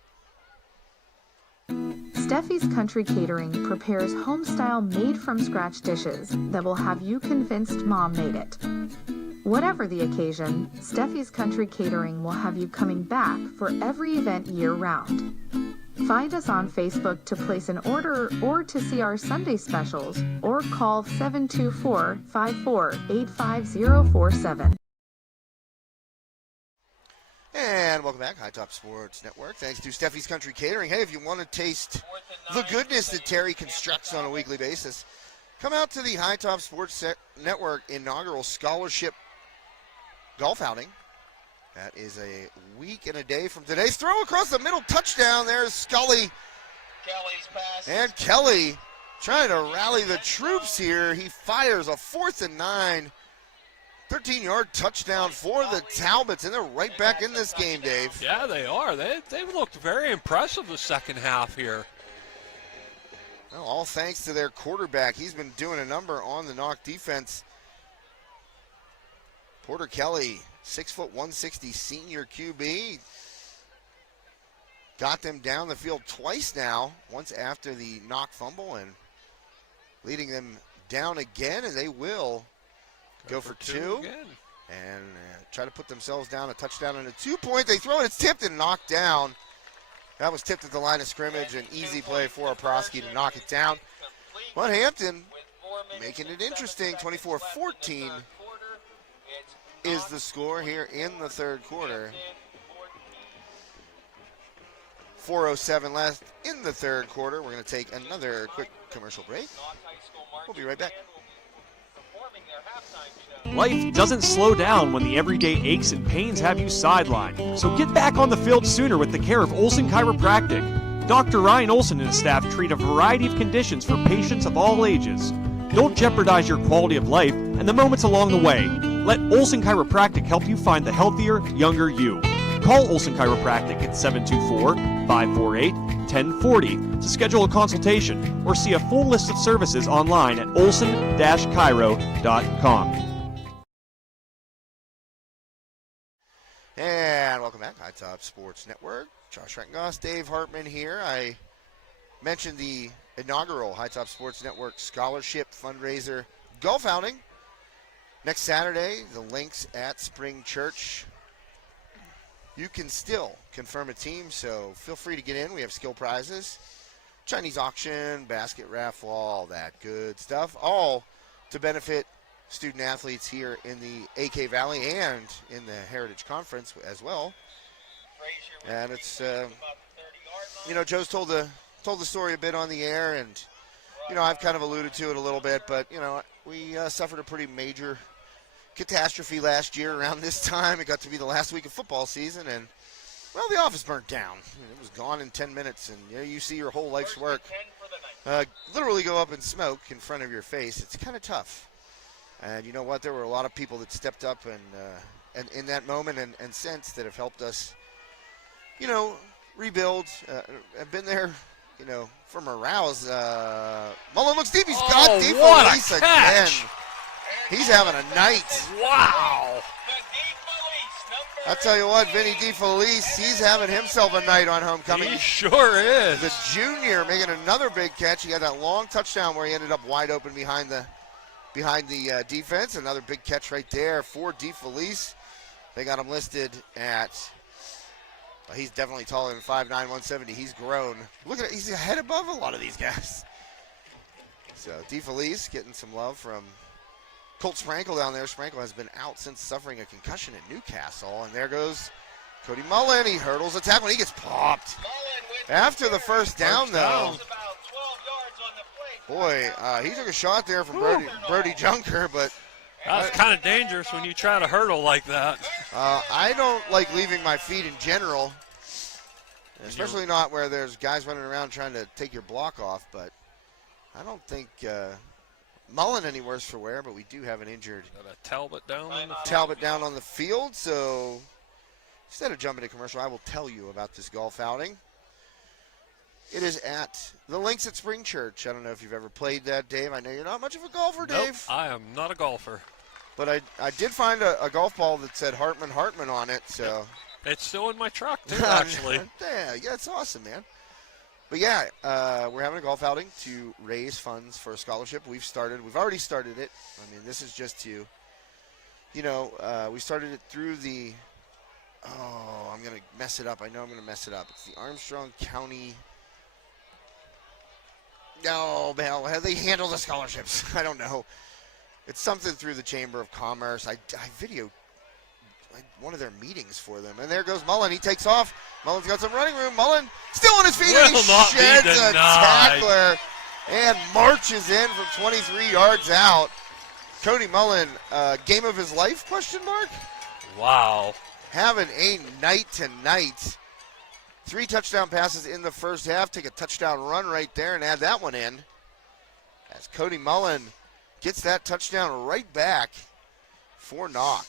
Steffi's Country Catering prepares home-style made-from-scratch dishes that will have you convinced Mom made it. Whatever the occasion, Steffi's Country Catering will have you coming back for every event year-round. Find us on Facebook to place an order or to see our Sunday specials, or call 724-54-85047. And welcome back, High Top Sports Network. Thanks to Steffi's Country Catering. Hey, if you want to taste the goodness that Terry constructs on a weekly basis, come out to the High Top Sports Network inaugural scholarship golf outing. That is a week and a day from today's throw across the middle. Touchdown. There's Scully. Kelly's pass. And Kelly trying to rally the troops here. He fires a 4th and 9. 13-yard touchdown for the Talbots, and they're right back in this game, Dave. Yeah, they are. They looked very impressive the second half here. Well, all thanks to their quarterback. He's been doing a number on the Knoch defense. Porter Kelly, 6', 160 senior QB. Got them down the field twice now, once after the Knoch fumble, and leading them down again, and they will go for two and try to put themselves down a touchdown and a 2-point. They throw it. It's tipped and knocked down. That was tipped at the line of scrimmage. An easy play for Oprowski to knock it down. But Hampton making it interesting. 24-14 is the score here in the third quarter. 4:07 left in the third quarter. We're going to take another quick commercial break. We'll be right back. Life doesn't slow down when the everyday aches and pains have you sidelined. So get back on the field sooner with the care of Olson Chiropractic. Dr. Ryan Olson and his staff treat a variety of conditions for patients of all ages. Don't jeopardize your quality of life and the moments along the way. Let Olson Chiropractic help you find the healthier, younger you. Call Olson Chiropractic at 724-548-1040 to schedule a consultation or see a full list of services online at olson-chiro.com. And welcome back, High Top Sports Network. Josh Reckengast, Dave Hartman here. I mentioned the inaugural High Top Sports Network Scholarship Fundraiser golf outing. Next Saturday, the links at Spring Church. You can still confirm a team, so feel free to get in. We have skill prizes, Chinese auction, basket raffle, all that good stuff, all to benefit student athletes here in the AK Valley and in the Heritage Conference as well. And it's, Joe's told the story a bit on the air, and, I've kind of alluded to it a little bit, but, we suffered a pretty major catastrophe last year around this time. It got to be the last week of football season, and, well, the office burnt down. It was gone in 10 minutes, and you see your whole life's work literally go up in smoke in front of your face. It's kind of tough. And you know what? There were a lot of people that stepped up and in that moment and since that have helped us, rebuild. I've been there, for morale's. Mullen looks deep. He's got DeFelice again. He's having a night. Wow. I tell you what, Vinny DeFelice, he's having himself a night on homecoming. He sure is. The junior making another big catch. He had that long touchdown where he ended up wide open behind the defense. Another big catch right there for DeFelice. They got him listed at, he's definitely taller than 5'9", 170. He's grown. Look at it. He's a head above a lot of these guys. So DeFelice getting some love from Colt Sprankle down there. Sprankle has been out since suffering a concussion at Newcastle. And there goes Cody Mullen. He hurdles a tackle. He gets popped. After the first down, though. Boy, he took a shot there from Brody Junker, but that's kind of dangerous when you try to hurdle like that. I don't like leaving my feet in general. Especially not where there's guys running around trying to take your block off, but I don't think Mullen any worse for wear, but we do have an injured Talbot down on the Talbot down on the field. So instead of jumping to commercial, I will tell you about this golf outing. It is at the Links at Spring Church. I don't know if you've ever played that, Dave. I know you're not much of a golfer, Dave. Nope, I am not a golfer. But I did find a golf ball that said Hartman on it, so. It's still in my truck, too, actually. Yeah, it's awesome, man. But yeah, we're having a golf outing to raise funds for a scholarship. We've already started it. I mean, this is just to, we started it through the, I'm going to mess it up. I know I'm going to mess it up. It's the Armstrong County. No, hell, how do they handle the scholarships? I don't know. It's something through the Chamber of Commerce. I videoed one of their meetings for them. And there goes Mullen. He takes off. Mullen's got some running room. Mullen still on his feet, and he sheds a tackler and marches in from 23 yards out. Cody Mullen, game of his life, question mark? Wow. Having a night tonight. 3 touchdown passes in the first half. Take a touchdown run right there and add that one in. As Cody Mullen gets that touchdown right back for Knoch.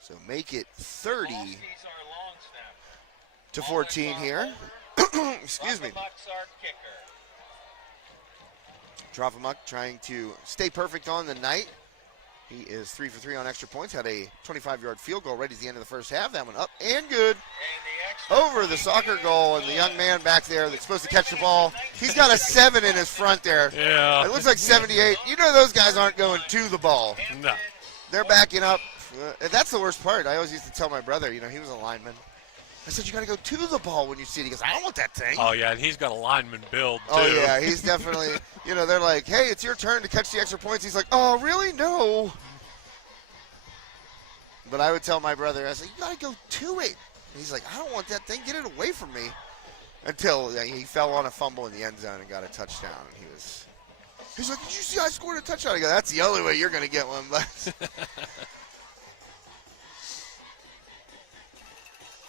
So make it 30 to 14 here. Excuse me. Trofimuk trying to stay perfect on the night. He is 3 for 3 on extra points. Had a 25-yard field goal right at the end of the first half. That one up and good. Over the soccer goal, and the young man back there that's supposed to catch the ball, he's got a 7 in his front there. Yeah. It looks like 78. You know those guys aren't going to the ball. No. They're backing up. And that's the worst part. I always used to tell my brother, he was a lineman. I said, you got to go to the ball when you see it. He goes, I don't want that thing. Oh, yeah, and he's got a lineman build, too. Oh, yeah, he's definitely, they're like, hey, it's your turn to catch the extra points. He's like, oh, really? No. But I would tell my brother, I said, you got to go to it. And he's like, I don't want that thing. Get it away from me. Until he fell on a fumble in the end zone and got a touchdown. And he's like, did you see I scored a touchdown? I go, that's the only way you're going to get one.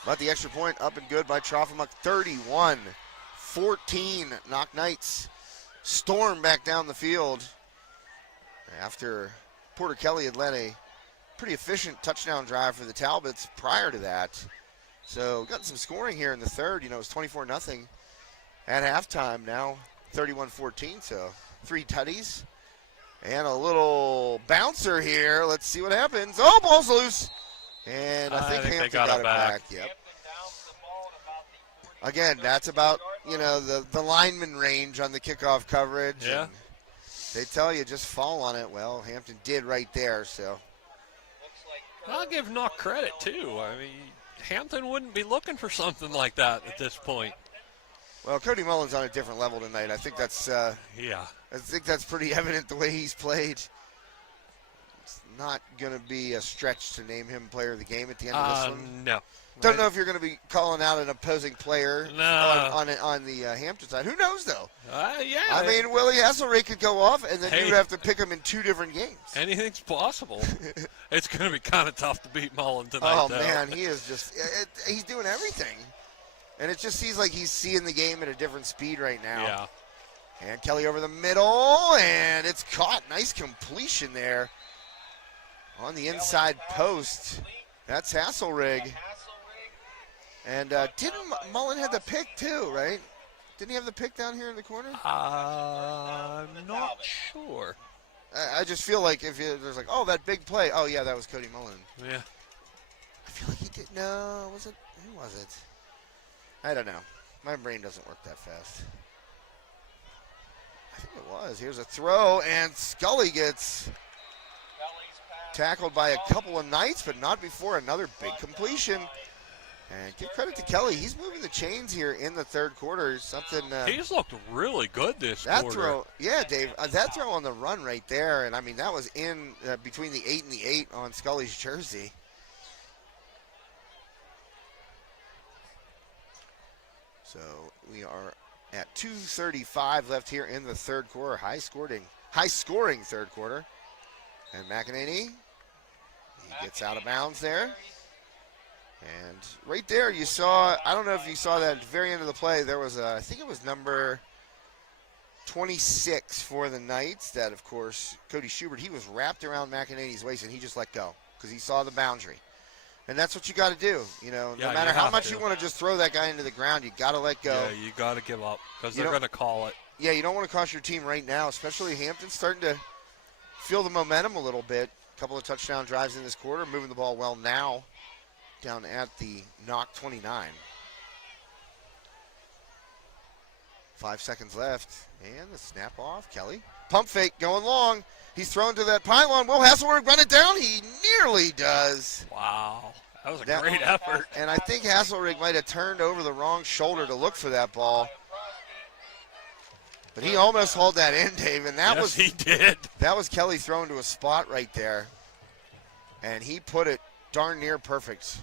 But the extra point up and good by Trofimuk. 31-14. Knoch Knights storm back down the field after Porter Kelly had led a pretty efficient touchdown drive for the Talbots prior to that. So got some scoring here in the third. It was 24-0 at halftime. Now 31-14. So 3 tutties and a little bouncer here. Let's see what happens. Oh, ball's loose. And I think Hampton got it back. Yep. Again, that's about, the lineman range on the kickoff coverage. Yeah. And they tell you just fall on it. Well, Hampton did right there, so. I'll give Knoch credit, too. I mean, Hampton wouldn't be looking for something like that at this point. Well, Cody Mullen's on a different level tonight. I think that's yeah. I think that's pretty evident the way he's played. It's not going to be a stretch to name him player of the game at the end of this one. No. Don't know if you're going to be calling out an opposing player on the Hampton side. Who knows, though? Yeah. I mean, Willie Hasselrayh could go off, and then you'd have to pick him in 2 different games. Anything's possible. It's going to be kind of tough to beat Mullen tonight, Oh, though. man, he is just he's doing everything. And it just seems like he's seeing the game at a different speed right now. Yeah. And Kelly over the middle, and it's caught. Nice completion there on the inside post. That's Hasselrayh. And didn't Mullen have the pick too, right? Didn't he have the pick down here in the corner? I'm not sure. I just feel like if there's like, oh, that big play. Oh, yeah, that was Cody Mullen. Yeah. I feel like he did. No, was it? Who was it? I don't know. My brain doesn't work that fast. I think it was. Here's a throw, and Scully gets tackled by a couple of Knights, but not before another big completion. And give credit to Kelly. He's moving the chains here in the third quarter. Something. He's looked really good this that quarter. Throw, yeah, Dave. That throw on the run right there, and I mean that was in between the 8 and the 8 on Scully's jersey. So we are at 2:35 left here in the third quarter. High scoring third quarter. And McEnany He gets out of bounds there. And right there you saw, I don't know if you saw that at the very end of the play, there was I think it was number 26 for the Knights that, of course, Cody Schubert, he was wrapped around McEnany's waist and he just let go because he saw the boundary. And that's what you got to do. No matter how much you want to just throw that guy into the ground, you got to let go. Yeah, you got to give up because they're going to call it. Yeah, you don't want to cost your team right now, especially Hampton starting to feel the momentum a little bit. A couple of touchdown drives in this quarter, moving the ball well now down at the Knoch 29. 5 seconds left, and the snap off. Kelly, pump fake going long. He's thrown to that pylon. Will Hasselberg run it down? He nearly does. Wow, that was a great effort. And I think Hasselberg might have turned over the wrong shoulder to look for that ball. But he almost hauled that in, Dave, and yes, he did. That was Kelly thrown to a spot right there, and he put it darn near perfect.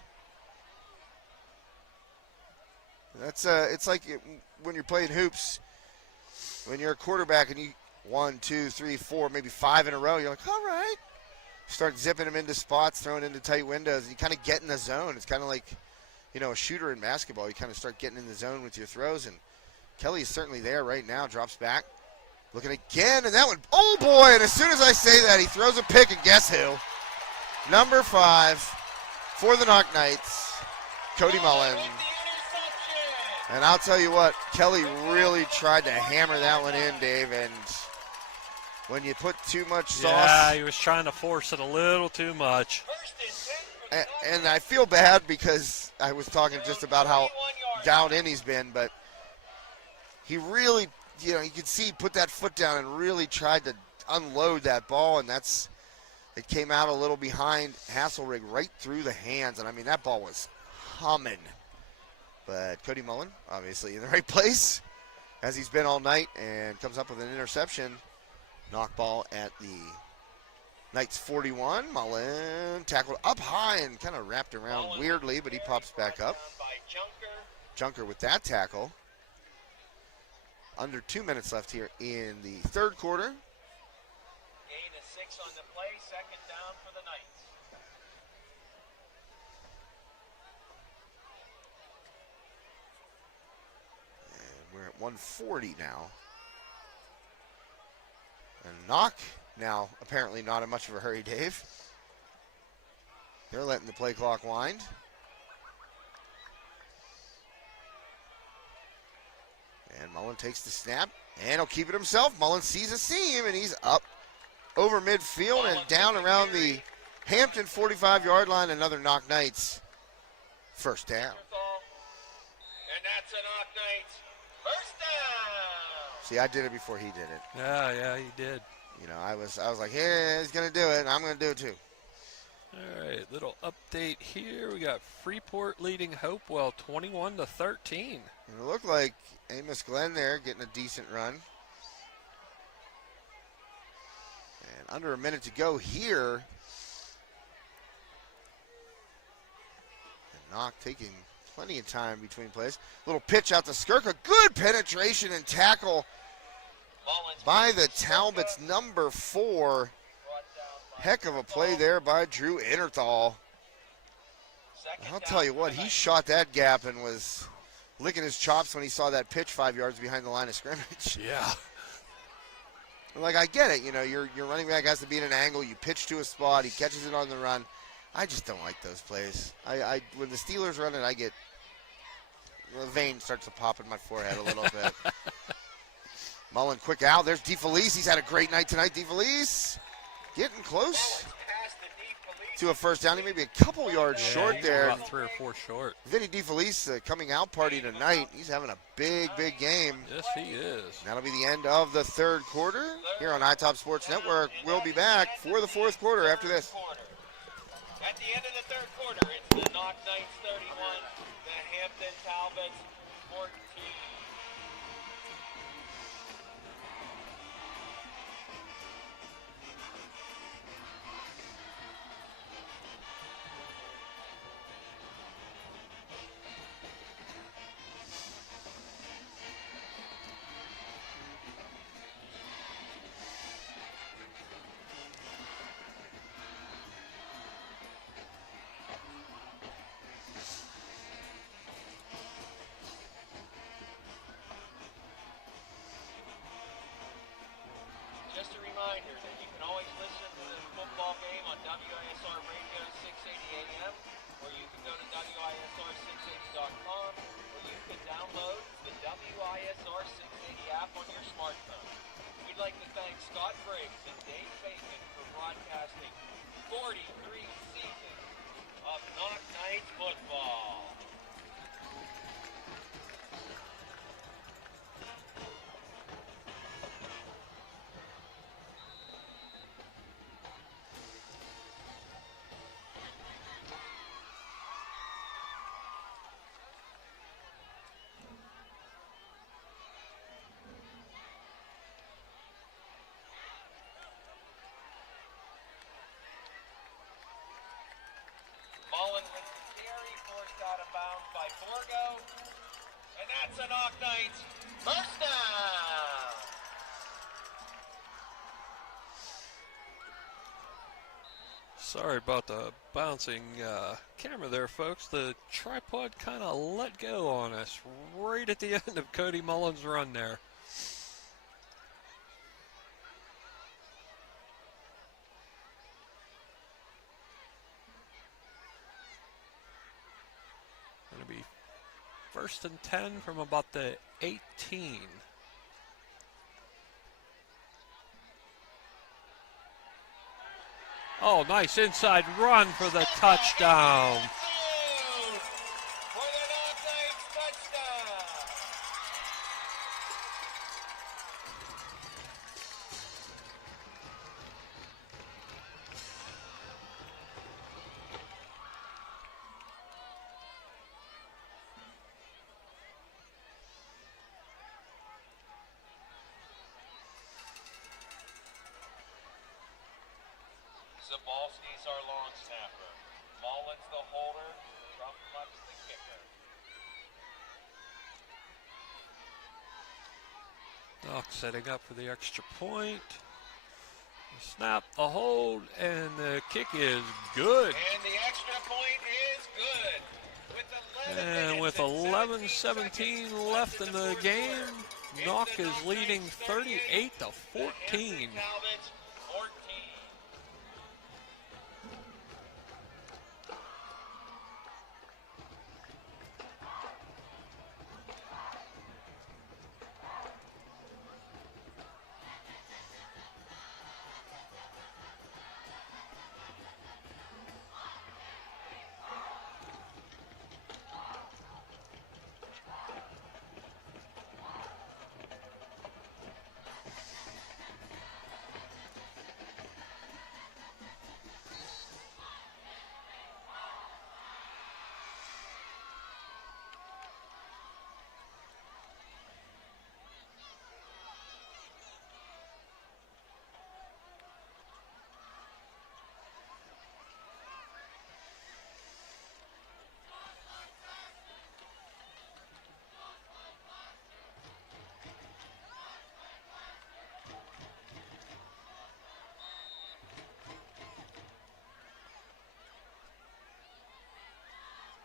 That's it's like when you're playing hoops, when you're a quarterback and you 1, 2, 3, 4, maybe 5 in a row, you're like, all right. Start zipping them into spots, throwing into tight windows, and you kind of get in the zone. It's kind of like, a shooter in basketball. You kind of start getting in the zone with your throws, and Kelly is certainly there right now. Drops back, looking again, and that one, oh boy! And as soon as I say that, he throws a pick, and guess who? Number 5 for the Knoch Knights, Cody Mullen. And I'll tell you what, Kelly really tried to hammer that one in, Dave, and when you put too much sauce. Yeah, he was trying to force it a little too much. And I feel bad because I was talking just about how down in he's been, but he really, you could see he put that foot down and really tried to unload that ball, and it came out a little behind Hasselrig right through the hands, and I mean, that ball was humming. But Cody Mullen, obviously in the right place, as he's been all night, and comes up with an interception. Knock ball at the Knights 41. Mullen tackled up high and kind of wrapped around weirdly, but he pops back up. Junker with that tackle. Under 2 minutes left here in the third quarter. Gain of 6 on the play, second down for the Knights. We're at 140 now. And Knoch now apparently not in much of a hurry, Dave. They're letting the play clock wind. And Mullen takes the snap, and he'll keep it himself. Mullen sees a seam, and he's up over midfield and down around the Hampton 45-yard line. Another Knoch Knights first down. And that's a Knoch Knights first down. See, I did it before he did it. Yeah, he did. I was like, hey, he's going to do it, and I'm going to do it too. All right, little update here. We got Freeport leading Hopewell 21-13. And it looked like Amos Glenn there getting a decent run. And under a minute to go here. And Knoch taking plenty of time between plays. Little pitch out to Skirka. Good penetration and tackle by the Talbots, number 4. Heck of a play there by Drew Innerthal. I'll tell you what, he shot that gap and was licking his chops when he saw that pitch 5 yards behind the line of scrimmage. Yeah. Like, I get it. Your running back has to be in an angle. You pitch to a spot. He catches it on the run. I just don't like those plays. When the Steelers run it, the vein starts to pop in my forehead a little bit. Mullen quick out. There's DeFelice. He's had a great night tonight. DeFelice getting close to a first down. He may be a couple yards short there. About 3 or 4 short. Vinny DeFelice coming out party tonight. He's having a big game. Yes, he is. That'll be the end of the third quarter here on High Top Sports Network. We'll be back for the fourth quarter after this. At the end of the third quarter, it's the Knoch Knights 31, the Hampton Talbots 14. flag football. Mullen with the carry, forced out of bounds by Borgo. And that's a Knoch Knights first down. Sorry about the bouncing camera there, folks. The tripod kind of let go on us right at the end of Cody Mullen's run there. Going to be 1st and 10 from about the 18. Oh, nice inside run for the touchdown. For the Knoch Knights touchdown. Zabalski's our long snapper. Mullen's the holder. Trump's the kicker. Knoch setting up for the extra point. The snap, the hold, and the kick is good. And the extra point is good. And with 11:17 left in the game, Knoch is leading 38-14. Talbots 14.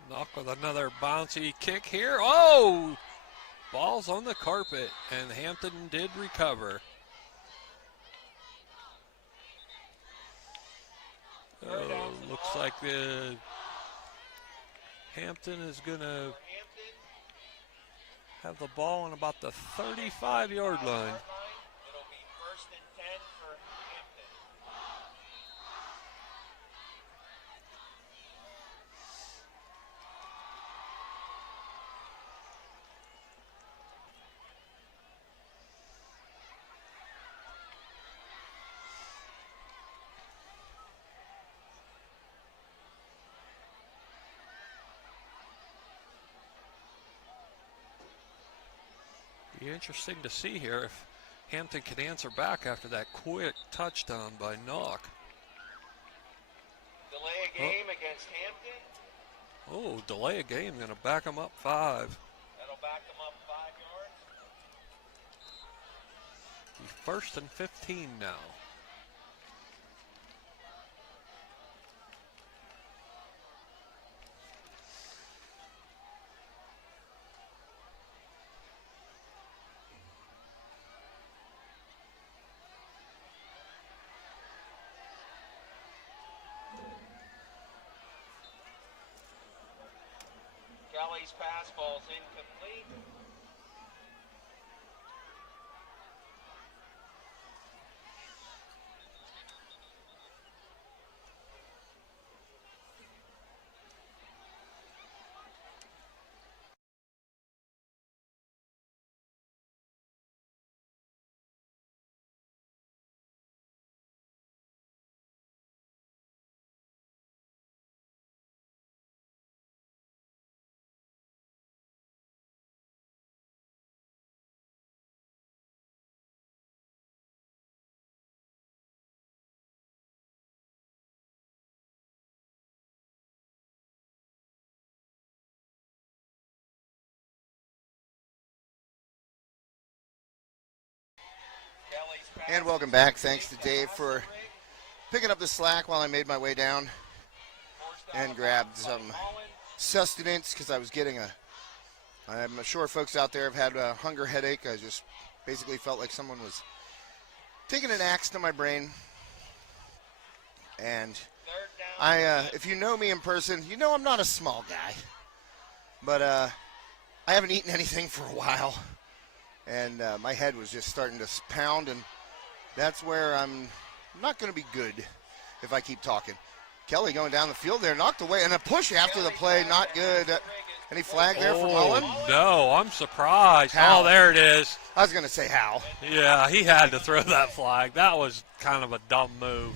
Knoch with another bouncy kick here. Oh! Ball's on the carpet, and Hampton did recover. Oh, looks like the Hampton is going to have the ball on about the 35-yard line. It'll be 1st and 10 for Hampton. Be interesting to see here if Hampton can answer back after that quick touchdown by Knoch. Delay a game against Hampton. Oh, delay a game, going to back them up 5. That'll back them up 5 yards. 1st and 15 now. Kelly's pass ball's incomplete. And welcome back. Thanks to Dave for picking up the slack while I made my way down and grabbed some sustenance because I was getting I'm sure folks out there have had a hunger headache. I just basically felt like someone was taking an axe to my brain. And if you know me in person, you know I'm not a small guy. But I haven't eaten anything for a while. And my head was just starting to pound, and that's where I'm not going to be good if I keep talking. Kelly going down the field there, knocked away, and a push after the play, not good. Any flag there for Mullen? No, I'm surprised. How? Oh, there it is. I was going to say how. Yeah, he had to throw that flag. That was kind of a dumb move.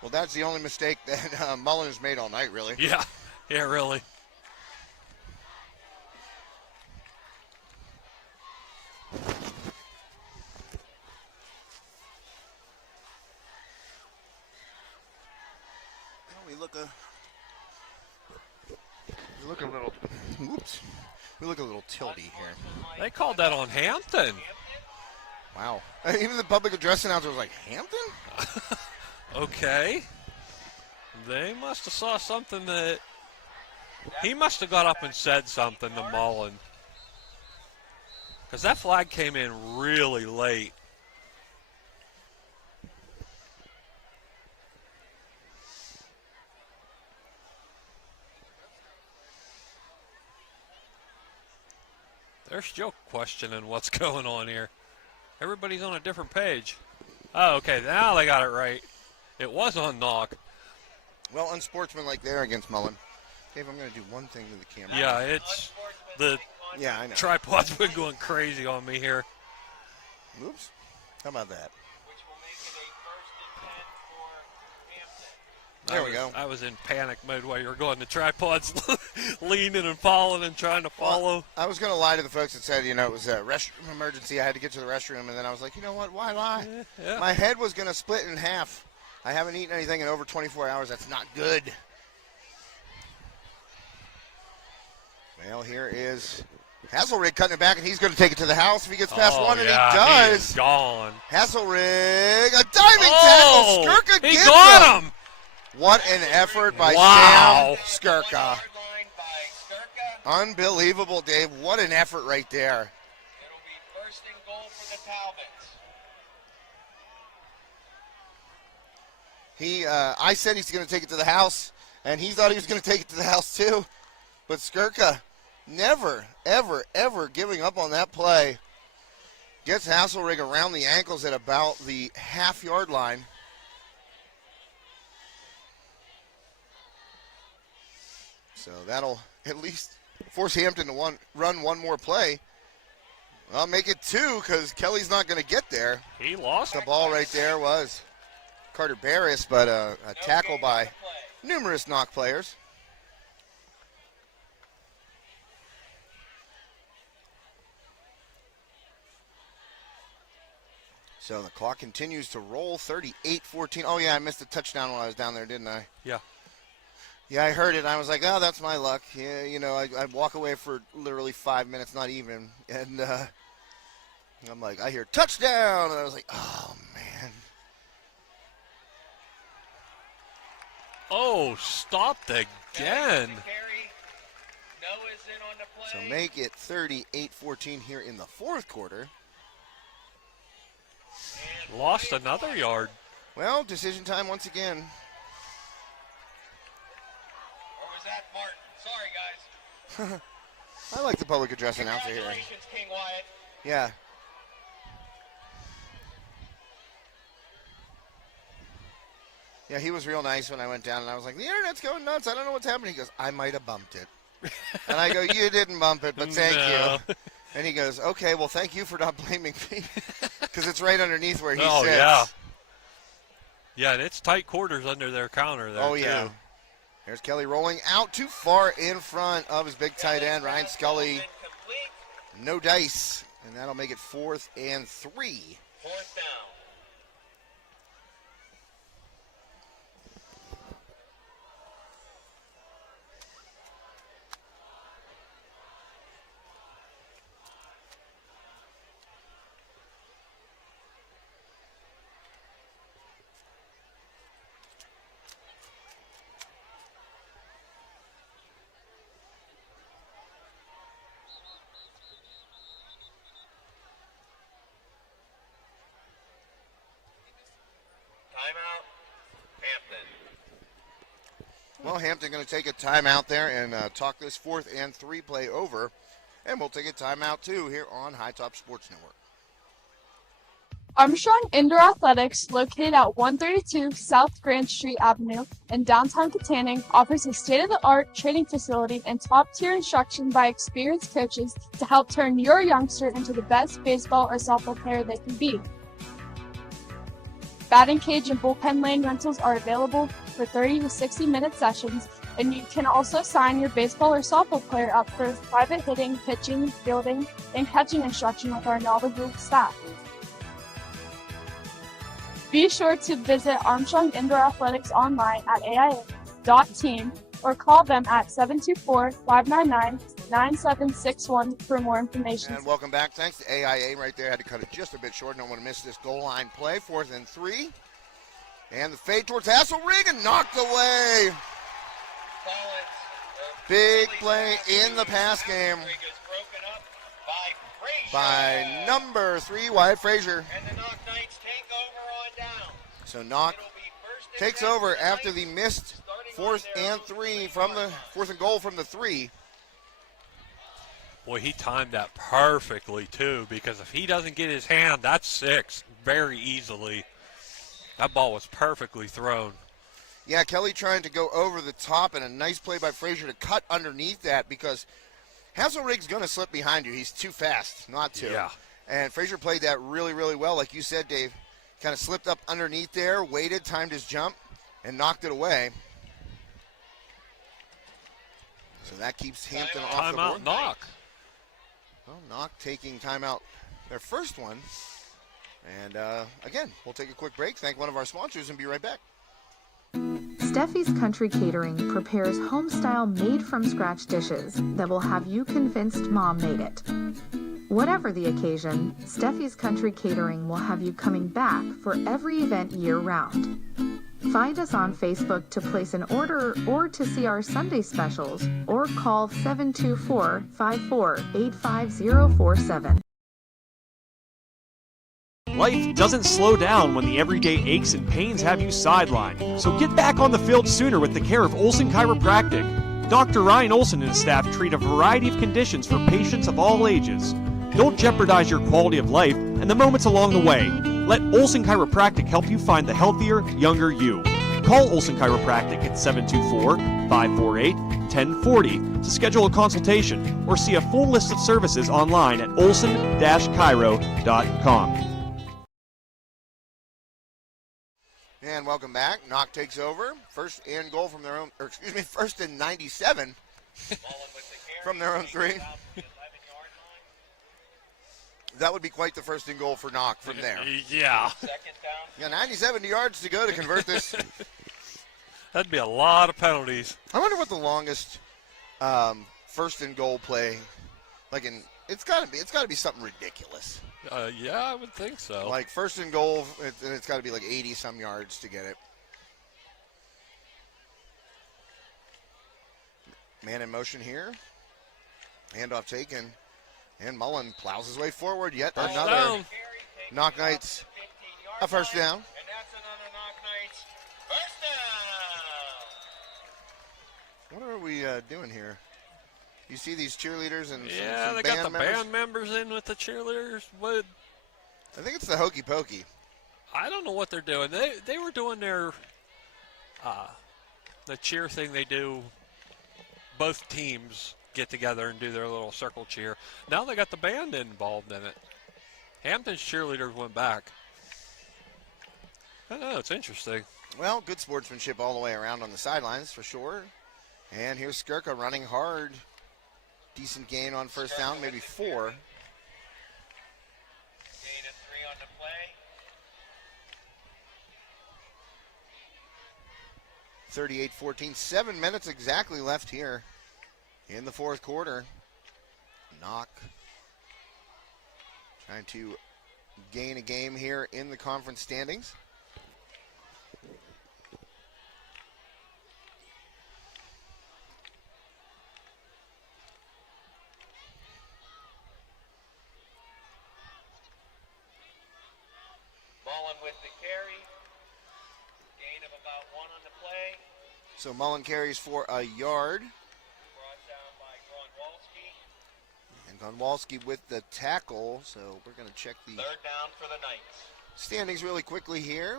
Well, that's the only mistake that Mullen has made all night, really. Yeah, really. We look a little tilty here. They called that on Hampton. Wow. Even the public address announcer was like, Hampton? Okay. They must have saw something that he must have got up and said something to Mullen. Because that flag came in really late. They're still questioning what's going on here. Everybody's on a different page. Oh, okay, now they got it right. It was on Knoch. Well, unsportsmanlike there against Mullen. Dave, I'm going to do one thing to the camera. Yeah, it's the I know. tripod's been going crazy on me here. Oops. How about that? There we go. I was in panic mode while you were going. The tripod's leaning and falling and trying to follow. Well, I was going to lie to the folks that said, it was a restroom emergency. I had to get to the restroom, and then I was like, you know what? Why lie? Yeah. My head was going to split in half. I haven't eaten anything in over 24 hours. That's not good. Well, here is Hasselrig cutting it back, and he's going to take it to the house if he gets past one, and he does. He is gone. Hasselrig, a diving tackle. Skirka he gets got him. What an effort by Wow. Sam Skirka. Unbelievable, Dave. What an effort right there. It'll be first and goal for the Talbots. I said he's going to take it to the house, and he thought he was going to take it to the house too. But Skirka never, ever, ever giving up on that play. Gets Hasselrig around the ankles at about the half-yard line. So that'll at least force Hampton to run one more play. I'll make it two because Kelly's not going to get there. He lost the ball right there was Carter Barris, but a tackle by numerous Knoch players. So the clock continues to roll, 38-14. Oh, yeah, I missed a touchdown while I was down there, didn't I? Yeah. Yeah, I heard it. I was like, oh, that's my luck. Yeah, I'd walk away for literally 5 minutes, not even. And I'm like, I hear touchdown. And I was like, oh, man. Oh, stopped again. So make it 38-14 here in the fourth quarter. Lost another yard. Well, decision time once again. Or was that Martin? Sorry, guys. I like the public address announcer here. Congratulations, King Wyatt. Yeah. Yeah, he was real nice when I went down, and I was like, the internet's going nuts. I don't know what's happening. He goes, I might have bumped it. And I go, you didn't bump it, but thank you. And he goes, okay, well, thank you for not blaming me. Because it's right underneath where he sits. Yeah. Yeah, and it's tight quarters under their counter there, too. There's Kelly rolling out too far in front of his big tight end, Ryan Scully. No dice, and that'll make it 4th and 3. Fourth down. timeout, Hampton. Well, Hampton going to take a timeout there and talk this 4th and 3 play over. And we'll take a timeout, too, here on High Top Sports Network. Armstrong Indoor Athletics, located at 132 South Grand Street Avenue in downtown Katanning, offers a state-of-the-art training facility and top-tier instruction by experienced coaches to help turn your youngster into the best baseball or softball player they can be. Batting cage and bullpen lane rentals are available for 30 to 60-minute sessions, and you can also sign your baseball or softball player up for private hitting, pitching, fielding, and catching instruction with our knowledgeable staff. Be sure to visit Armstrong Indoor Athletics online at aia.team or call them at 724-599-9761 for more information. And welcome back. Thanks to AIA right there. Had to cut it just a bit short. Don't want to miss this goal line play. 4th and 3. And the fade towards Hasselrig and knocked away. Big play in the pass game by number 3, Wyatt Frazier. And the Knoch Knights take over on down. So Knoch takes over after the missed 4th and 3 from the 4th and goal from the 3. Boy, he timed that perfectly, too, because if he doesn't get his hand, that's 6 very easily. That ball was perfectly thrown. Yeah, Kelly trying to go over the top, and a nice play by Frazier to cut underneath that because Hasselrig's going to slip behind you. He's too fast not to. Yeah. And Frazier played that really, really well. Like you said, Dave, kind of slipped up underneath there, waited, timed his jump, and knocked it away. So that keeps Hampton off the board. Timeout, Knoch. Well, Knoch taking timeout, their first one. And again, we'll take a quick break, thank one of our sponsors, and be right back. Steffi's Country Catering prepares home-style made-from-scratch dishes that will have you convinced Mom made it. Whatever the occasion, Steffi's Country Catering will have you coming back for every event year-round. Find us on Facebook to place an order or to see our Sunday specials, or call 724-54-85047. Life doesn't slow down when the everyday aches and pains have you sidelined. So get back on the field sooner with the care of Olson Chiropractic. Dr. Ryan Olson and his staff treat a variety of conditions for patients of all ages. Don't jeopardize your quality of life and the moments along the way. Let Olson Chiropractic help you find the healthier, younger you. Call Olson Chiropractic at 724-548-1040 to schedule a consultation or see a full list of services online at olson-chiro.com. And welcome back. Knoch takes over. First and goal from their own, or excuse me, 1st and 97 from their own 3. That would be quite the first and goal for Knoch from there. Yeah. Yeah, 97 yards to go to convert this. That'd be a lot of penalties. I wonder what the longest first and goal play, like in, it's got to be something ridiculous. Yeah, I would think so. Like first and goal, it's got to be like 80-some yards to get it. Man in motion here. Handoff taken. And Mullen plows his way forward. Yet another Knoch Knights a first down. And that's another Knoch Knights first down. What are we doing here? You see these cheerleaders and yeah, some they band got the members? band members in with the cheerleaders. But I think it's the hokey pokey. I don't know what they're doing. They were doing their the cheer thing they do. Both teams get together and do their little circle cheer. Now they got the band involved in it. Hampton's cheerleaders went back. I don't know, it's interesting. Well, good sportsmanship all the way around on the sidelines for sure. And here's Skirka running hard. Decent gain on first down, maybe 4. Gain of 3 on the play. 38-14, 7 minutes exactly left here in the fourth quarter. Knoch trying to gain a game here in the conference standings. Mullen with the carry. Gain of about 1 on the play. So Mullen carries for a yard. Brought down by Grunwalski. And Gonwalski with the tackle. So we're going to check the 3rd down for the Knights. standings really quickly here.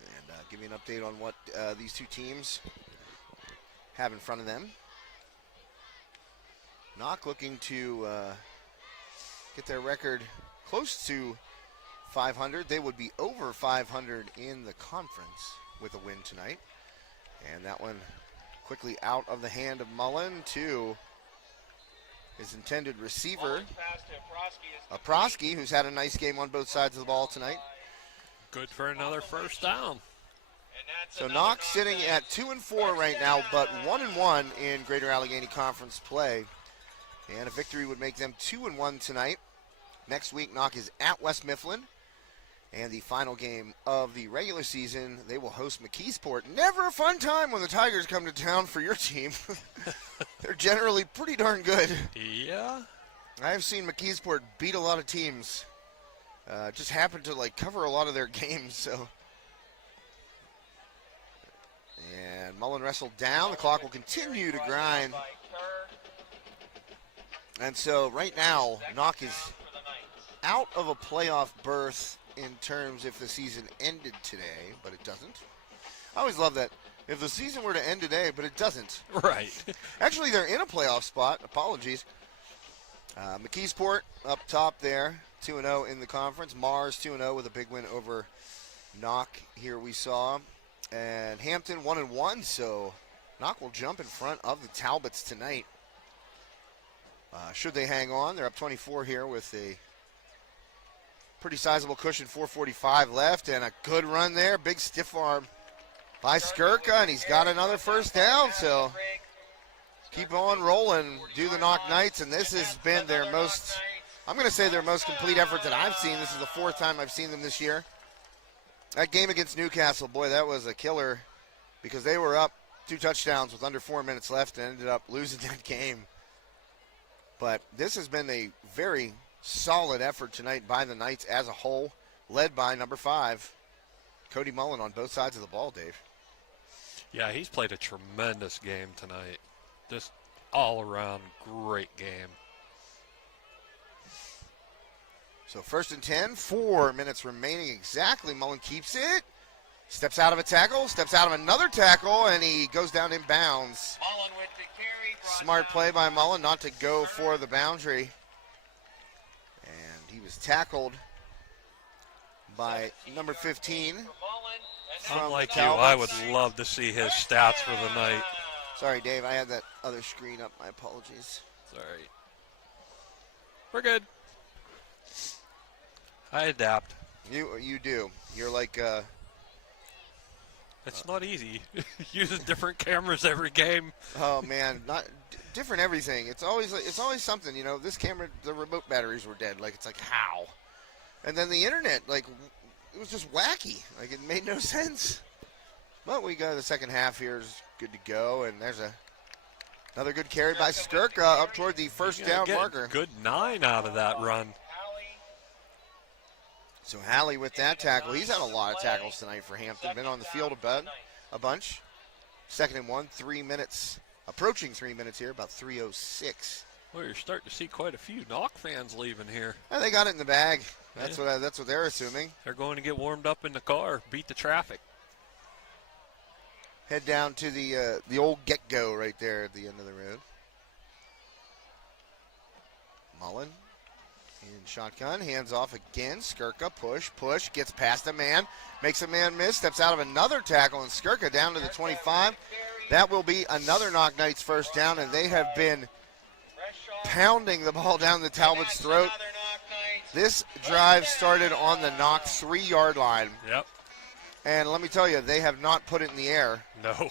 And give you an update on what these two teams have in front of them. Knoch looking to get their record close to 500. They would be over 500 in the conference with a win tonight. And that one quickly out of the hand of Mullen to his intended receiver, Mullen's pass to Aprosky Aprosky, who's had a nice game on both sides of the ball tonight. Good for another first down. So Knox sitting at 2-4 right now, but 1-1 in Greater Allegheny Conference play. And a victory would make them 2-1 tonight. Next week, Knox is at West Mifflin. And the final game of the regular season, they will host McKeesport. Never a fun time when the Tigers come to town for your team. They're generally pretty darn good. Yeah. I've seen McKeesport beat a lot of teams. Just happened to cover a lot of their games, so. And Mullen wrestled down. The clock will continue to grind. And so right now, Knoch is out of a playoff berth in terms if the season ended today, but it doesn't. I always love that. If the season were to end today, but it doesn't. Right. Actually, they're in a playoff spot. Apologies. McKeesport up top there, 2-0 in the conference. Mars 2-0 with a big win over Knoch here we saw. And Hampton 1-1, so Knoch will jump in front of the Talbots tonight. Should they hang on, they're up 24 here with a pretty sizable cushion, 4:45 left, and a good run there. Big stiff arm by Skirka, and he's got another first down, so keep on rolling, do the Knoch Knights, and this has been their most, I'm going to say their most complete effort that I've seen. This is the 4th time I've seen them this year. That game against Newcastle, boy, that was a killer because they were up 2 touchdowns with under 4 minutes left and ended up losing that game. But this has been a very solid effort tonight by the Knights as a whole, led by number 5, Cody Mullen on both sides of the ball, Dave. Yeah, he's played a tremendous game tonight. Just all around great game. So 1st and 10, 4 minutes remaining exactly. Mullen keeps it, steps out of a tackle, steps out of another tackle, and he goes down in bounds. Mullen with the carry. Smart play by Mullen not to go for the boundary. And he was tackled by number 15. Unlike you, I would love to see his stats for the night. Sorry, Dave, I had that other screen up. My apologies. Sorry. We're good. I adapt. You do. You're like it's not easy. Using different cameras every game. Oh man, not different everything. It's always something. You know, this camera, the remote batteries were dead. It's like how? And then the internet, it was just wacky. It made no sense. But we got the second half here is good to go, and there's another good carry by Skirka up toward the first down marker. Good 9 out of that run. So Halley with that tackle. He's had a lot of tackles tonight for Hampton. Been on the field a bunch. 2nd and 1, 3 minutes. Approaching 3 minutes here, about 3:06. Well, you're starting to see quite a few Knoch fans leaving here. Yeah, they got it in the bag. That's what they're assuming. They're going to get warmed up in the car, beat the traffic. Head down to the old get-go right there at the end of the road. Mullen in shotgun, hands off again. Skirka, push, gets past a man, makes a man miss, steps out of another tackle, and Skirka down to the 25. That will be another Knoch Knights first down, and they have been pounding the ball down the Talbot's throat. This drive started on the Knoch 3-yard line. Yep. And let me tell you, they have not put it in the air. No,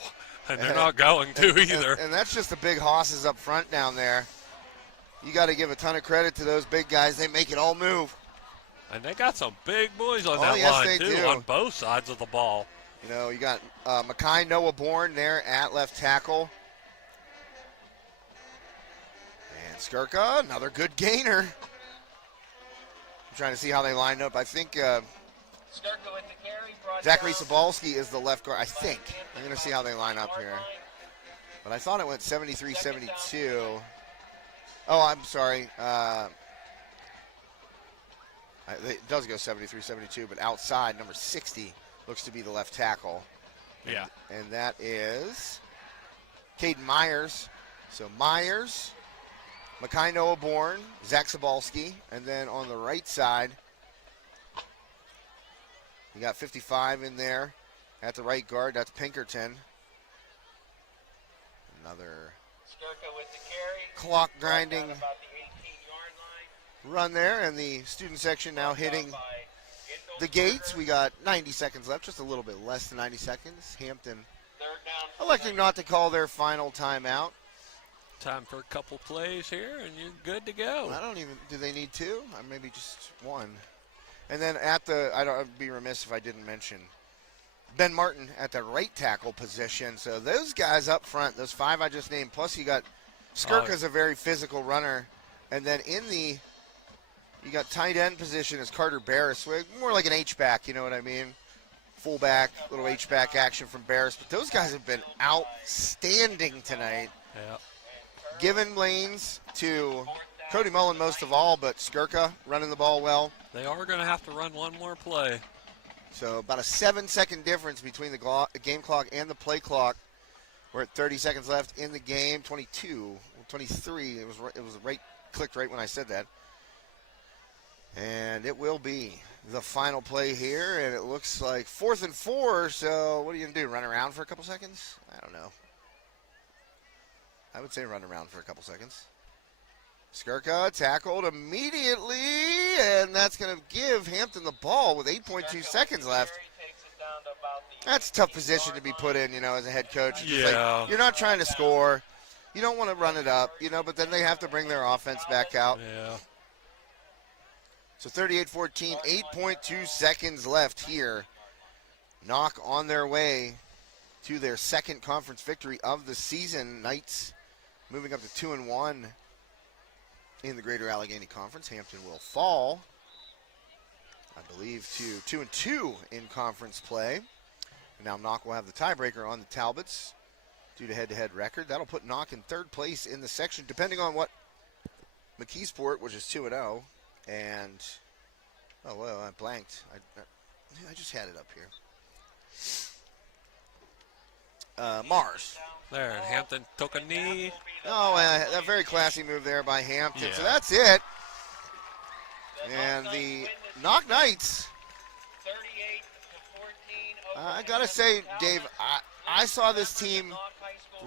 and they're not going to either. And that's just the big hosses up front down there. You got to give a ton of credit to those big guys. They make it all move. And they got some big boys on that line, too, on both sides of the ball. You know, you got Mackay Noah Bourne there at left tackle. And Skirka, another good gainer. I'm trying to see how they lined up. I think Skirka with the carry. Brought Zachary down. Sobalski is the left guard, I think. I'm going to see how they line up here. But I thought it went 73-72. Oh, I'm sorry. It does go 73-72, but outside, number 60 looks to be the left tackle. Yeah. And that is Caden Myers. So Myers, Makai Noah-Bourne, Zach Sobalski, and then on the right side, you got 55 in there at the right guard. That's Pinkerton. Another Skirka with the carry. clock grinding About the 18-yard line. run there, and the student section now hitting the gates. We got 90 seconds left, just a little bit less than 90 seconds. Hampton electing not to call their final timeout. Time for a couple plays here, and you're good to go. I don't even, do they need two? Or maybe just one. And then I'd be remiss if I didn't mention Ben Martin at the right tackle position. So those guys up front, those five I just named, plus you got Skirka's a very physical runner. And then you got tight end position as Carter Barris, more like an H-back, you know what I mean? Fullback, little H-back action from Barris. But those guys have been outstanding tonight. Yeah. Giving lanes to Cody Mullen most of all, but Skirka running the ball well. They are going to have to run one more play. So about a 7-second difference between the game clock and the play clock. We're at 30 seconds left in the game. 23. It was clicked right when I said that. And it will be the final play here, and it looks like 4th and 4. So what are you going to do, run around for a couple seconds? I don't know. I would say run around for a couple seconds. Skirka tackled immediately, and that's going to give Hampton the ball with 8.2 seconds left. That's a tough position to be put in, as a head coach. Yeah. You're not trying to score. You don't want to run it up, but then they have to bring their offense back out. Yeah. So 38-14, 8.2 seconds left here. Knoch on their way to their second conference victory of the season. Knights moving up to 2-1 in the Greater Allegheny Conference. Hampton will fall, I believe, to 2-2 in conference play. And now Knoch will have the tiebreaker on the Talbots due to head-to-head record. That'll put Knoch in third place in the section, depending on what McKeesport, which is 2-0, and I blanked. I just had it up here. Mars. There, Hampton took a knee. Oh, a very classy move there by Hampton. Yeah. So that's it. And the Knoch Knights, I got to say, Dave, I saw this team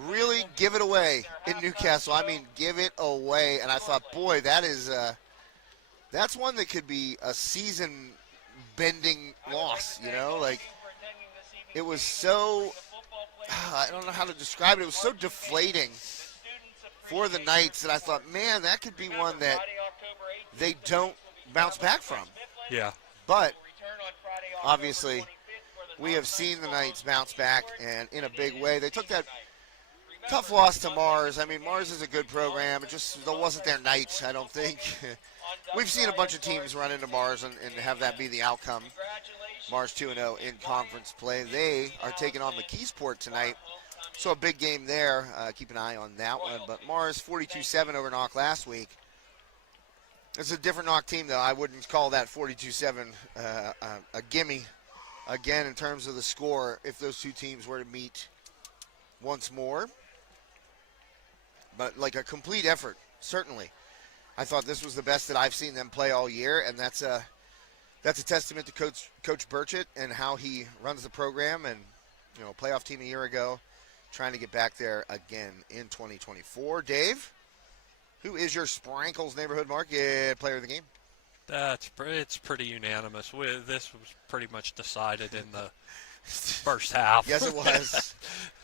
really give it away in Newcastle. I mean, give it away. And I thought, boy, that's one that could be a season-bending loss, it was so, I don't know how to describe it. It was so deflating for the Knights that I thought, man, that could be one that they don't bounce back from. Yeah. But obviously, we have seen the Knights bounce back, and in a big way. They took that tough loss to Mars. I mean, Mars is a good program. It wasn't their night, I don't think. We've seen a bunch of teams run into Mars and have that be the outcome. Mars 2-0 in conference play. They are taking on McKeesport tonight. So a big game there. Keep an eye on that one. But Mars 42-7 over Knoch last week. It's a different Knoch team, though. I wouldn't call that 42-7 a gimme. Again, in terms of the score, if those two teams were to meet once more. But like a complete effort, certainly. I thought this was the best that I've seen them play all year, and that's a testament to Coach Burchett and how he runs the program. And playoff team a year ago, trying to get back there again in 2024. Dave, who is your Sprankles Neighborhood Market Player of the Game? It's pretty unanimous. This was pretty much decided in the first half. Yes, it was.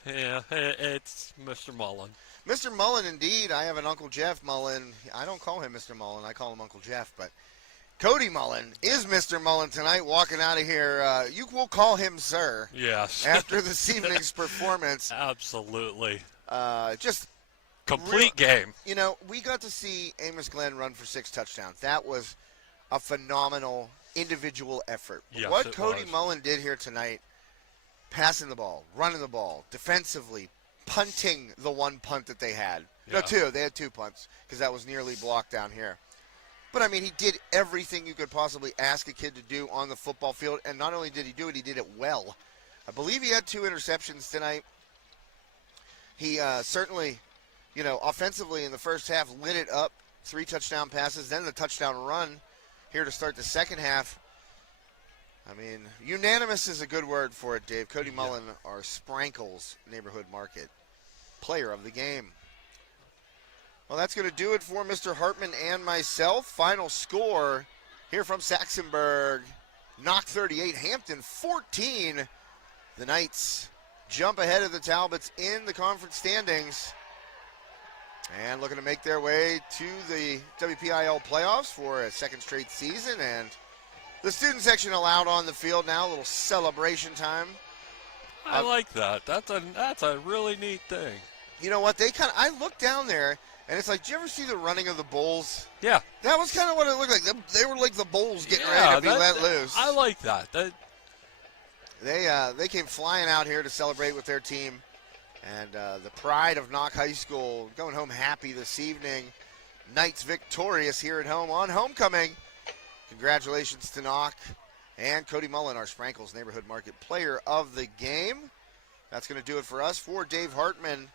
Yeah, it's Mr. Mullen. Mr. Mullen, indeed. I have an Uncle Jeff Mullen. I don't call him Mr. Mullen. I call him Uncle Jeff. But Cody Mullen is Mr. Mullen tonight, walking out of here. You will call him sir. Yes. After this evening's performance. Absolutely. Just complete game. We got to see Amos Glenn run for 6 touchdowns. That was a phenomenal individual effort. Yes, What it Cody was. Mullen did here tonight, passing the ball, running the ball, defensively, punting the one punt that they had. No, Yeah. two. They had 2 punts because that was nearly blocked down here. But, I mean, he did everything you could possibly ask a kid to do on the football field, and not only did he do it, he did it well. I believe he had 2 interceptions tonight. He certainly, offensively in the first half lit it up, 3 touchdown passes, then the touchdown run here to start the second half. I mean, unanimous is a good word for it, Dave. Cody Mullen, our Sprankles Neighborhood Market player of the game. Well, that's going to do it for Mr. Hartman and myself. Final score here from Saxonburg. Knoch 38, Hampton 14. The Knights jump ahead of the Talbots in the conference standings and looking to make their way to the WPIAL playoffs for a second straight season. And the student section allowed on the field now, a little celebration time. I like that. That's a really neat thing. You know what? I looked down there, and it's like, did you ever see the running of the bulls? Yeah. That was kind of what it looked like. They were like the bulls getting ready to be let loose. I like that. They came flying out here to celebrate with their team. And the pride of Knoch High School going home happy this evening. Knights victorious here at home on homecoming. Congratulations to Knoch and Cody Mullen, our Sprankles Neighborhood Market player of the game. That's going to do it for us. For Dave Hartman